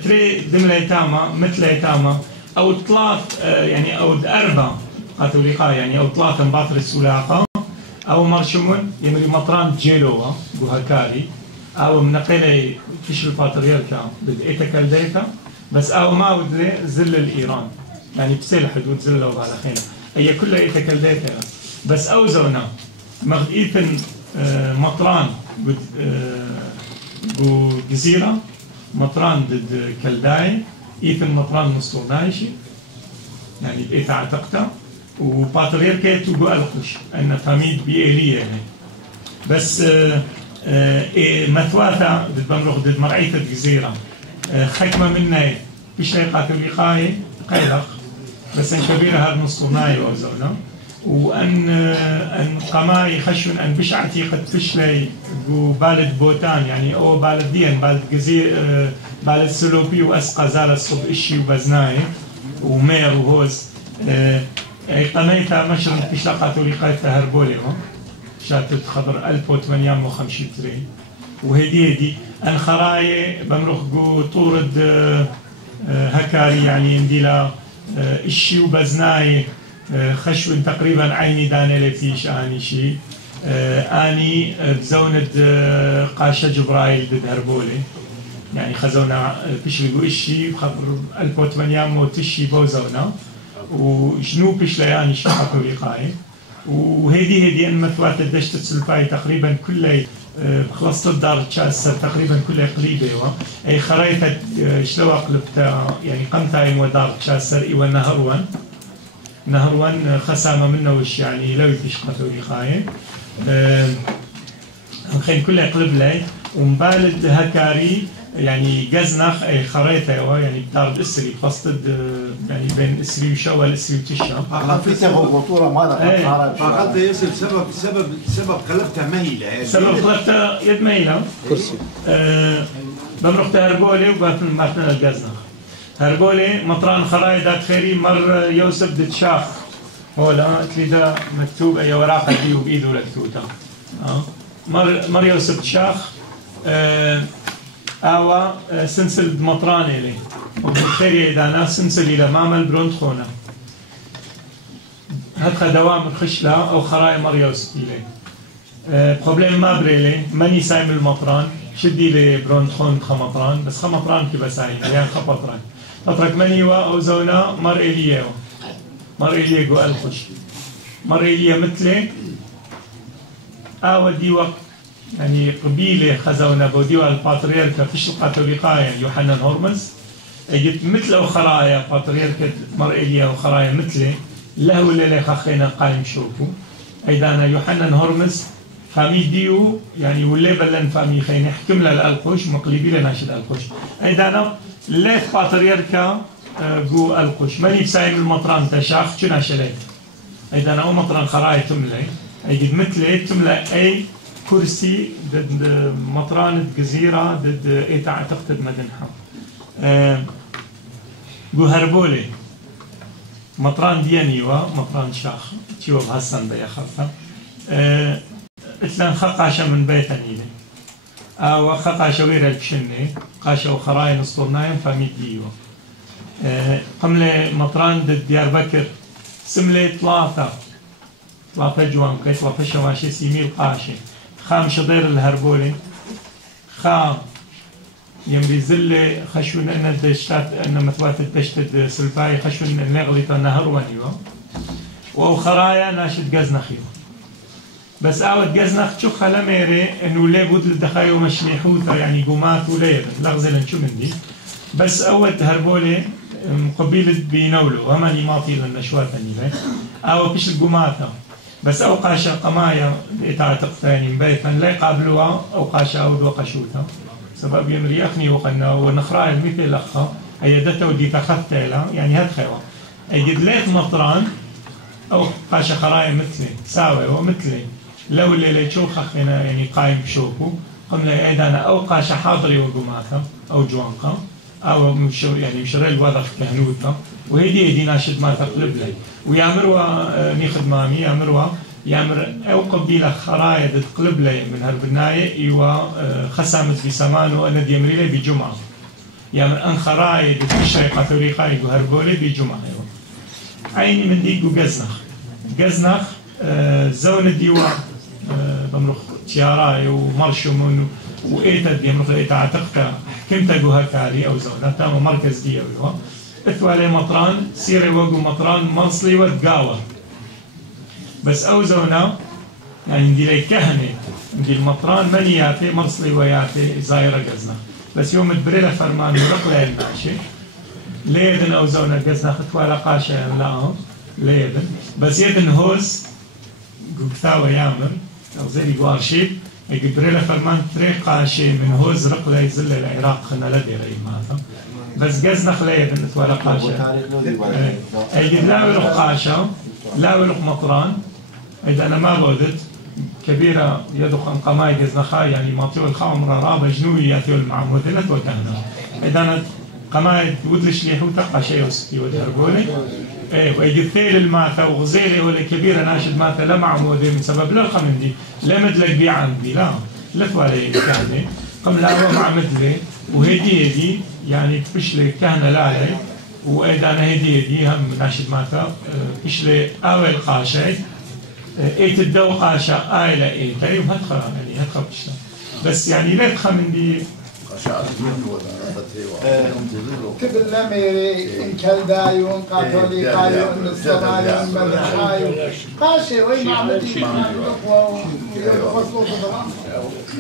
تري دملة تامة مثل تامة أو ثلاث يعني أو أربع قاتوليقا يعني أو ثلاثة باطر السلاقة أو مرشمون يمري مطران جيلوة بوهكاري أو منقلة فيش الباتريالكا بدأت كالديتا بس أو ما ودلي زل الإيران يعني بسيل حدود زلوا على خينا هي كلها يتكلمها بس أو زونا مغيثن مطران جزيرة مطران ضد كلداي إيثن مطران مصطونايشي يعني إيث عتقتا وباتريركا تجو ألقش أن فاميد بيئلية يعني بس مثواثة ضد بمرخ ضد مرعية الجزيرة حكمة منا بيش قاتلقاي قيلق بس ان كبيرة هاد مصطوناي وزونا وان قما يخشون ان بش عتيقة فشلي بالد بوتان يعني او بالد دين بالد جزير بالد سلوبي واسقى زال الصب اشي وبزناي ومير وهوز قميتها مشرن بشلا قاتلقاي هربولي شاتت خضر 1853 وهدي ان خراي بمرخ جو طورد هكاري يعني انديلا اشي وبزناي خشو تقريبا عيني دانيلي فيش اني شي اني بزوند قاشة جبرايل ضد هربولي يعني خزونا بيشلقوا اشي بخبر 1800 تشي بوزونا وشنو بيشلياني شحطوا لقاي وهدي ان مثوات الدشت السلفاي تقريبا كله خلصت الدار تشاسر تقريبا كلها قريبه اي خرايطه شلو قلبتها يعني قمتها ودار تشاسر ايوا نهروان خسامه منه وش يعني لو تشقته لقاي خين كلها قلب لي ومبالد هكاري يعني جزنخ اي خريطه يعني بدار الاسري قصد يعني بين الاسري وشوا الاسري وتشا في سبب خطوره ماذا فقد يصل سبب قلبتها ميله سبب قلبتها يد ميله كرسي بمرق هربولي وقالت ماتنا الجزنخ هربولي مطران خرايدات خيري مر يوسف دتشاخ هو لا تليدا مكتوب اي ورقه دي وبايده لكتوتا مر يوسف دتشاخ أو سنسل مطران إلي وبالخير إذا ناس سنسل إلى مامل برونتخونا هاد دوام الخشلة أو خراي مريوس إلي بروبليم ما بريلي ماني سايم المطران شدي لي برونتخون خمطران بس خمطران كي بسايم يعني خبطران أترك منيوا أو زونا مر إليه جو الخش مر إليه مثلي أو دي وقت يعني قبيلة خزونا بوديو الباتريركا فيش القاتوليقايا يوحنا هورمز اجت مثل او خرايا باتريركا مرئيليا وخرايا مثلي له ولا لا خخينا قايم شوفو ايضا يوحنا هورمز فامي ديو يعني ولا بلن فامي خين يحكم لها الالقوش مقلبي لنا شد الالقوش ايضا ليه باتريركا جو القوش ماني بسايم المطران تشاخ شنا شلي ايضا او مطران خرايا تملي اجت مثلي تملى اي كرسي ضد مطران جزيرة ضد إيتا اعتقد مدنها جو هربولي مطران ديانيوا مطران شاخ تيوب هسان بيا خلفة اتلان خقاشة من بيت نيلي أو خقاشة ويرا الكشني قاشة وخراين اسطورنايم فاميد ديوا قملي مطران ضد ديار بكر سملي ثلاثة جوان كي ثلاثة شواشي سيميل قاشي خام شضير الهربولي خام يمري زل خشون ان الدشتات ان مثوات الدشت سلفاي خشون نغلط النهر ونيوا او خرايا ناشد جزنخيو بس اود جزنخ شو خلا ميري انه لابد للدخايو مشلي حوثه يعني قومات وليبن لغزل شو من دي بس اود هربولي مقبيل بينولو وما ماطي للنشوات النيله او بيش القوماتها بس أوقاشا قمايا إتعتق ثاني بيتا لا يقابلوها أوقاشا أو وقشوتها سبب يمري أخني وقنا ونخراي المثل أخا أيدته ودي تخذت لها يعني هاد خيوة أيد ليت مطران أو قاشا خراي مثلي ساوي ومثلي لو اللي تشوخ أخينا يعني قايم بشوكو قمنا أيضا أوقاشا حاضري وقماتها أو جوانقا أو مشور يعني مشور الوضع كهنوتها وهدي ناشد ما تقلب لي ويعمروا نيخد مامي يعمر أو قبيلة خرايا تقلب لي من هالبناية إيوا خسامت بسمان وأنا ديمري لي بجمعة يعمر أن خرايا تشري قاتوليقاي وهربولي بجمعة عيني من ديقو جزنخ زون ديوا بمرخ تياراي ومرشو من وإيتا ديمرخ إيتا عتقتا كنت جوها كاري أو زونا تام مركز دي أو اتوالي مطران سيري وجو مطران مصلي وتقاوى بس أو زونا يعني دي لي كهنة دي المطران ملياتي مصلي وياتي زايرة جزنا بس يوم تبريلا فرمان ورقلا الماشي ليدن أو زونا جزنا ختوالا قاشا يملاهم ليدن بس يدن هوز قبتاوى يامر أو زي قوارشيب يقبريلا فرمان طريقة شيء من هوز رقلا يزل العراق خنا لدي رأي ماذا بس جزنا خليه بنت ولا قاشة أي لا ولق قاشة لا ولق مطران إذا أنا ما بودت كبيرة يدق قماي جزنا خاي يعني ماطيو الخامرة رابع جنوي ياتيو المعمودة لا توتهنا إذا أنا قماي ودلش لي هو تقى شيء وستي ودرجولي ويجي الثيل الماثا وغزيري ولا كبيرة ناشد ماثا لا معمودة من سبب لا الخمن دي لا مدلك بيع عندي لا توالي كهنة قم لا هو مع مدلي وهدي يعني تفشلي كهنة لالي وإذا أنا هدي هم ناشد ماثا تفشلي أول قاشة إيت الدو قاشة آيلة إيت أيوم هدخل يعني هدخل بشتا بس يعني لا تخمن دي كبل لميري إن كالدايون قاتولي قايون الصوماليون ملحايون قاشي وين معمدي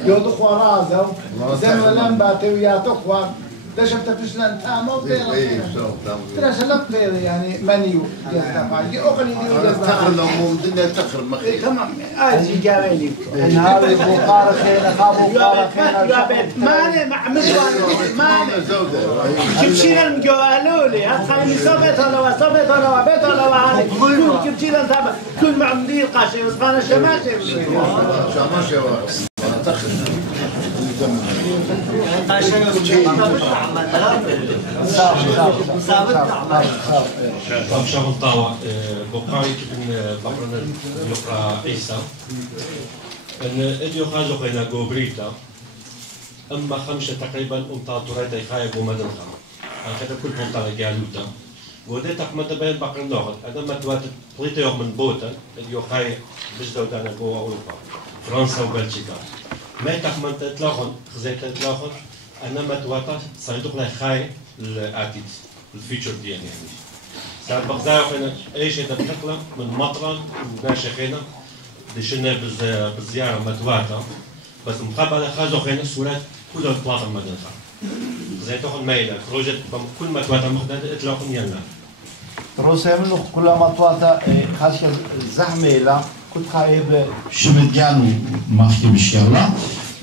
يودخوا رازو زمن لمباتي وياتخوا دشمت فشلن تامو ترى شلب يعني منيو دي اغني تخر لهم الدنيا تخر مخي تمام اجي جاويلي انا هذا بوقار خينا خابو بوقار خينا ماني معمل ماني كبشينا المجوالوا لي هتخليني صبت ولا بيت ولا هذا كل كبشينا تابع كل معمدين قاشي وصفانا شماشي تخر شغل طاوة بقاي كن بقرنا يقرأ عيسى أن إديو خازو خينا جوبريتا أما خمسة تقريبا أمطار تريتا يخايا بومدن خام هكذا كل أمطار جالوتا وديت أحمد بين بقر ناخذ هذا ما توات طريقة يوم من بوتا إديو خايا بجدو دانا جوا أوروبا فرنسا وبلجيكا ما تحمل تلاخن خزيت تلاخن أنا ما تواتر صيدوق له خاي الأتيت الفيتشر دي يعني ساعات بخزايو خينا أي شيء تبتقله من مطرن وناشي خينا دشنا بالزيارة ما تواتر بس مقابلة خازو خينا صورات كلها تلاقى مدن خا خزيتوخن مايلة بروجيت كل ما تواتر مخدد إطلاقن يلا روسيا منو كل ما تواتر خاصة زحمة لا كنت خايب شمدجانو ما في مشكلة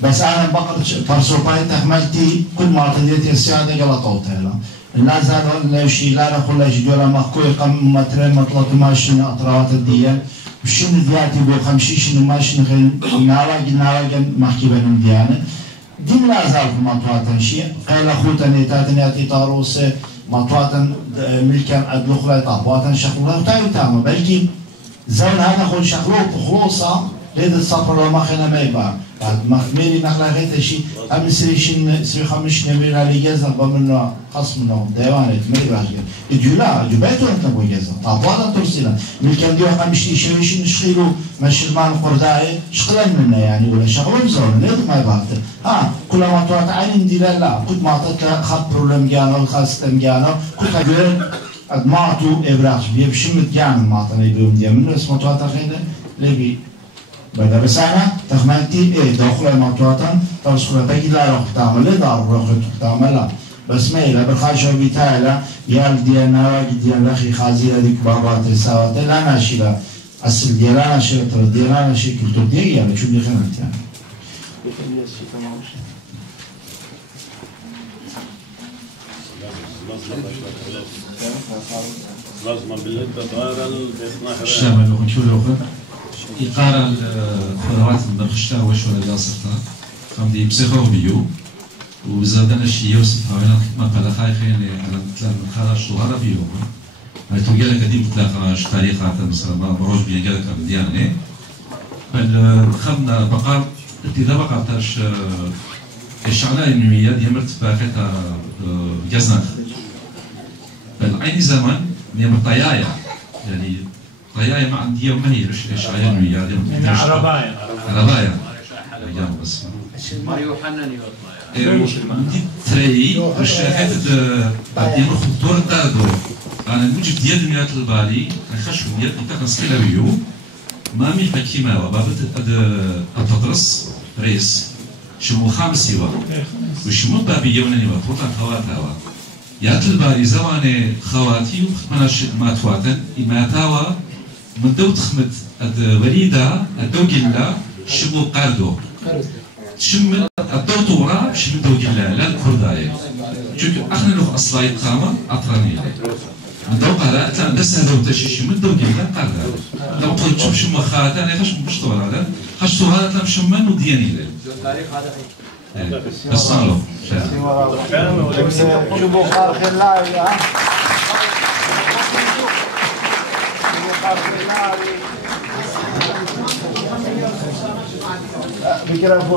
بس أنا بقدر برسوباي تحملتي كل ما تديت السعادة غلطوتها لا لا زال لا شيء لا نقول لا شيء ولا مخكوي قم مترين مطلق ماشين أطراف الديان وشنو دياتي بو خمشيش ماشين غير ناراج محكي بينهم ديانة دين لا زال في مطواتن شيء قال أخوتن يتاتن ياتي طاروس مطواتن ملكان أدلخلا طابواتن شغلة وتايو تاما بلكي زين هذا خل شغلوه بخلوصة ليد الصبر وما خنا ما يبان بعد ما ميري نخلا غير شيء أم سريشين سري خمش نمير على جزء بمنه خصمنا ديوانة ميري راجل الجلا جبيتوا أنت بو جزء طابوانا ترسلنا ملكان ديو خمش يشويشين نشخيلو مش المان قرداء شغلين منا يعني ولا شغلهم زون ليد ما يبان كل ما توات عين دي لا كنت ما تك خط بروبلم جانا وخاص تم جانا كنت أقول أدمعتو إبراج بيبشمت جان معطني بيوم دي من اسمه تواتر خينا لبي بدأ بس أنا تخمنتي داخل معطواتن ترسخ بيجي لا روح تعمل لا دار روح تعمل لا بس ما إلا بالخاشة بتاعلا يال ديانا راجل ديان رخي خازية ديك بابات رسالة لا ناشيلا أصل ديانا ناشيلا ترى ديانا ناشيل كل تودي يعني شو بيخنت يعني لازم بالنسبة الشامل وشو الأخرى إقارة الخضروات المرخشة وش ولا ياسرتها خمدي بسيخوبيو وزادنا شيء يوسف هاوينا ما قال خاي خير على مثل الخارج الغرب يوم ما توجد قديم تلاقى تاريخ هذا مثلا بروج بيجلك الديانة بل خدنا بقى إذا بقى تاش الشعلاء النوية دي مرت باكتا جزنا بل عين زمان نعم طيايا يعني طيايا ما عندي وما هي الشعلاء النوية يعني عربايا عربايا أيام بس ما يوحنني والله دي تري الشاهد بعدين خطور تاردو أنا موجب ديال الميات البالي نخش ديال نتاخص كلابيو مامي حكيمة وبابت التدرس رئيس شمو خامسي وشمو بابي يونني وطوطا خواتاوا يات البالي زواني خواتي وخمناش ماتواتن إماتاوا من دو تخمت وليدة الدوغيلا شمو قاردو شمل الدكتوراه شمل دوغيلا لا الكرداية çünkü احنا له اصلاي قامة اطرانية من دوقة لا اتلا بس هذا وتشيشي من دوغيلا قاردا لو قلت شوف شو مخاتا انا خش مشطور هذا خش هذا تلا مشمن ودياني له بس صاروا شو بخار خلاوي ها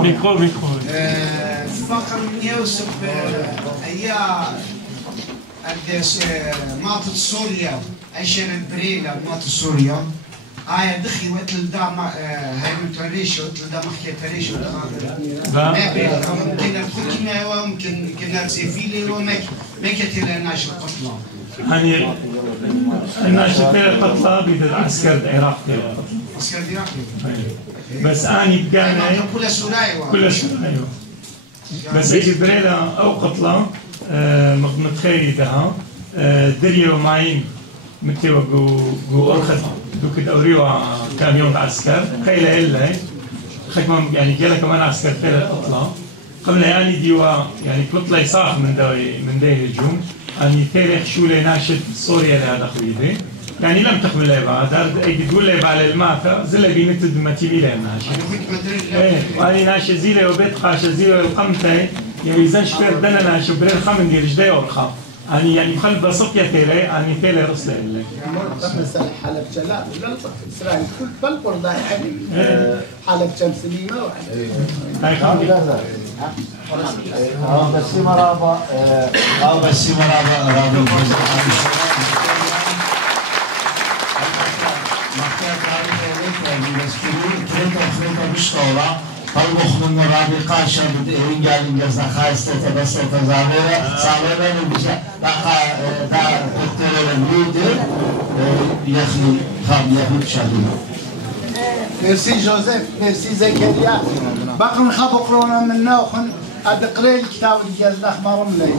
ميكرو فقر يوسف ايا ماطت سوريا اشر البريلا ماطت سوريا آية دخي وقت دا هاي متريشو وقت دا مخي تريشو نابريلا ممكن الحكمة وممكن كنا سيفيلي ومكتل الناش القتلى يعني الناس تير قتلى بيد العسكر العراقي عسكر العراقي بس اني بقانا كل سوراي كل سوراي بس اجي بريلا او قتلى متخيلها دريو معين متيو جو اخذ دوك اوريو كان يوم عسكر خيله الا خكم يعني جاله كمان عسكر في القتلى قبل يعني ديوا يعني قتلى صاح من ده هجوم اني تاريخ شو لي ناشد سوريا لهذا خويدي يعني لم تقبل لي بعد اي تقول لي على الماتا زل بينت ماتيبي لي ناشد ايه واني ناشد زيله وبيت خاش زيله القمتين يعني اذا شفت دنا ناشد برين خم ندير جدي ورخا اني يعني خل بصقيا تيلي اني تيلي رسل لك مثلا حلب جلال ولا اسرائيل كل بالقر ده يعني حلب شمسليمه بس مرابا بس مرابا رابا طلبخ من رابي قاشة رجال جزنا خايستة بس تزاورة صابرة وبيجا بقى دا دكتور الوليد يخلي خام يخلي شادي. ميرسي جوزيف ميرسي زكريا باقي نخاف قرونا من ناخن أدقري الكتاب اللي جزنا خمار ملي.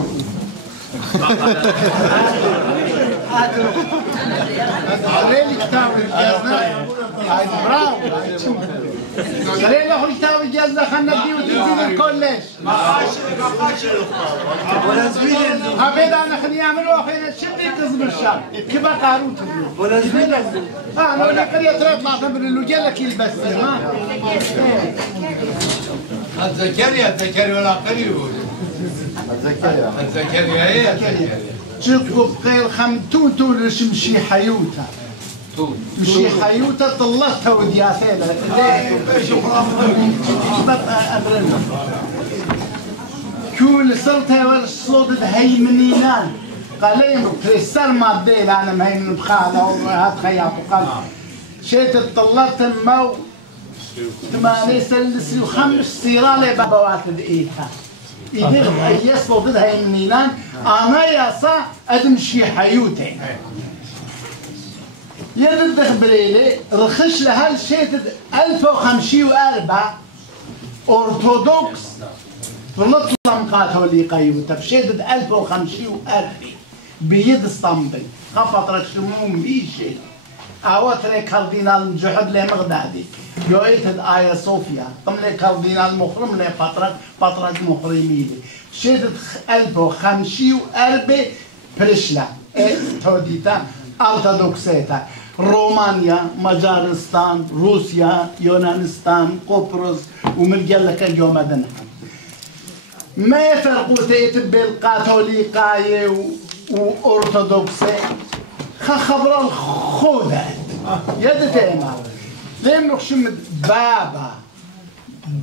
أدقري الكتاب اللي جزنا براو قرينا له الكتاب الجزء خلنا نديه وتنزيل الكوليج هبدا نحن يعملوا خينا شدي كذب الشعب كيف قاروت ولا زميل انا ولا قريه تطلع تبر اللي لك يلبس الذكري ولا قريب الذكري هي شوفوا بخير خمتوتو لشمشي حيوتها مشي حيوتة طلتها ودياتينا كل صرتها والصوت هي منينان قالين ترسل ما بديل انا مهين بخاله وهات خياط وقال شيت طلت مو 8 سلسل وخمس سيرالي بابوات ايدها يدير اي صوت هي منينان انا يا صا ادمشي حيوتي يرد بريلي رخش لها الشيء 1054 أرثوذكس فلطلم كاثوليكا يوتا بشيء 1054 بيد اسطنبول خفطرة شموم بيشي أوتري كاردينال مجحد لمغدادي يويتد آيا صوفيا قم لي كاردينال مخرم لي فترة مخرميلي شيء 1054 برشلا توديتا أرثوذكسيتا رومانيا، مجارستان، روسيا، يونانستان، قبرص ومرجلك اليوم دنها. ما يفرقوا تيتب بالكاثوليكاية وأرثوذكسية خبر الخودة يد تيما لين رخشم بابا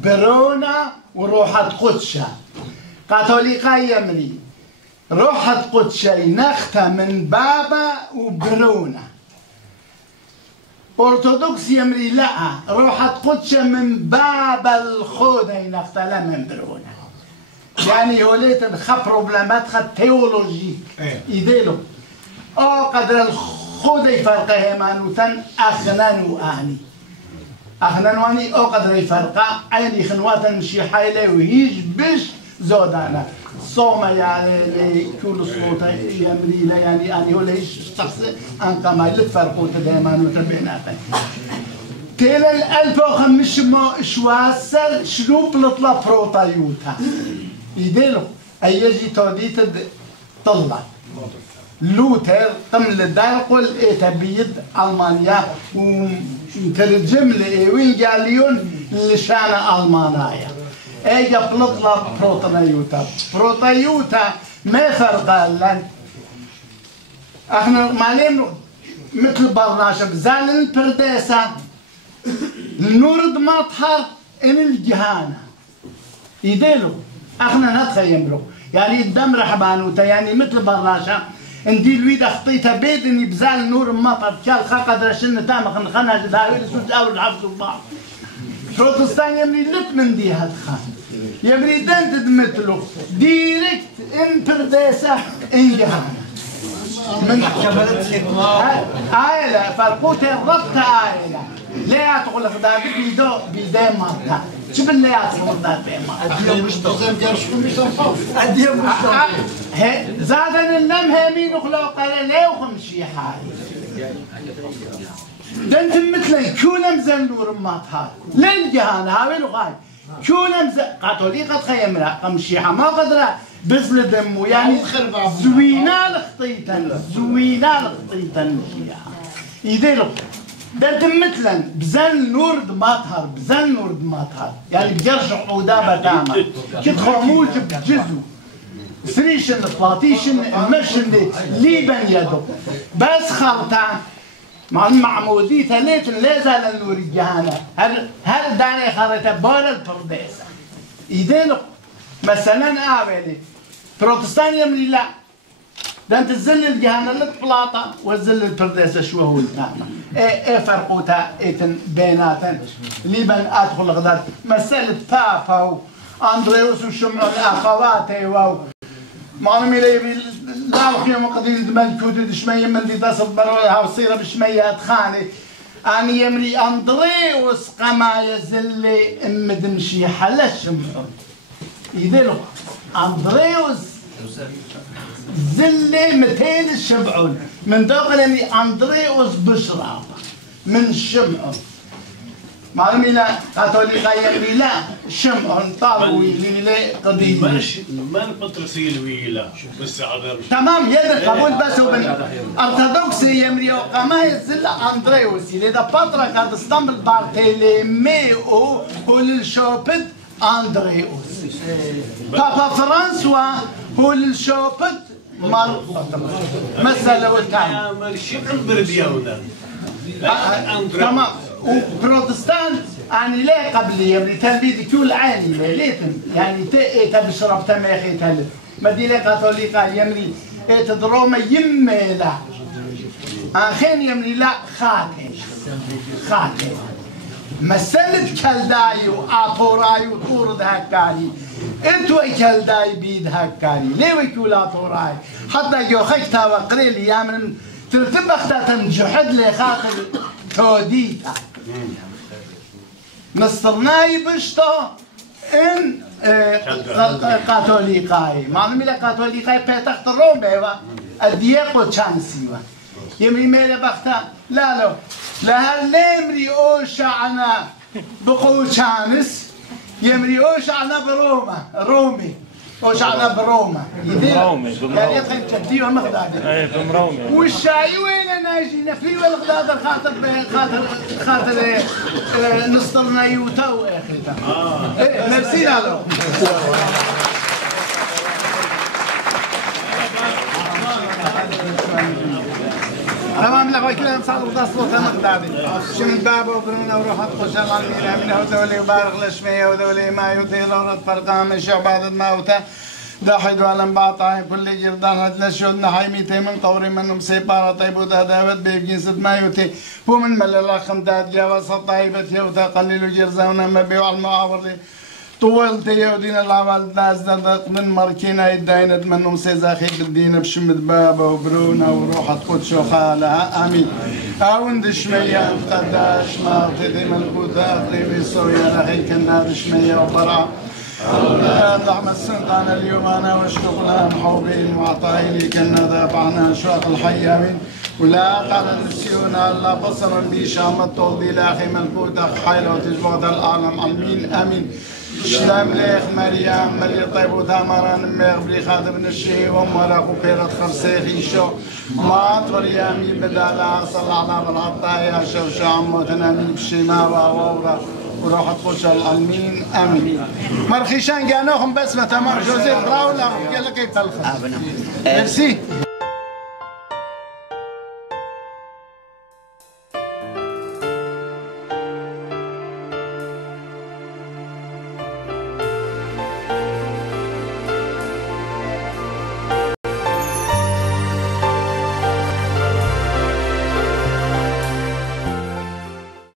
برونا وروحة قدشة كاثوليكاية مني روحة قدشة نختة من بابا وبرونا أرثوذكس يمري لا روحة قدشة من بابا الخودة نختة لا من برونا يعني هوليت خا بروبلمات خا تيولوجيك يديلو او قدر الخودي فرقه هيمانوتن اخنانو اني اخنانواني او قدر يفرقه عيني خنواتن مشي حايله وهيج بش زودانا صوما يعني كل صوت يمري يعني اني هو ليش شخص ان كما يتفرقوا تدايمانوتن بيناتن تيل الألف وخمس شواسل شنو بلطلا بروتايوتا يديلو أيجي توديت طلع لوتر قم لدارقل إتبيد ألمانيا ومترجم لإيوين جاليون لشان ألمانيا أيجا بلطلا بروتايوتا ما فرق لن احنا معلم مثل برنامج زال البرديسة النورد مطهر إن الجهانة يديلو احنا نتخيم له يعني الدم رحبانوتا يعني مثل براشة ندي الويد اخطيتها بيدني بزال نور مطر كال قدر شن تام خنا داوي سوت اول حفظ بعض بروتستان يمري لت من دي هالخان يمري دنت مثله ديريكت ان برديسة ان جهانة من عائلة فرقوت الربط عائلة لا تقول لك ده بيدو مرتا شوف اللي يعطيهم ده بيما أديهم مشتغل جرشكم يسمحوا أديهم مشتغل زادن النم همين وخلق قال لا وخمشي حالي ده انت مثل كونم زنور ماتها للجهان هاوي وغاي كونم قاتولي قد خيمنا قمشي ما قدره بزل دمو يعني زوينا لخطيتن مشيها يديروا ده مثلا بزن نور مطهر يعني بجرش عودا بتاما كت خاموج بجزو سريشن بلاتيشن مشن ليبن يدو بس خلطان مع المعمودي ثلاث لا زال النور الجهانة هل داني خريطة بولا البرديسة يدينو مثلا آوالي بروتستان يملي لا ده انت الزل الجهانة للبلاطة والزل البرديسة شو هو التامة ايه فرقوتا ايتن بيناتن ليبن ادخل غداد مسألة بابا واندريوس وشمع الاخواتي معلومي لي لا وخيم قدير دمال كودد شمية من دي تصل برويها وصيرة بشمية ادخاني اني يمري اندريوس قما يزلي امدمشي حلا شمع يدلو اندريوس زلي 200 الشبعون من داخل اني اندريوس بشرى من شمعون معلومي لا كاثوليكا يمي لا شمعون طاوي لي قديم ما البطرسيل ويلا بس تمام يد قبول بس هو ارثوذكسي يمري وقما يزل اندريوس اللي ده بطرة قد استنبل بارتيليميو كل شوبت اندريوس بابا فرانسوا هو الشوبت مال مسألة والكلام مال شبع البردياونا تمام وبروتستان يعني ليه قبل يمري تلبيد كل عالي ليتم يعني تبشرب تماخي تل مدينة كاثوليكا يمري تدروما يميلا اخين يمري لا خاتم مسألة كالداي وآطوراي وطورد هكاري انتو كالداي بيد هكاري ليه ويكولا طوراي حتى جو خيكتا وقريلي يامن ترتب اختاتا جحد لي خاطر توديتا نصرناي بشتو ان كاثوليكاي معلومي لا كاثوليكاي بيتخت الروم الدياقو تشانسيوا يمري ميلا بختا لا لهالمري اوشعنا بقوشانس يمري اوشعنا رومي اوشعنا بروما يعني يدخل كدي ومغداد اي بمرومي والشاي وين ناجي نفي والغداد خاطر نصرنا يوتا واخيتا ميرسي له تمام لا كلها مساعد وضع صوت مقدادي شو من بابه وبرنا وروح تخش على المينا منه ودولي وبارغ لشمية ودولي ما يوتي لورد فرقان من شعبات الموتى داحد وعلم باطاي كل جردان هدل شودنا حيميتي من قوري منهم سيبارة طيب ودا داود بيبجين ست ما يوتي هو من ملل خمداد جاوز طيبة يوتا قليل جرزاونا مبيو على المعاوري طول تيودين العمل ناس دق من مركينا يدين منهم سيزاخي بالدين بشمد بابا وبرونا وروح قدس وخالها امين اون شمية مقداش ما تدي ملكوت اخلي بصويا رخي كنا شمية وبرع اللهم السلطان اليوم انا واشتغلنا محوبين وعطايلي كنا ذابعنا شوق الحيامين ولا قال نسيونا الله بصرا بي شامت طول لاخي ملكوت حيلة وتجبود العالم امين امين شلام ليخ مريم ملي طيب وثمران مغبري خادم الشي ومرا وبيرت خرسيخي شو ما مريمي بدالا صلى على بالعطايا شو عموتنا من بشيماوة وورا وروح تخش الأمين امين مرخيشان قانوهم بس ما تمام جوزيف راولا قال لك كيف تلخص ميرسي